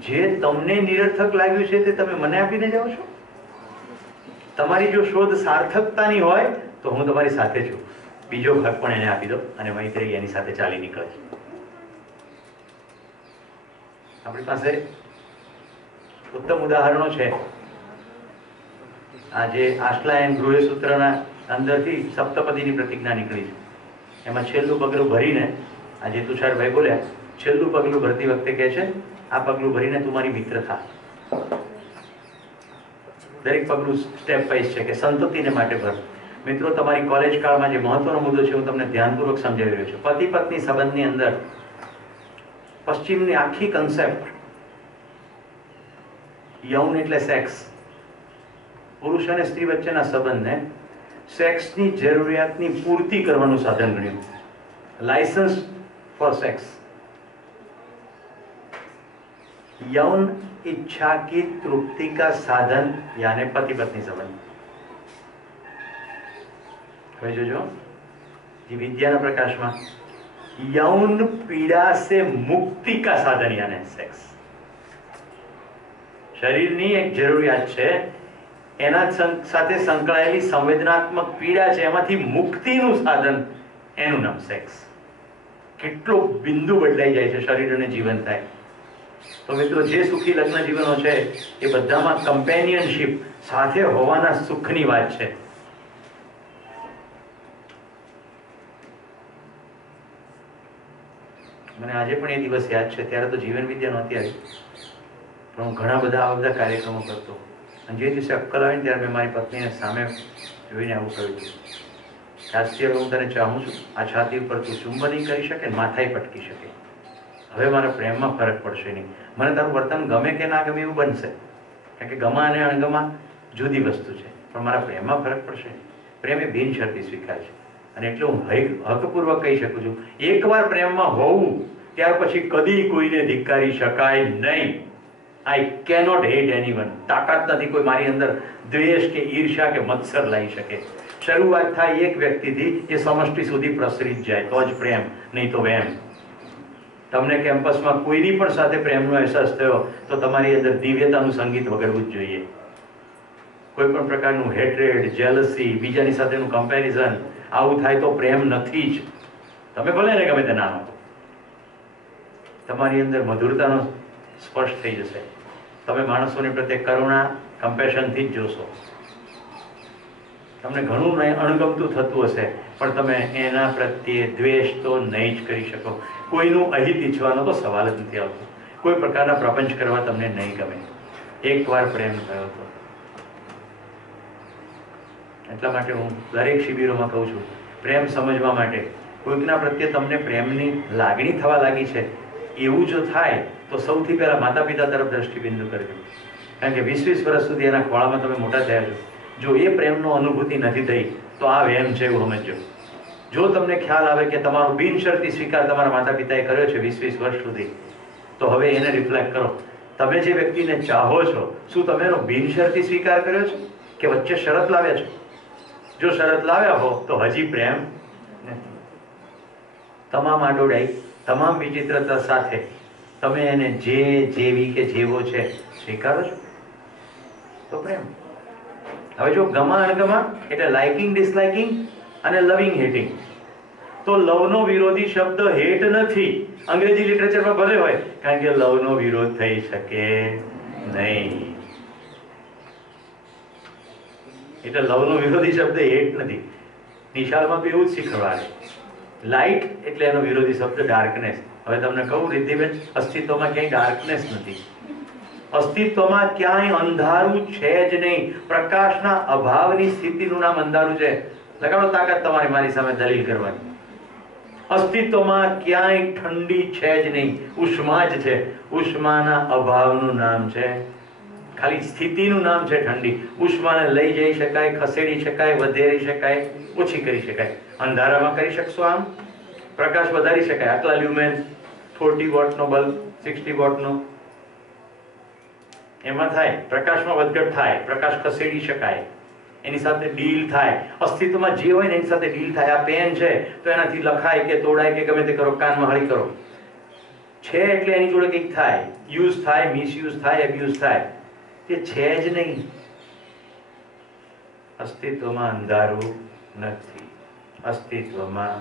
જે તમને નિરર્થક લાગ્યું છે તે તમે મને આપીને જાઓ છો? તમારી જો શોધ સાર્થકતાની હોય તો હું તમારી સાથે છું, બીજો ભાગ પણ એને આપી દો. અને મૈત્રેયી એની સાથે ચાલી નીકળે છે. આપણી પાસે ઉત્તમ ઉદાહરણો છે. આ જે આશ્લાયન ગૃહ સૂત્રના અંદરથી સપ્તપદીની પ્રતિજ્ઞા નીકળી છે, એમાં છેલ્લું પગલું ભરીને આ જે તુષારભાઈ બોલ્યા, છેલ્લું પગલું ભરતી વખતે કહે છે આ પગલું ભરીને તું મારી મિત્ર થા. દરેક પગલું સ્ટેપ વાઇઝ છે કે સંતતિને માટે ભર. મિત્રો, તમારી કોલેજ કાળમાં જે મહત્વનો મુદ્દો છે હું તમને ધ્યાનપૂર્વક સમજાવી રહ્યો છું. પતિ પત્ની સંબંધની અંદર પશ્ચિમની આખી કન્સેપ્ટ, યૌન એટલે સેક્સ, પુરુષ અને સ્ત્રી વચ્ચેના સંબંધને સેક્સની જરૂરિયાતની પૂર્તિ કરવાનું સાધન ગણ્યું. Licence four sex. यौन इच्छा की तृप्ति का साधन यानी पति पत्नी संबंध. હવે જોજો જે વિદ્યાના પ્રકાશમાં यौन पीड़ा से मुक्ति का साधन यानी सेक्स. શરીરની એક જરૂરિયાત છે, એના સાથે સંકળાયેલી સંવેદનાત્મક પીડા છે, એમાંથી મુક્તિનું સાધન એનું નામ સેક્સ. કેટલો બિંદુ બદલાઈ જાય છે શરીર અને જીવન થાય. તો મિત્રો, જે સુખી લગ્ન જીવનો છે એ બધામાં કમ્પેનિયનશિપ સાથે હોવાના સુખની વાત છે. મને આજે પણ એ દિવસ યાદ છે. ત્યારે તો જીવન વિદ્યા નહોતી આવી, પણ હું ઘણા બધા આવા બધા કાર્યક્રમો કરતો. અને જે દિવસે અક્કલ આવી ને ત્યારે મેં મારી પત્નીને સામે જોઈને આવું કહ્યું હતું, આજથી હું તને ચાહું છું, આ છાતી ઉપર તું ચુંબન નહીં કરી શકે, માથાએ પટકી શકે. હવે મારા પ્રેમમાં ફરક પડશે નહીં. મને તારું વર્તન ગમે કે ના ગમે એવું બનશે, કારણ કે ગમા અને અણગમા જુદી વસ્તુ છે, પણ મારા પ્રેમમાં ફરક પડશે નહીં. પ્રેમ એ બિનશરતી સ્વીકાર છે. અને એટલે હું હકપૂર્વક કહી શકું છું, એકવાર પ્રેમમાં હોવું ત્યાર પછી કદી કોઈને ધિક્કારી શકાય નહીં. આઈ કેનોટ હેટ એનીવન. તાકાત નથી કોઈ મારી અંદર દ્વેષ કે ઈર્ષા કે મત્સર લાવી શકે. શરૂઆત થાય એક વ્યક્તિથી, એ સમષ્ટિ સુધી પ્રસરી જાય તો જ પ્રેમ, નહીં તો વેમ. તમને કેમ્પસમાં કોઈની પણ સાથે પ્રેમનો અહેસાસ થયો તો તમારી અંદર દિવ્યતાનું સંગીત વગાડવું જ જોઈએ. કોઈ પણ પ્રકારનું હેટ્રેડ, જેલસી, બીજાની સાથેનું કમ્પેરિઝન, આવું થાય તો પ્રેમ નથી જ. તમે ભલે ને ગમે તે નામ આપો, તમારી અંદર મધુરતાનો સ્પર્શ થઈ જશે. તમે માણસોની પ્રત્યે કરુણા, કમ્પેશનથી જ જોશો. તમને ઘણું અણગમતું થતું હશે, પણ તમે એના પ્રત્યે દ્વેષ તો નહીં જ કરી શકો. કોઈનું અહિત ઈચ્છવાનો તો સવાલ જ નથી આવતો. કોઈ પ્રકારના પ્રપંચ કરવા તમને નહીં ગમે. એકવાર પ્રેમ થયો તો. એટલા માટે હું દરેક શિબિરોમાં કહું છું, પ્રેમ સમજવા માટે કોઈકના પ્રત્યે તમને પ્રેમની લાગણી થવા લાગી છે, એવું જો થાય તો સૌથી પહેલા માતા પિતા તરફ દ્રષ્ટિબિંદુ કરજો. કારણ કે 20-20 વર્ષ સુધી એના ખોળામાં તમે મોટા થયા છો. જો એ પ્રેમનો અનુભૂતિ નથી થઈ તો આ વેમ છે એવું સમજો. જો તમને ખ્યાલ આવે કે તમારો બિનશરતી સ્વીકાર તમારા માતા પિતાએ કર્યો છે 20-20 વર્ષ સુધી, તો હવે એને રિફ્લેક્ટ કરો. તમે જે વ્યક્તિને ચાહો છો, શું તમે એનો બિનશરતી સ્વીકાર કર્યો છે કે વચ્ચે શરત લાવ્યા છો? જો શરત લાવ્યા હો તો હજી પ્રેમ નથી. તમામ આડોડાઈ, તમામ વિચિત્રતા સાથે તમે એને જે, જેવી કે જેવો છે સ્વીકારો છો તો પ્રેમ. હવે જો ગમા અણગમા એટલે લાઇકિંગ, ડિસલાઇકિંગ અને લવિંગ, હેટિંગ. તો લવનો વિરોધી શબ્દ હેટ નથી. અંગ્રેજી લિટરેચરમાં ભલે હોય, કારણ કે લવનો વિરોધ થઈ શકે નહીં. એટલે લવનો વિરોધી શબ્દ હેટ નથી. નિશાળમાં બી એવું જ શીખવાડે. લાઇટ એટલે એનો વિરોધી શબ્દ ડાર્કનેસ. હવે તમને કહું રિદ્ધિબેન, અસ્તિત્વમાં ક્યાંય ડાર્કનેસ નથી. અસ્તિત્વમાં ક્યાંય અંધારું છે જ નહીં. પ્રકાશના અભાવની સ્થિતિનું નામ અંધારું છે. લગાડો તાકાત તમારી મારી સામે દલીલ કરવાની. અસ્તિત્વમાં ક્યાંય ઠંડી છે જ નહીં, ઉષ્મા જ છે. ઉષ્માના અભાવનું નામ છે, ખાલી સ્થિતિનું નામ છે ઠંડી. ઉષ્માને લઈ જઈ શકાય, ખસેડી શકાય, વધેરી શકાય, ઓછી કરી શકાય. અંધારામાં કરી શકશો આમ? પ્રકાશ વધારી શકાય. આટલા લ્યુમેન 40 વોટનો બલ્બ 60 વોટનો, એમાં થાય પ્રકાશમાં વધઘટ થાય, પ્રકાશ ખસેડી શકાય, એની સાથે ડીલ થાય. અસ્તિત્વમાં જે હોય ને એની સાથે ડીલ થાય. આ પેન છે તો એનાથી લખાય કે તોડાય કે ગમે તે કરો, કાનમાં હળી કરો છે એટલે એની જોડે કંઈક થાય, યુઝ થાય, મિસયુઝ થાય, એબ્યુઝ થાય. તે છે જ નહીં. અસ્તિત્વમાં અંધારું નથી, અસ્તિત્વમાં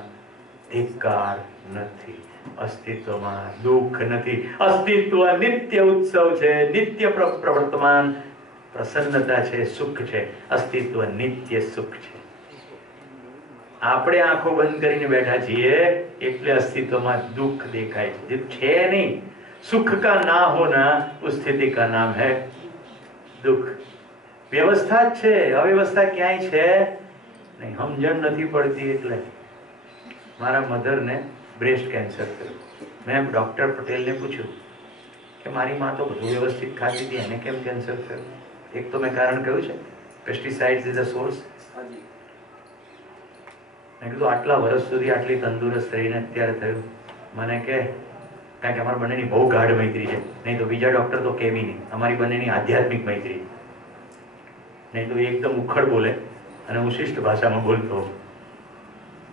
ધિક્કાર નથી, અસ્તિત્વમાં દુઃખ નથી. અસ્તિત્વ નિત્ય ઉત્સવ છે, નિત્ય પ્રવર્તમાન પ્રસન્નતા છે, સુખ છે. અસ્તિત્વ નિત્ય સુખ છે. આપણે આંખો બંધ કરીને બેઠા છીએ એટલે અસ્તિત્વમાં દુઃખ દેખાય છે નહીં. સુખ કા ના હોના उस स्थिति का नाम है दुख. વ્યવસ્થા જ છે, અવ્યવસ્થા ક્યાંય છે નહીં. સમજણ નથી પડતી. એટલે મારા મધરને બ્રેસ્ટ કેન્સર થયું. મેં ડૉક્ટર પટેલને પૂછ્યું કે મારી માં તો બધું વ્યવસ્થિત ખાતી હતી, એને કેમ કેન્સર થયું? એક તો મેં કારણ કહ્યું છે, પેસ્ટિસાઇડ્સ ઇઝ અ સોર્સ. મેં કીધું આટલા વર્ષ સુધી આટલી તંદુરસ્ત રહીને અત્યારે થયું? મને કે કારણ કે અમારા બંનેની બહુ ગાઢ મૈત્રી છે, નહીં તો બીજા ડૉક્ટર તો કેવી નહીં. અમારી બંનેની આધ્યાત્મિક મૈત્રી, નહીં તો એકદમ ઉખડ બોલે અને હું શિષ્ટ ભાષામાં બોલતો.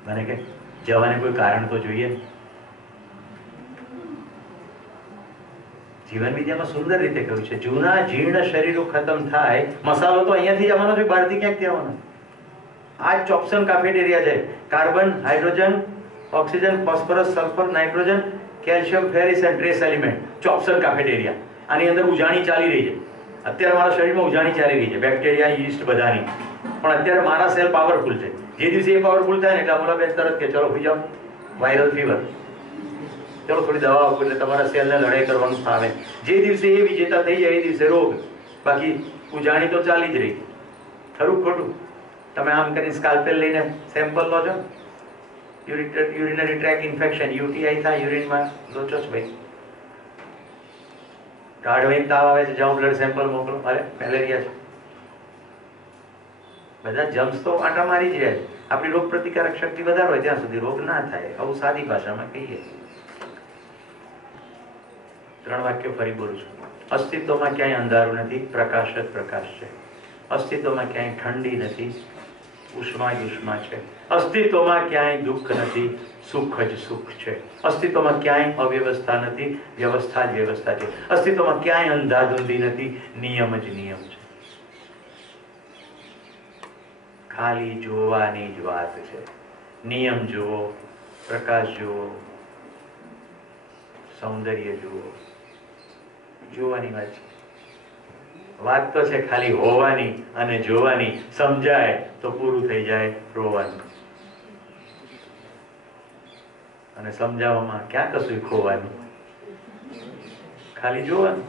મને કે જવાને કોઈ કારણ તો જોઈએ. જીવન વિદ્યામાં સુંદર રીતે કહ્યું છે, જૂના જીર્ણ શરીરો ખતમ થાય, મસાલો તો અહીંયાથી જ આવવાનો છે, બહારથી ક્યાંક આવવાનો. આ જ ચોપ્સન કાફેટેરિયા છે. Carbon, hydrogen, oxygen, phosphorus, sulphur, nitrogen, calcium, ferrous and trace element. Chopsun cafeteria. આની અંદર ઉજાણી ચાલી રહી છે. અત્યારે મારા શરીરમાં ઉજાણી ચાલી રહી છે, બેક્ટેરિયા, યીસ્ટ બધાની. પણ અત્યારે મારા સેલ પાવરફુલ છે. જે દિવસે એ પાવરફુલ થાય ને એટલે અમલા બેન તરત કે ચલો સુઈ જાઓ, વાયરલ ફીવર, ચલો થોડી દવા આપો એટલે તમારા સેલને લડાઈ કરવાનું ફાવે. જે દિવસે એ વિજેતા થઈ જાય એ દિવસે રોગ. બાકી ઉજાણી તો ચાલી જ રહી. ખરું ખોટું? તમે આમ કરીને સ્કાલ્પેલ લઈને સેમ્પલ લો છો, યુરિનરી ટ્રેક ઇન્ફેક્શન, યુટીઆઈ થાય, યુરિનમાં લોચો જ ભાઈ. કાઢવાઈને તાવ આવે છે, જાઓ બ્લડ સેમ્પલ મોકલો, અરે મેલેરિયા છે. બધા જમ્સ તો આટા મારી જ રહ્યા છે. આપણી રોગ પ્રતિકારક શક્તિ વધારે હોય ત્યાં સુધી રોગ ના થાય. આવું સાદી ભાષામાં કહીએ. 3 વાક્યો ફરી બોલું છું. અસ્તિત્વમાં ક્યાંય અંધારું નથી, પ્રકાશ જ પ્રકાશ છે. અસ્તિત્વમાં ક્યાંય ઠંડી નથી, ઉષ્મા જ ઉષ્મા છે. અસ્તિત્વમાં ક્યાંય દુઃખ નથી, સુખ જ સુખ છે. અસ્તિત્વમાં ક્યાંય અવ્યવસ્થા નથી, વ્યવસ્થા જ વ્યવસ્થા છે. અસ્તિત્વમાં ક્યાંય અંધાધુંધી નથી, નિયમ જ નિયમ છે. ખાલી જોવાની જ વાત છે. નિયમ જુઓ, પ્રકાશ જુઓ, સૌંદર્ય જુઓ, જોવાની વાત છે. વાત તો છે ખાલી હોવાની અને જોવાની. સમજાય તો પૂરું થઈ જાય રોવાનું, અને સમજાવવામાં ક્યાં કશું ખોવાનું. ખાલી જોવાનું.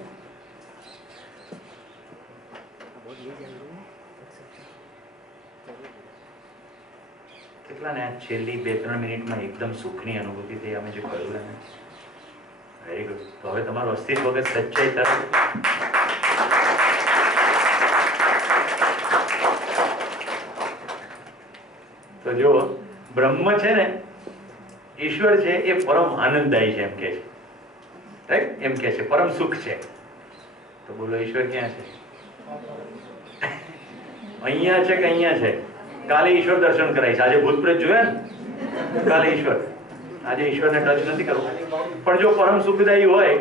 કેટલા ને છેલ્લી 2-3 મિનિટમાં એકદમ સુખની અનુભૂતિ થઈ. અમે જે કહ્યું ને, વેરી ગુડ. તો હવે તમારું અસ્તિત્વ વગર સચ્ચાઈ તરફ તો જો બ્રહ્મ છે ને, ઈશ્વર છે, એ પરમ આનંદદાયી છે એમ કે છે, રાઈટ? એમ કે છે પરમ સુખ છે. તો બોલો ઈશ્વર ક્યાં છે? અહીંયા છે કે અહીંયા છે? કાલે ઈશ્વર દર્શન કરાવીશ. આજે ભૂત પ્રેત જોયા ને, કાલે ઈશ્વર. આજે ઈશ્વરને ટચ નથી કરવું. પણ જો પરમ સુખદાયી હોય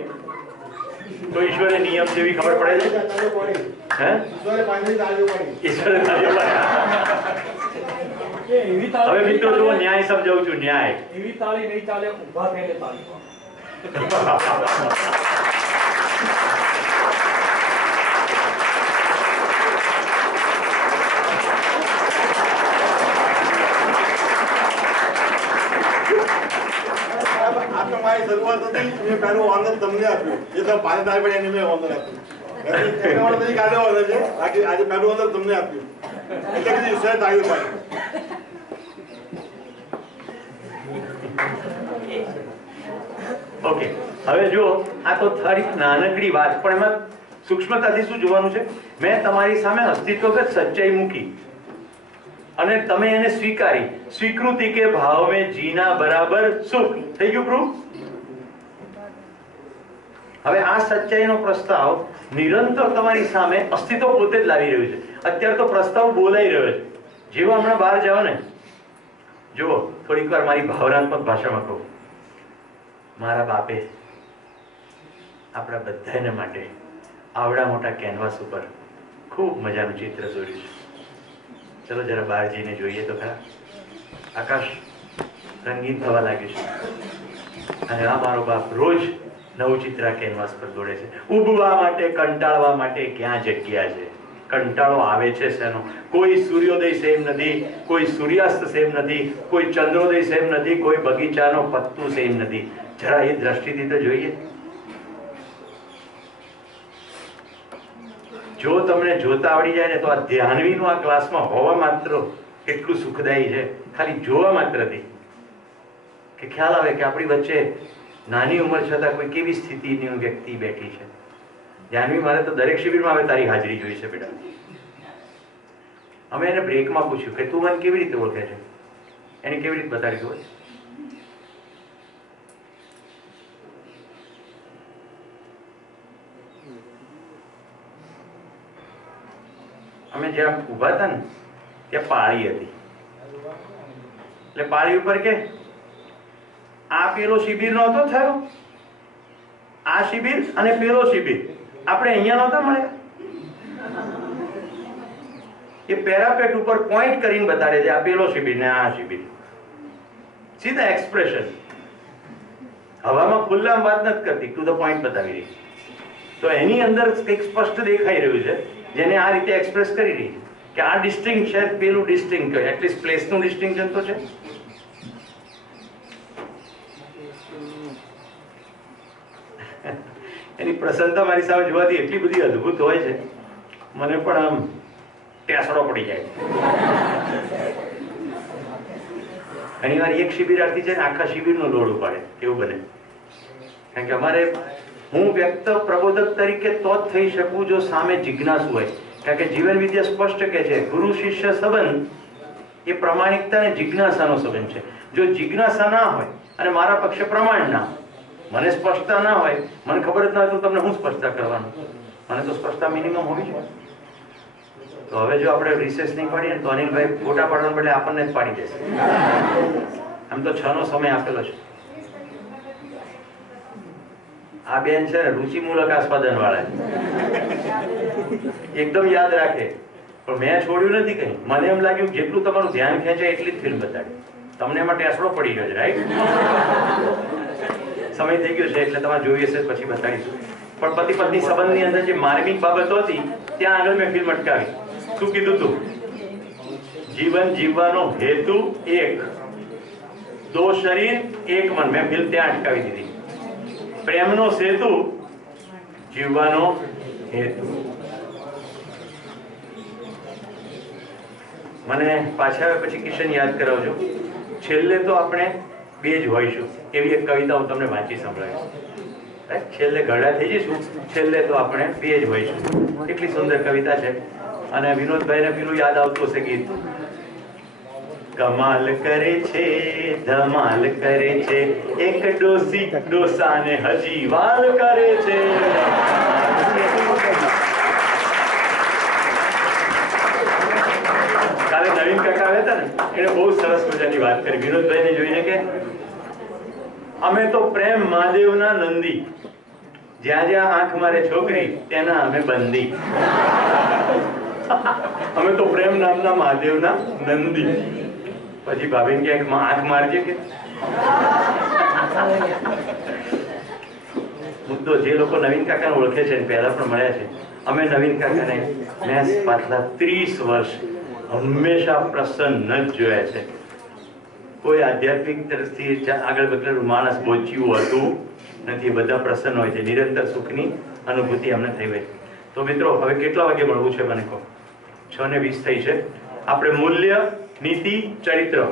તો ઈશ્વરે નિયમ જેવી ખબર પડે છે. હે? ઈશ્વરે હવે મિત્રો જુઓ, ન્યાય સમજાવું છું. ન્યાય એવી તાળી નહીં ચાલે, ઊભા થઈને તાળી. આ તો મારી શરૂઆત હતી. મેં પહેલું વાંધન તમને આપ્યું, એ તો પાણીદાર પણ એની મેં વાંધન આપ્યું. બધી ગાડો વધે છે. આજે પહેલું અંદર તમને આપ્યું એટલે કીધું સહેજ આવ્યું થાય. ઓકે, હવે જો આ તો થોડીક નાનકડી વાત, પણ એમાં સૂક્ષ્મતાથી શું જોવાનું છે? મેં તમારી સામે અસ્તિત્વગત સચ્ચાઈ મૂકી અને તમે એને સ્વીકારી. સ્વીકૃતિ કે ભાવ મેં જીના બરાબર સુખ. થઈ ગયું પ્રૂફ? હવે આ સચ્ચાઈનો પ્રસ્તાવ નિરંતર તમારી સામે અસ્તિત્વ પોતે જ લાવી રહ્યું છે. અત્યારે તો પ્રસ્તાવ બોલાઈ રહ્યો છે. જેવો હમણાં બહાર જાઓ ને, જુઓ થોડીક વાર મારી ભાવનાત્મક ભાષામાં કહું, મારા બાપે આપણા બધાને માટે આવડા મોટા કેનવાસ ઉપર ખૂબ મજાનું ચિત્ર દોર્યું છે. ચલો જરા બહાર જઈને જોઈએ તો ખરા. આકાશ રંગીન થવા લાગ્યું છે અને આ મારો બાપ રોજ નવું ચિત્ર કેનવાસ પર દોડે છે. ઉભવા માટે, કંટાળવા માટે ક્યાં જગ્યા છે? કંટાળો આવે છે શેનો? કોઈ સૂર્યોદય સેમ નથી, કોઈ સૂર્યાસ્ત સેમ નથી, કોઈ ચંદ્રોદય સેમ નથી, કોઈ બગીચાનો પત્તું સેમ નથી. જરા એ દ્રષ્ટિથી તો જોઈએ. જો તમને જોતા આવડી જાય ને તો આ ધ્યાનવીનું આ ક્લાસમાં હોવા માત્ર કેટલું સુખદાયી છે. ખાલી જોવા માત્રથી કે ખ્યાલ આવે કે આપણી વચ્ચે નાની ઉંમર છતાં કોઈ કેવી સ્થિતિની વ્યક્તિ બેઠી છે. ધ્યાનવી, મારે તો દરેક શિબિરમાં હવે તારી હાજરી જોઈ છે બેટા. અમે એને બ્રેકમાં પૂછ્યું કે તું મને કેવી રીતે ઓળખે છે? એને કેવી રીતે બતાવી દો. અમે જ્યાં ઉભા હતા ને ત્યાં પાળી હતી. એટલે પાળી ઉપર કે આ પેલો શિબિર નહોતો થયો, આ શિબિર અને પેલો શિબિર આપણે અહીંયા નહોતા મળ્યા. એ પેરાપેટ ઉપર પોઈન્ટ કરીને બતાડે છે આ પેલો શિબિર ને આ શિબિર. સીધા એક્સપ્રેશન, હવામાં ખુલ્લામાં વાત નથી કરતી, ટુ ધ પોઈન્ટ બતાવી રહી. તો એની અંદર કંઈક સ્પષ્ટ દેખાઈ રહ્યું છે જેને આ રીતે એક્સપ્રેસ કરી રહી છે કે આ ડિસ્ટિંક્ટ છે, પેલું ડિસ્ટિંક્ટ છે. એટલીસ્ટ પ્લેસનું ડિસ્ટિંક્શન તો છે. એની પ્રસન્નતા મારી સામે જોવાથી એટલી બધી અદ્ભુત હોય છે, મને પણ આમ ટેસડો પડી જાય. ઘણી વાર એક શિબિરાર્થી છે ને આખા શિબિરનો લોડ ઉપાડે, એવું બને. કારણ કે અમારે હું વ્યક્ત પ્રબોધક તરીકે તો જ થઈ શકું જો સામે જિજ્ઞાસુ હોય. કારણ કે જીવન વિદ્યા સ્પષ્ટ કે છે ગુરુ શિષ્ય સંબંધ એ પ્રમાણિકતા અને જિજ્ઞાસાનો સંબંધ છે. જો જિજ્ઞાસા ના હોય અને મારા પક્ષે પ્રમાણ ના, મને સ્પષ્ટતા ના હોય, મને ખબર જ ના હોય તો તમને હું સ્પષ્ટતા કરવાનું? મને તો સ્પષ્ટતા મિનિમમ હોવી જોઈએ. તો હવે જો આપણે રિસેસ નહીં પાડીએ તો અનિલભાઈ ફોટા પાડવાને બદલે આપણને જ પાડી દેશે. આમ તો 6 નો સમય આપેલો છે. આ બેન છે ને રુચિમૂલક આસ્વાદન વાળા, એકદમ યાદ રાખે. પણ મેં છોડ્યું નથી કઈ. મને એમ લાગ્યું જેટલું તમારું ધ્યાન ખેંચે એટલી જ ફિલ્મ બતાડી. તમને એમાં ટેસડો પડી ગયો છે, રાઈટ? સમય થઈ ગયો છે એટલે તમારે જોઈએ છે પછી બતાડીશું. પણ પતિ પત્ની સંબંધની અંદર જે માર્મિક બાબતો હતી ત્યાં આગળ મેં ફિલ્મ અટકાવી. શું કીધું તું? જીવન જીવવાનો હેતુ એક, 2 શરીર 1 મન. મેં ફિલ્મ ત્યાં અટકાવી દીધી. પ્રેમનો સેતુ, જીવવાનો હેતુ. મને પાછા પછી કિશન યાદ કરાવજો. છેલ્લે તો આપણે 2 જ હોઈશું એવી એક કવિતા હું તમને વાંચી સંભળાવીશ. છેલ્લે ઘડા થઈ જઈશું, છેલ્લે તો આપણે 2 જ હોઈશું. એટલી સુંદર કવિતા છે. અને વિનોદભાઈને પેલું યાદ આવતું હશે ગીત, કમાલ કરે છે ધમાલ કરે છે એક ડોસી ડોસાને હજી વાલ કરે છે. કાલે નવીન કાકા આવ્યા હતા ને, એને બહુ સરસ મજાની વાત કરી વિનોદભાઈને જોઈને કે અમે તો પ્રેમ મહાદેવના નંદી, જ્યાં જ્યાં આંખ મારે છોકરી તેના અમે બંદી. અમે તો પ્રેમ નામના મહાદેવના નંદી. પછી ભાભીને કે આંખ મારજે કે. મુદ્દો જે લોકો નવીન કાકાને ઓળખે છે પહેલા પણ મળ્યા છે, અમે નવીન કાકાને મેં પાછલા 30 વર્ષ હંમેશા પ્રસન્ન જ જોયા છે. કોઈ આધ્યાત્મિક તરફથી આગળ બદલેલું માણસ પહોંચ્યું હતું નથી. બધા પ્રસન્ન હોય છે, નિરંતર સુખની અનુભૂતિ અમને થઈ હોય. તો મિત્રો હવે કેટલા વાગે મળવું છે મને કહો? 6:20 થઈ છે. આપણે મૂલ્ય, નીતિ, ચરિત્ર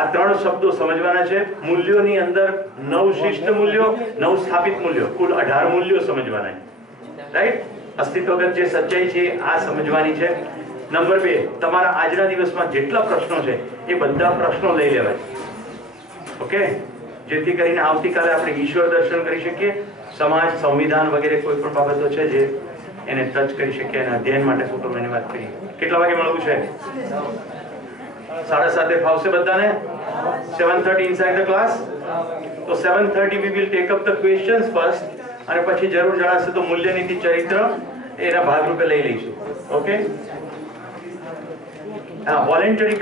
આ 3 શબ્દો સમજવાના છે. મૂલ્યોની અંદર 9 શિષ્ટ મૂલ્યો, 9 સ્થાપિત મૂલ્યો, કુલ 18 મૂલ્યો સમજવાના છે. રાઈટ? અસ્તિત્વગત જે સચ્ચાઈ છે આ સમજવાની છે. નંબર 2, તમારા આજના દિવસમાં જેટલા પ્રશ્નો છે એ બધા પ્રશ્નો લઈ લેવાય. ઓકે? જેથી કરીને આવતીકાલે આપણે ઈશ્વર દર્શન કરી શકીએ, સમાજ, સંવિધાન વગેરે કોઈ પણ બાબતો છે જે એને ટચ કરી શકીએ અને અધ્યયન માટે કુટુંબની વાત કરીએ. કેટલા વાગે મળવું છે? 7:30 ફાવશે બધાને? 7:30 inside the class? તો 7:30 we will take up the questions first અને પછી જરૂર જણાશે તો મૂલ્ય, નીતિ, ચરિત્ર એના ભાગરૂપે લઈ લઈશું. ઓકે? હા, વોલેન્ટરી